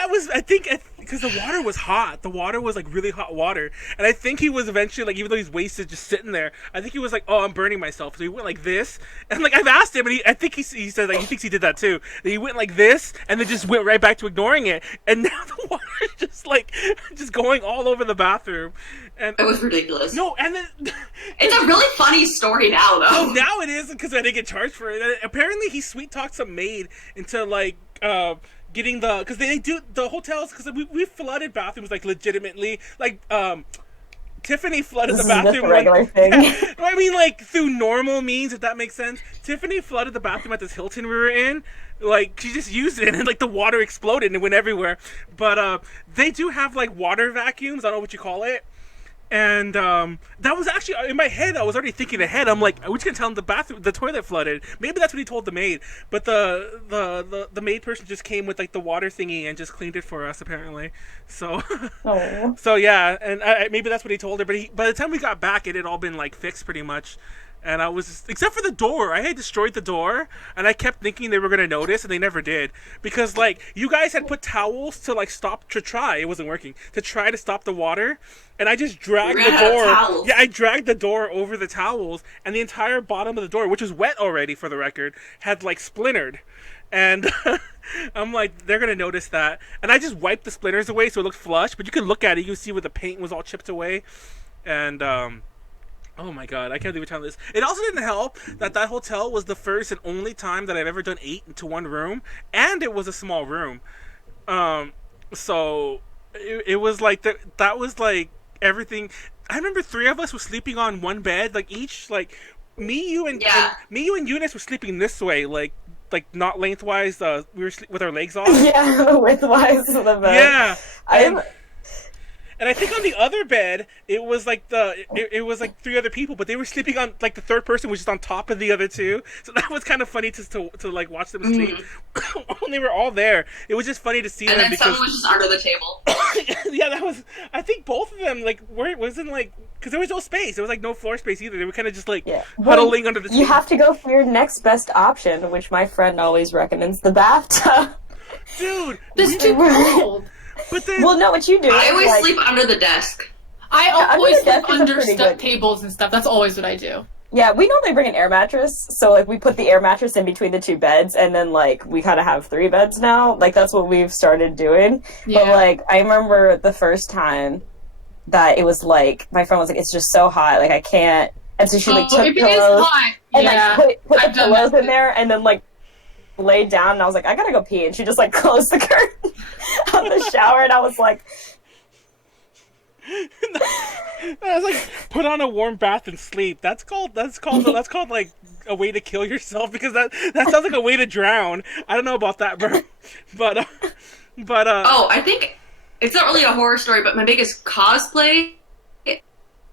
because the water was hot. The water was, like, really hot water. And I think he was eventually, like, even though he's wasted just sitting there, I think he was like, oh, I'm burning myself. So he went like this. And, like, I've asked him, and I think he said, like, he thinks he did that, too. That he went like this, and then just went right back to ignoring it. And now the water is just, like, just going all over the bathroom. And it was ridiculous. No, and then... It's a really funny story now, though. No, now it is, because I didn't get charged for it. And apparently, he sweet-talked some maid into, like, getting because they do the hotels, because we flooded bathrooms, like, legitimately, like, Tiffany flooded the bathroom. Just a regular thing. Yeah, I mean, like, through normal means, if that makes sense. Tiffany flooded the bathroom at this Hilton we were in. Like, she just used it, and, like, the water exploded and it went everywhere. But they do have, like, water vacuums. I don't know what you call it. And that was actually in my head. I was already thinking ahead. I'm like, we're just gonna tell him the toilet flooded. Maybe that's what he told the maid. But the maid person just came with, like, the water thingy and just cleaned it for us, apparently. So so yeah, and maybe that's what he told her. But by the time we got back, it had all been, like, fixed pretty much. And I was except for the door. I had destroyed the door, and I kept thinking they were gonna notice, and they never did. Because, like, you guys had put towels to, like, it wasn't working, to try to stop the water, and I just dragged the door. Yeah, I dragged the door over the towels, and the entire bottom of the door, which was wet already for the record, had, like, splintered. And I'm like, they're gonna notice that. And I just wiped the splinters away so it looked flush, but you can look at it, you can see where the paint was all chipped away. And oh my god, I can't believe we're telling this. It also didn't help that hotel was the first and only time that I've ever done 8 into one room, and it was a small room. So it was like that was like everything. I remember 3 of us were sleeping on one bed, like each, like me, you, and Eunice were sleeping this way, like not lengthwise. We were with our legs off. Yeah, widthwise of the bed. Yeah. And I think on the other bed, it was like it was like 3 other people, but they were sleeping on like the third person was just on top of the other 2. So that was kind of funny to like watch them sleep when they were all there. It was just funny to see and them then someone was just under the table. yeah, that was. I think both of them like wasn't like because there was no space. There was like no floor space either. They were kind of just like huddling under the table. You have to go for your next best option, which my friend always recommends: the bathtub. Dude, This is too cold. but then Well, no, what you do? I always like, sleep under the desk. I under always the desk sleep is a under pretty step good- tables and stuff. That's always what I do. Yeah, we normally bring an air mattress, so like we put the air mattress in between the 2 beds, and then like we kind of have 3 beds now. Like that's what we've started doing. Yeah. But like I remember the first time that it was like my friend was like, "It's just so hot, like I can't." And so she like took if it is pillows hot, and yeah. like put the I've done pillows that in there, and then like laid down. And I was like, "I gotta go pee," and she just like closed the curtain on the shower, and I was like. I was like, put on a warm bath and sleep. That's called like a way to kill yourself because that sounds like a way to drown. I don't know about that, bro. But Oh, I think it's not really a horror story, but my biggest cosplay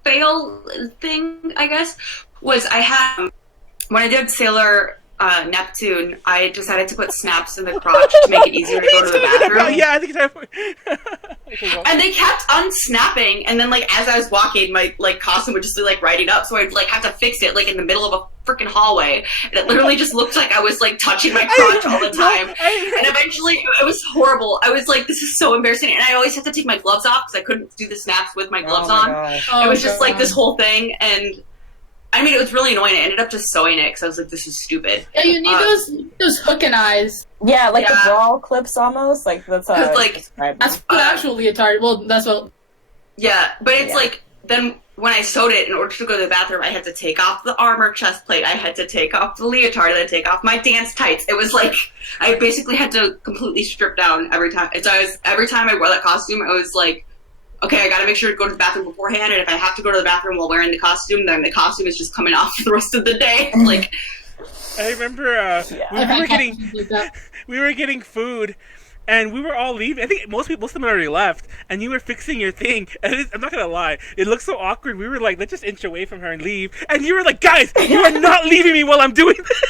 fail thing, I guess, was I had when I did Sailor Neptune, I decided to put snaps in the crotch to make it easier to go to the bathroom. Yeah, I think it's And they kept unsnapping, and then like as I was walking, my like costume would just be like riding up, so I'd like have to fix it like in the middle of a freaking hallway, and it literally just looked like I was like touching my crotch all the time. And eventually, it was horrible. I was like, "This is so embarrassing," and I always had to take my gloves off because I couldn't do the snaps with my gloves on. Gosh. It was just like God. this whole thing, and I mean, it was really annoying. I ended up just sewing it because I was like, "This is stupid." Yeah, you need those hook and eyes. Yeah, like Yeah. the bra clips almost. Like that's how I Cause, like, describe That's it. what actual leotard. Well, that's what. Yeah, but it's Yeah. like then when I sewed it, in order to go to the bathroom, I had to take off the armor chest plate. I had to take off the leotard. I had to take off my dance tights. It was like I basically had to completely strip down every time. So every time I wore that costume, I was like, okay, I got to make sure to go to the bathroom beforehand. And if I have to go to the bathroom while wearing the costume, then the costume is just coming off for the rest of the day. Like, I remember we were getting food. And we were all leaving. I think most of them already left. And you were fixing your thing. And I'm not gonna lie, it looked so awkward. We were like, let's just inch away from her and leave. And you were like, guys, you are not leaving me while I'm doing this.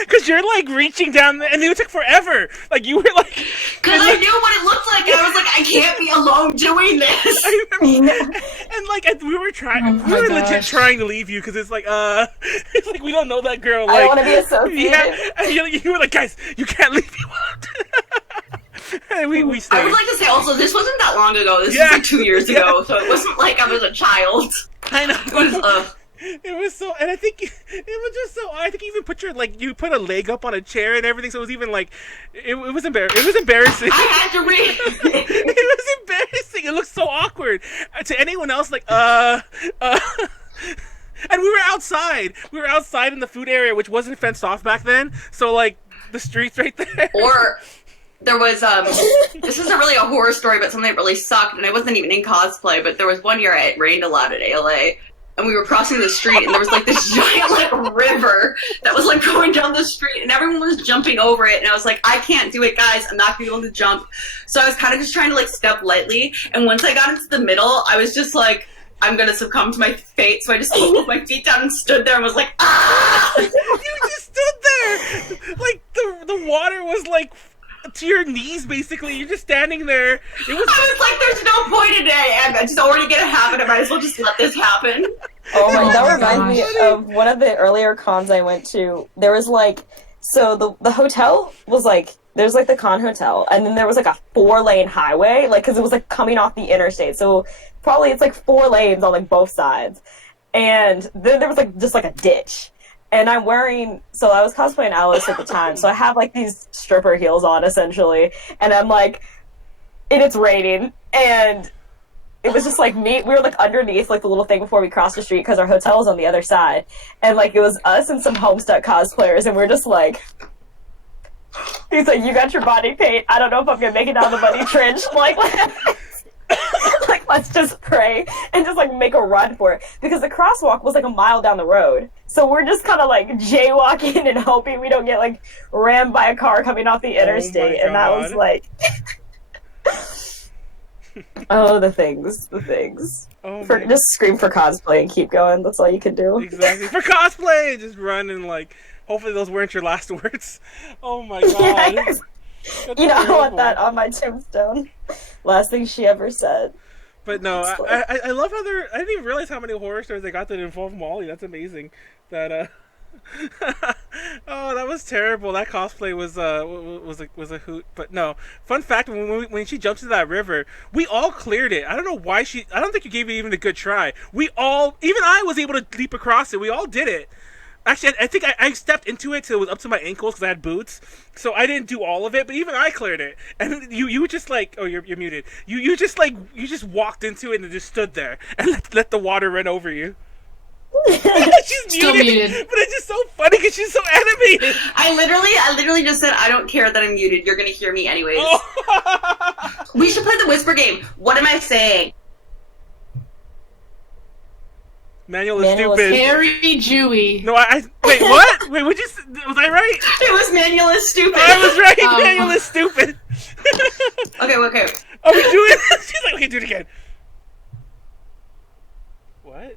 Because you're like reaching down there, and it took forever. Like you were like, because I knew what it looked like, and I was like, I can't be alone doing this. I remember, and like we were trying, we were legit trying to leave you because it's like, it's like we don't know that girl. Like, I don't want to be associated. yeah, and you were like, guys, you can't leave me while I'm doing it. And we stayed. I would like to say also, this wasn't that long ago. This was like 2 years ago, so it wasn't like I was a child. I know. It was, It was so, and I think it was just so. I think you even put you put a leg up on a chair and everything, so it was even like, it was embarrassing. It was embarrassing. I had to read. It was embarrassing. It looked so awkward to anyone else. Like, and we were outside. We were outside in the food area, which wasn't fenced off back then. So like the streets right there. Or there was this isn't really a horror story, but something that really sucked, and I wasn't even in cosplay. But there was one year it rained a lot at ALA. And we were crossing the street, and there was like this giant like river that was like going down the street, and everyone was jumping over it. And I was like, I can't do it, guys. I'm not gonna be able to jump. So I was kind of just trying to like step lightly. And once I got into the middle, I was just like, I'm gonna succumb to my fate. So I just put my feet down and stood there and was like, ah! You just stood there, like the water was like to your knees, basically. You're just standing there. It was. I was like, there's no point today. I'm just already gonna happen. I might as well just let this happen. Oh my, that my reminds me of one of the earlier cons I went to. There was like, so the hotel was like, there's like the con hotel, and then there was like a 4-lane highway, like, because it was like coming off the interstate. So probably it's like 4 lanes on like both sides. And then there was like just like a ditch. And I'm wearing, so I was cosplaying Alice at the time, so I have like these stripper heels on essentially, and I'm like, and it's raining, and it was just like me, we were like underneath like the little thing before we crossed the street because our hotel was on the other side, and like it was us and some Homestuck cosplayers, and we're just like, he's like, you got your body paint, I don't know if I'm gonna make it down the muddy trench, like like let's just pray and just like make a run for it, because the crosswalk was like a mile down the road, so we're just kind of like jaywalking and hoping we don't get like rammed by a car coming off the interstate. And that was like Oh, the things. Oh For, my just scream for cosplay and keep going. That's all you can do. Exactly. For cosplay, just run and like. Hopefully, those weren't your last words. Oh my god. Yes. That's You know, I want terrible. that on my tombstone. Last thing she ever said. But no, Cosplay. I love how there. I didn't even realize how many horror stories they got that involve Molly. That's amazing. That oh, that was terrible. That cosplay was a hoot. But no, fun fact: when she jumps into that river, we all cleared it. I don't know why she. I don't think you gave it even a good try. We all, even I, was able to leap across it. We all did it. Actually, I think I stepped into it till it was up to my ankles because I had boots. So I didn't do all of it, but even I cleared it. And you just like, oh, you're muted. You just like, you just walked into it and just stood there and let the water run over you. She's Still muted. but it's just so funny because she's so animated. I literally just said, I don't care that I'm muted. You're gonna hear me anyways. Oh. We should play the whisper game. What am I saying? Manuel is Manuel is stupid. Very Jewy. No, wait, what? Wait, was I right? It was Manuel is stupid. I was right. Manuel is stupid. Okay. Are we doing it? She's like, okay, do it again. What?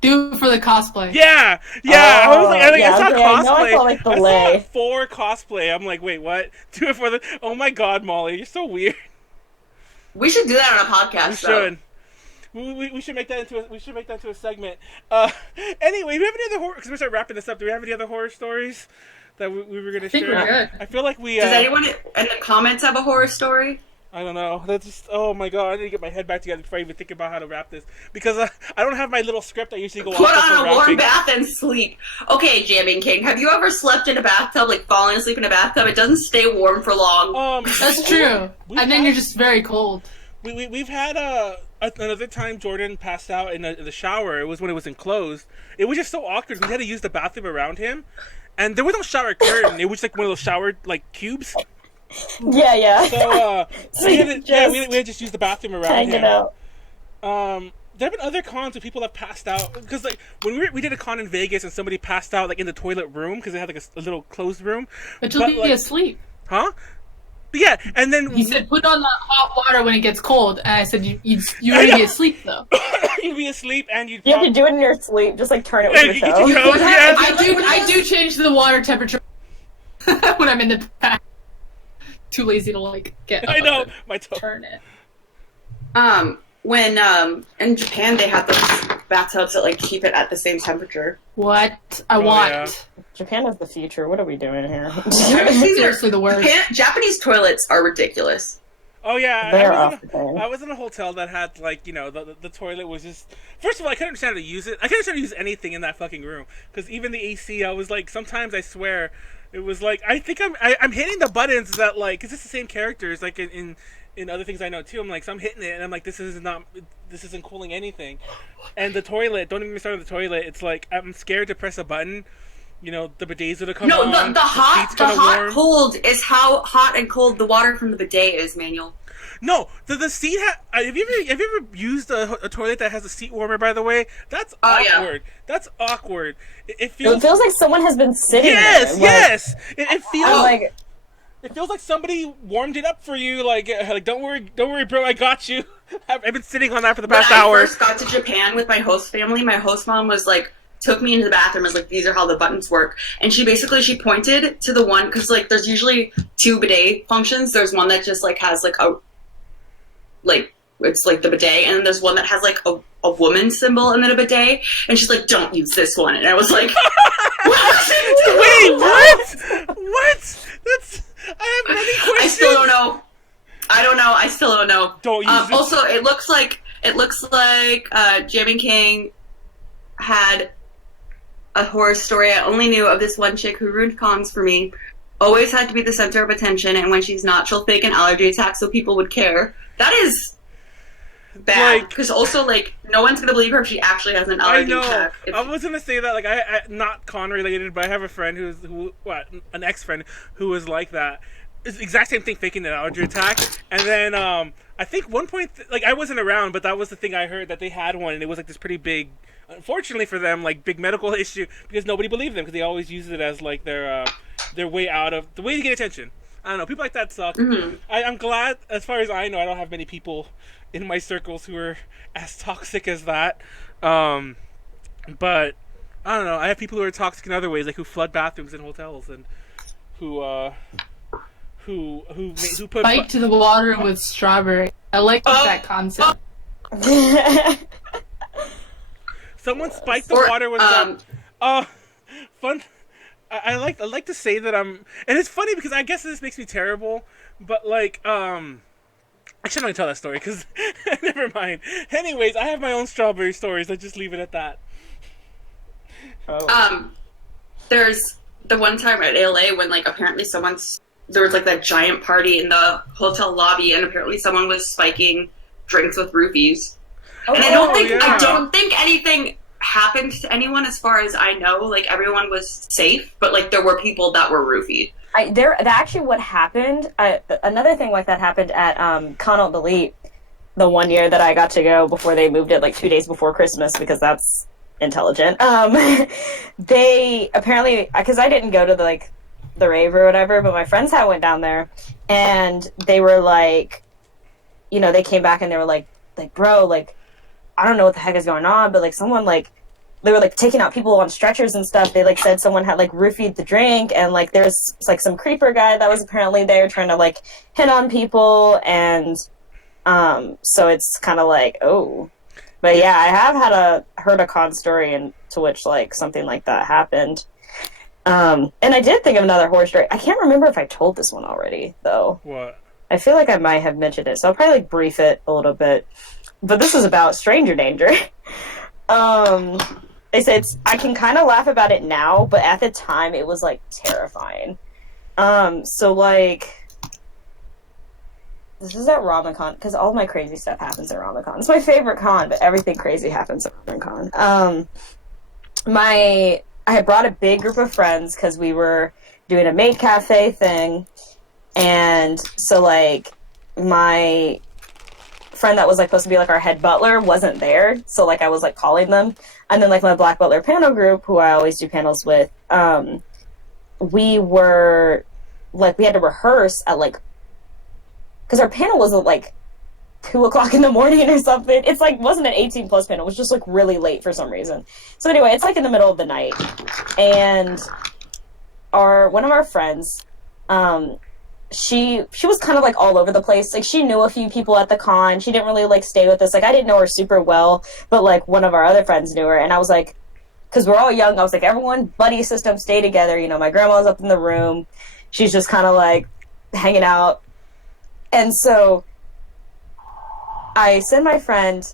Do it for the cosplay. Yeah. I was like, I saw okay, cosplay. I know I saw, like, the I lay. saw 4 cosplay. I'm like, wait, what? Do it for the. Oh my god, Molly, you're so weird. We should do that on a podcast. We though. should. We should make that into a segment. Anyway, do we have any other horror? Because we start wrapping this up. Do we have any other horror stories that we were going to share? I think we're good. I feel like we. Does anyone in the comments have a horror story? I don't know. That's just. Oh my god! I need to get my head back together before I even think about how to wrap this because I don't have my little script I usually go Put off of on for a warm wrapping. bath and sleep. Okay, Jamming King, have you ever slept in a bathtub, like falling asleep in a bathtub? It doesn't stay warm for long. That's true. We've And then had- you're just very cold. We've had another time Jordan passed out in the shower. It was when it was enclosed. It was just so awkward. We had to use the bathroom around him, and there was no shower curtain. It was like one of those shower like cubes. Yeah. So So we you had just to just use the bathroom around hang him. it out. There have been other cons where people have passed out because like when we did a con in Vegas and somebody passed out like in the toilet room because they had like a little closed room. But you'll But, be like- asleep. Huh? But yeah, and then He said, put on the hot water when it gets cold. And I said, you're going to be asleep, though. you'd be asleep and you'd. You have to do it in your sleep. Just like turn it with Yeah, your you get toe. your toe. Yeah. I do change the water temperature when I'm in the bath. Too lazy to, like, get I up know and my toe. turn it. When in Japan they have those bathtubs that like keep it at the same temperature. What I want. Japan is the future. What are we doing here? Seriously, the worst. Japanese toilets are ridiculous. Oh yeah, They're off the chain. I was in a hotel that had like the toilet was just. First of all, I couldn't understand how to use it. I couldn't understand how to use anything in that fucking room because even the AC, I was like sometimes I swear it was like I think I'm hitting the buttons that like because it's the same characters like in other things I know too. I'm like so I'm hitting it and I'm like this isn't cooling anything. And the toilet, don't even start on the toilet. It's like I'm scared to press a button. You know, the bidets are to come on. No, the hot seat's kinda warm. cold is how hot and cold the water from the bidet is, Manuel. No, the seat. Have you ever used a toilet that has a seat warmer? By the way, that's Oh, yeah. awkward. That's awkward. It It feels. feels like someone has been sitting Yes, there. yes. It feels I'm like like, it feels like somebody warmed it up for you. Like don't worry, bro, I got you. I've been sitting on that for the past When hour. I first got to Japan with my host family, my host mom was like, took me into the bathroom and was like, these are how the buttons work. And she pointed to the one, because like there's usually 2 bidet functions. There's one that just like has like it's like the bidet, and then there's one that has like a woman symbol and then a bidet. And she's like, don't use this one. And I was like, Wait, what? What? That's. I have many questions. I still don't know. I still don't know. Don't use this. Also, it looks like Jamming King had a horror story. I only knew of this one chick who ruined cons for me. Always had to be the center of attention, and when she's not, she'll fake an allergy attack so people would care. That is bad. Like- Because also, like, no one's gonna believe her if she actually has an I allergy know. attack. I was gonna say that, like, I not con related, but I have a friend an ex friend who was like that. It's the exact same thing, faking an allergy attack, and then I think one point, like, I wasn't around, but that was the thing I heard that they had one, and it was like this pretty big. Unfortunately for them, like big medical issue because nobody believed them because they always use it as like their way out of the way to get attention. I don't know. People like that suck. Mhm. I'm glad, as far as I know, I don't have many people in my circles who are as toxic as that. But I don't know. I have people who are toxic in other ways, like who flood bathrooms in hotels and who put Bite to the water with strawberry. I like that concept. someone spiked the Or, water with fun. I like to say that I'm, and it's funny because I guess this makes me terrible, but like I shouldn't really tell that story because never mind. Anyways, I have my own strawberry stories. Let's just leave it at that. There's the one time at ALA when like apparently there was like that giant party in the hotel lobby, and apparently someone was spiking drinks with roofies. And I don't think anything happened to anyone as far as I know. Like everyone was safe, but like there were people that were roofied. Actually what happened, another thing like that happened at Connaught Delete the one year that I got to go before they moved it like 2 days before Christmas because that's intelligent. They apparently, because I didn't go to the rave or whatever, but my friends had went down there and they were like, you know, they came back and they were like bro, like I don't know what the heck is going on, but like someone like they were like taking out people on stretchers and stuff. They like said someone had like roofied the drink, and like there's like some creeper guy that was apparently there trying to like hit on people, and so it's kind of like, oh. But yeah, I have heard a con story to which like something like that happened. And I did think of another horror story. I can't remember if I told this one already though. What? I feel like I might have mentioned it, so I'll probably like brief it a little bit. But this is about stranger danger. They said I can kind of laugh about it now, but at the time it was like terrifying. So like this is at RamaCon because all my crazy stuff happens at RamaCon. It's my favorite con, but everything crazy happens at RamaCon. I had brought a big group of friends because we were doing a maid cafe thing, and so like my friend that was like supposed to be like our head butler wasn't there, so like I was like calling them, and then like my Black Butler panel group, who I always do panels with, we were like we had to rehearse at like because our panel was at like 2:00 in the morning or something. It's like wasn't an 18+ panel, it was just like really late for some reason. So anyway, it's like in the middle of the night, and one of our friends, she was kind of like all over the place. Like she knew a few people at the con. She didn't really like stay with us. Like I didn't know her super well, but like one of our other friends knew her, and I was like, because we're all young, I was like, everyone buddy system, stay together. You know, my grandma's up in the room. She's just kind of like hanging out. And so I send my friend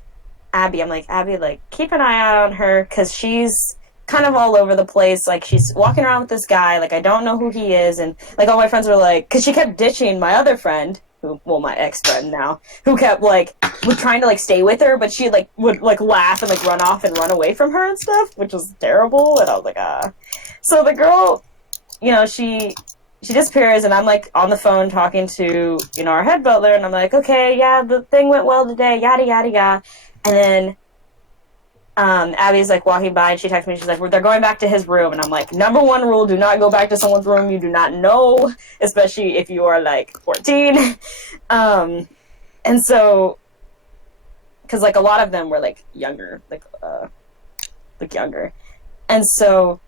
Abby, I'm like, Abby, like keep an eye out on her because she's kind of all over the place. Like she's walking around with this guy, like I don't know who he is, and like all my friends were like, because she kept ditching my other friend, my ex-friend now, who kept like was trying to like stay with her, but she like would like laugh and like run off and run away from her and stuff, which was terrible. And I was like, so the girl, you know, she disappears, and I'm like on the phone talking to, you know, our head butler, and I'm like, okay, yeah, the thing went well today, yada yada yada. And then Abby's like walking by, and she texts me, she's like, they're going back to his room. And I'm like, number one rule, do not go back to someone's room you do not know, especially if you are like 14. And so because like a lot of them were like younger, like younger. And so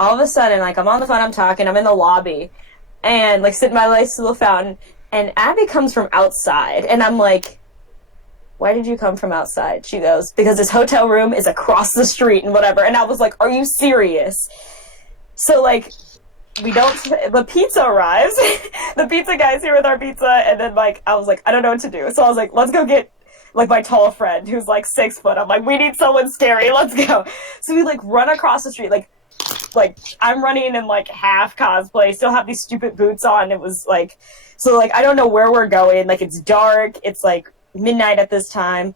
all of a sudden, like I'm on the phone, I'm talking, I'm in the lobby, and like sitting by the little fountain, and Abby comes from outside, and I'm like, why did you come from outside? She goes, because this hotel room is across the street and whatever. And I was like, are you serious? So like the pizza arrives. The pizza guy's here with our pizza, and then like I was like, I don't know what to do. So I was like, let's go get like my tall friend who's like 6 foot. I'm like, we need someone scary, let's go. So we like run across the street, like I'm running in like half cosplay, still have these stupid boots on. It was like, so like I don't know where we're going, like it's dark, it's like midnight at this time.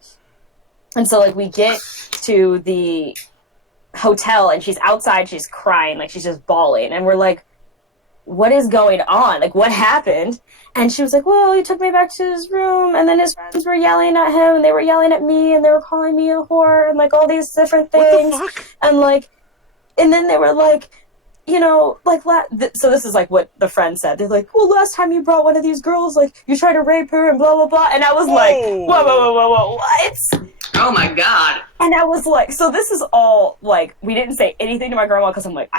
And so like we get to the hotel, and she's outside, she's crying, like she's just bawling, and we're like, what is going on, like what happened? And she was like, well, he took me back to his room, and then his friends were yelling at him, and they were yelling at me, and they were calling me a whore, and like all these different things. What the fuck? And like, and then they were like, you know, like, so this is like what the friend said. They're like, well, last time you brought one of these girls, like, you tried to rape her and blah, blah, blah. And I was like, whoa, what? Oh my god. And I was like, so this is all, like, we didn't say anything to my grandma because I'm like,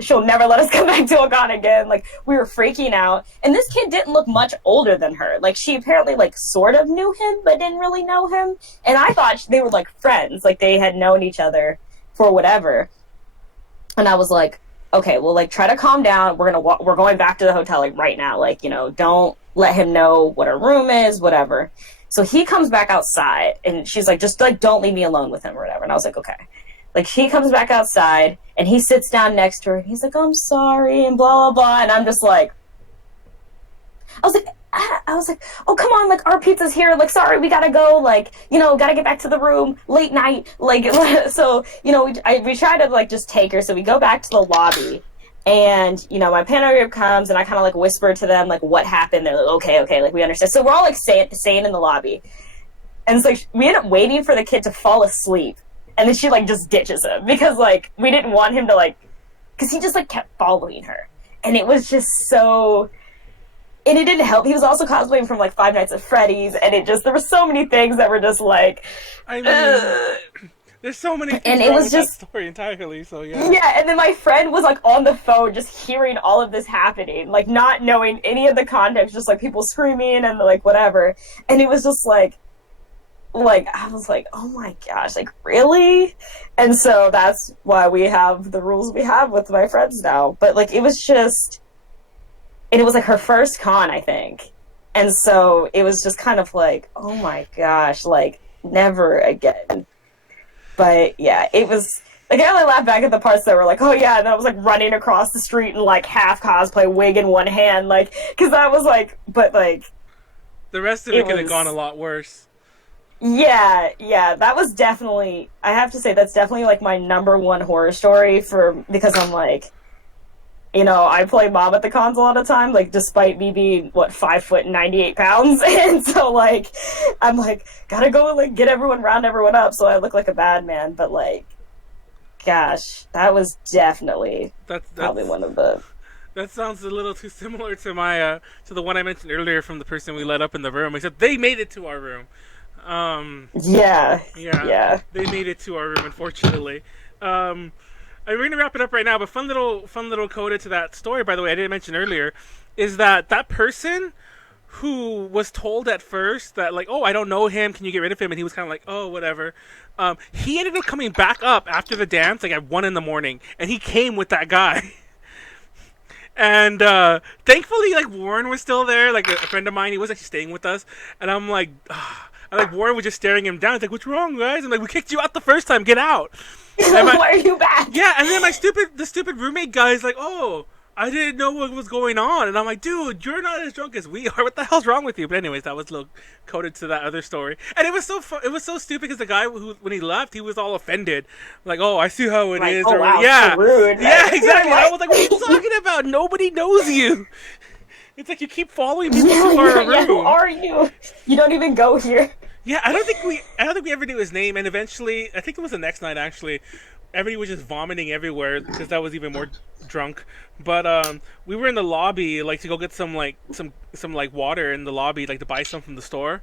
she'll never let us come back to Okan again. Like, we were freaking out. And this kid didn't look much older than her. Like, she apparently, like, sort of knew him, but didn't really know him. And I thought they were, like, friends. Like, they had known each other for whatever. And I was like, okay, well, like, try to calm down. We're going back to the hotel, like, right now. Like, you know, don't let him know what her room is, whatever. So he comes back outside, and she's like, just, like, don't leave me alone with him or whatever. And I was like, okay. Like, he comes back outside, and he sits down next to her, and he's like, I'm sorry, and blah, blah, blah. And I'm just like, I was like, oh, come on, like, our pizza's here. Like, sorry, we gotta go. Like, you know, gotta get back to the room. Late night. Like, so, you know, we try to, like, just take her. So we go back to the lobby. And, you know, my panel group comes, and I kind of, like, whisper to them, like, what happened. They're like, okay, like, we understand. So we're all, like, staying in the lobby. And it's like, we end up waiting for the kid to fall asleep. And then she, like, just ditches him. Because, like, we didn't want him to, like, because he just, like, kept following her. And it was just so... And it didn't help. He was also cosplaying from, like, Five Nights at Freddy's. And it just... There were so many things that were just, like... I mean... There's so many things and it was just that story entirely, so yeah. Yeah, and then my friend was, like, on the phone just hearing all of this happening, like, not knowing any of the context, just, like, people screaming and, like, whatever. And it was just, like, I was like, oh my gosh, like, really? And so that's why we have the rules we have with my friends now. But, like, it was just... And it was, like, her first con, I think. And so it was just kind of like, oh my gosh, like, never again. But, yeah, it was... Like, I only laughed back at the parts that were like, oh, yeah, and I was, like, running across the street in, like, half cosplay, wig in one hand, like, because I was, like... But, like... The rest of it could have gone a lot worse. Yeah, that was definitely... I have to say, that's definitely, like, my number one horror story because I'm, like... You know, I play mom at the cons a lot of time, like, despite me being, 5 foot and 98 pounds, and so, like, I'm, like, gotta go and, like, round everyone up so I look like a bad man, but, like, gosh, that was definitely probably one of the... That sounds a little too similar to my, to the one I mentioned earlier from the person we let up in the room, except they made it to our room. Yeah. They made it to our room, unfortunately. We're going to wrap it up right now, but fun little coda to that story, by the way, I didn't mention earlier, is that person who was told at first that, like, oh, I don't know him, can you get rid of him? And he was kind of like, oh, whatever. He ended up coming back up after the dance, like, at 1 a.m, and he came with that guy. And thankfully, like, Warren was still there, like, a friend of mine, he was actually staying with us, and I'm like, Warren was just staring him down. He's like, what's wrong, guys? I'm like, we kicked you out the first time, get out. Why are you back? Yeah, and then the stupid roommate guy is like, oh, I didn't know what was going on. And I'm like, dude, you're not as drunk as we are. What the hell's wrong with you? But anyways, that was a little coded to that other story. And it was so it was so stupid because the guy who, when he left, he was all offended. Like, oh, I see how it is. Oh, wow, yeah, so rude. Yeah, exactly. I was like, what are you talking about? Nobody knows you. It's like you keep following people to our room. Yeah, who are you? You don't even go here. Yeah, I don't think we ever knew his name, and eventually, I think it was the next night actually, everybody was just vomiting everywhere because that was even more drunk. But we were in the lobby, like, to go get some water in the lobby, like to buy some from the store,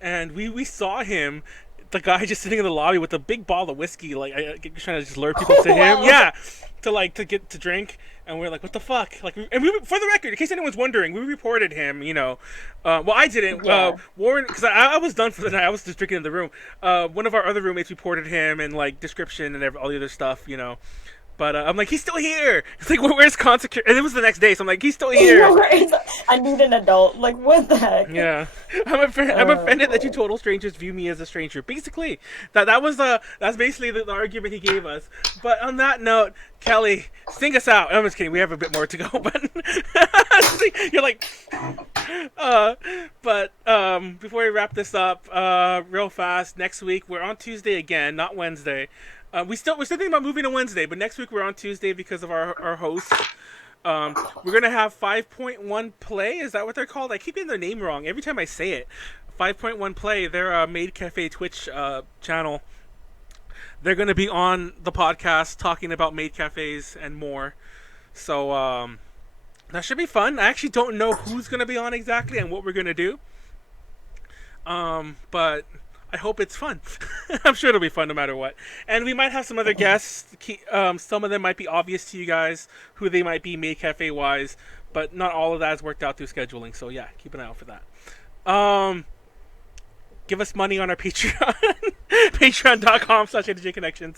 and we saw him, the guy just sitting in the lobby with a big bottle of whiskey, like trying to just lure people to him. Wow. Yeah, to get to drink. And we're like, what the fuck? Like, and for the record, in case anyone's wondering, we reported him, you know. Well, I didn't. Yeah. Warren, because I was done for the night. I was just drinking in the room. One of our other roommates reported him and, like, description and all the other stuff, you know. But I'm like, he's still here. It's like, where's concert? And it was the next day, so I'm like, he's still here. I need an adult. Like, what the heck? Yeah, I'm offended that you total strangers view me as a stranger. Basically, that's basically the argument he gave us. But on that note, Callie, sing us out. I'm just kidding. We have a bit more to go, but you're like, but before we wrap this up, real fast. Next week we're on Tuesday again, not Wednesday. We're still thinking about moving to Wednesday, but next week we're on Tuesday because of our hosts. We're gonna have 5.1 Play. Is that what they're called? I keep getting their name wrong every time I say it. 5.1 Play. They're a Maid Cafe Twitch channel. they're going to be on the podcast talking about maid cafes and more. So that should be fun. I actually don't know who's going to be on exactly and what we're going to do. But I hope it's fun. I'm sure it'll be fun no matter what. And we might have some other guests. Some of them might be obvious to you guys who they might be maid cafe wise, but not all of that is worked out through scheduling. So yeah, keep an eye out for that. Give us money on our Patreon. Patreon.com/ADJConnections.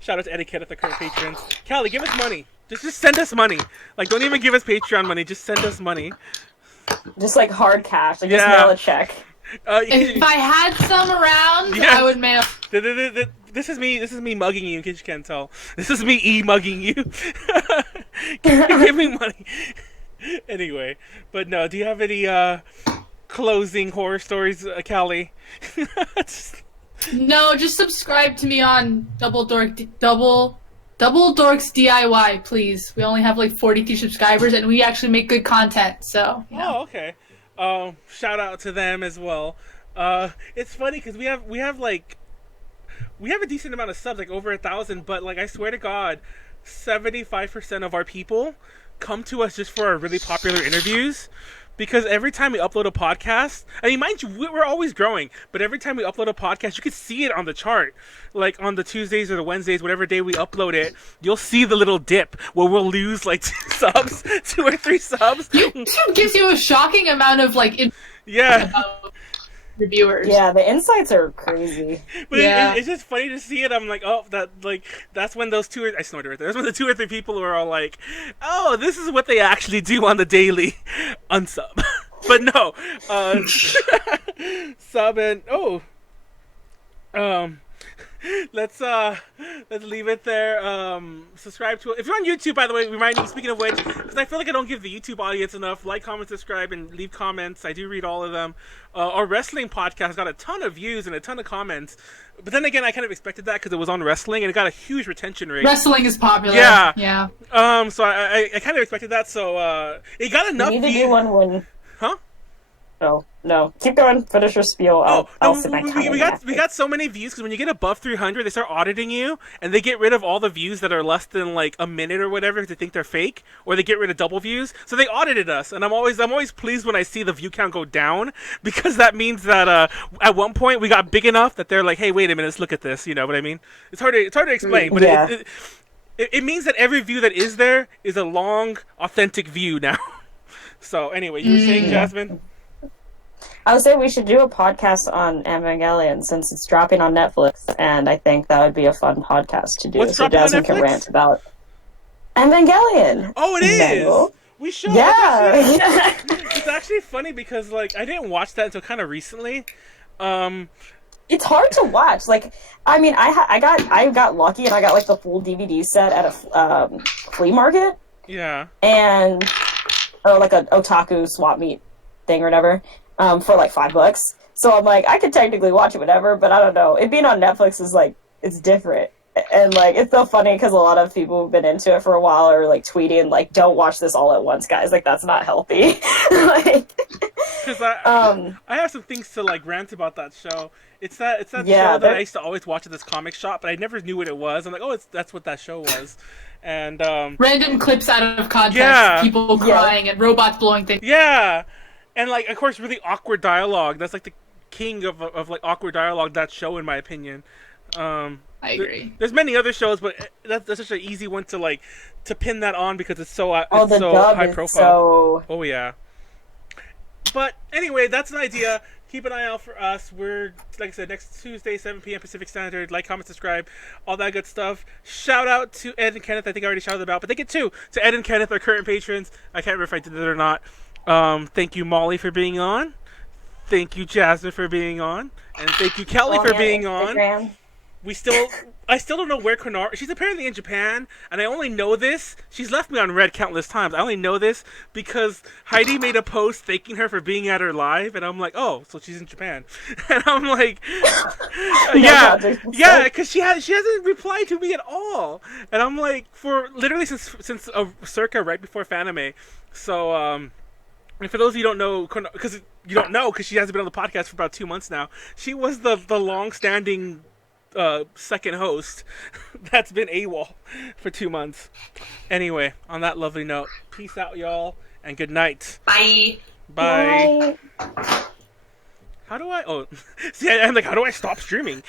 Shout out to Etiquette at the current patrons. Callie, give us money. Just send us money. Like, don't even give us Patreon money. Just send us money. Just like hard cash. Like, just mail a check. If I had some around, I would mail. This is me mugging you, in case you can't tell. This is me mugging you. Give me money. Anyway, but no, do you have any closing horror stories, Callie? No, just subscribe to me on Double Dorks DIY, please. We only have like 42 subscribers, and we actually make good content. So. Oh, okay. Shout out to them as well. It's funny because we have a decent amount of subs, like over 1,000. But like, I swear to God, 75% of our people come to us just for our really popular interviews. Because every time we upload a podcast, I mean, mind you, we're always growing, but every time we upload a podcast, you can see it on the chart. Like on the Tuesdays or the Wednesdays, whatever day we upload it, you'll see the little dip where we'll lose like 2 or 3 subs. YouTube gives you a shocking amount of like reviewers. Yeah, the insights are crazy. But it's just funny to see it. I'm like, oh, that's when those I snorted right there. That's when the 2 or 3 people are all like, oh, this is what they actually do on the daily unsub. But no, sub and let's leave it there. Subscribe to it. If you're on YouTube, by the way, remind me, speaking of which, because I feel like I don't give the YouTube audience enough. Like, comment, subscribe, and leave comments. I do read all of them. Our wrestling podcast got a ton of views and a ton of comments. But then again, I kind of expected that because it was on wrestling and it got a huge retention rate. Wrestling is popular. Yeah. So I kind of expected that. So it got enough views. You need to do one when... Huh? No. Keep going. Finish your spiel. I'll sit back down. We got so many views because when you get above 300, they start auditing you, and they get rid of all the views that are less than like a minute or whatever because they think they're fake, or they get rid of double views. So they audited us, and I'm always pleased when I see the view count go down because that means that at one point we got big enough that they're like, hey, wait a minute, let's look at this. You know what I mean? It's hard to explain, but it means that every view that is there is a long, authentic view now. So anyway, you were saying, Jasmine? I would say we should do a podcast on Evangelion since it's dropping on Netflix, and I think that would be a fun podcast to do. What's so dropping Jasmine on Netflix? Can rant about Evangelion. Oh, it is. Manuel. We should. Yeah. It's actually funny because like I didn't watch that until kind of recently. It's hard to watch. Like, I mean, I got lucky and I got like the full DVD set at a flea market. Yeah. Or like a otaku swap meet thing or whatever. For like $5. So I'm like, I could technically watch it whatever, but I don't know. It being on Netflix is like, it's different. And like, it's so funny because a lot of people who've been into it for a while are like tweeting like, don't watch this all at once, guys. Like, that's not healthy. Like, because I have some things to like rant about that show. It's that show that I used to always watch at this comic shop, but I never knew what it was. I'm like, oh, that's what that show was. And random clips out of context, people crying and robots blowing things. Yeah. And, like, of course, really awkward dialogue. That's, like, the king of like, awkward dialogue, that show, in my opinion. I agree. There's many other shows, but that's such an easy one to, like, to pin that on because it's so, the dub high is profile. Oh, yeah. But, anyway, that's an idea. Keep an eye out for us. We're, like I said, next Tuesday, 7 p.m. Pacific Standard. Like, comment, subscribe, all that good stuff. Shout out to Ed and Kenneth. I think I already shouted them out. But thank you, too, to Ed and Kenneth, our current patrons. I can't remember if I did it or not. Thank you, Molly, for being on. Thank you, Jasmine, for being on. And thank you, Callie, for being on. I still don't know where Konara... She's apparently in Japan, and I only know this... She's left me on red countless times. I only know this because Heidi made a post thanking her for being at her live, and I'm like, oh, so she's in Japan. And I'm like... yeah, because she hasn't replied to me at all. And I'm like, for literally since circa right before Fanime. So, and for those of you who don't know, because she hasn't been on the podcast for about 2 months now, she was the long-standing second host that's been AWOL for 2 months. Anyway, on that lovely note, peace out, y'all, and good night. Bye. Bye. Bye. How do I? Oh, see, I'm like, how do I stop streaming?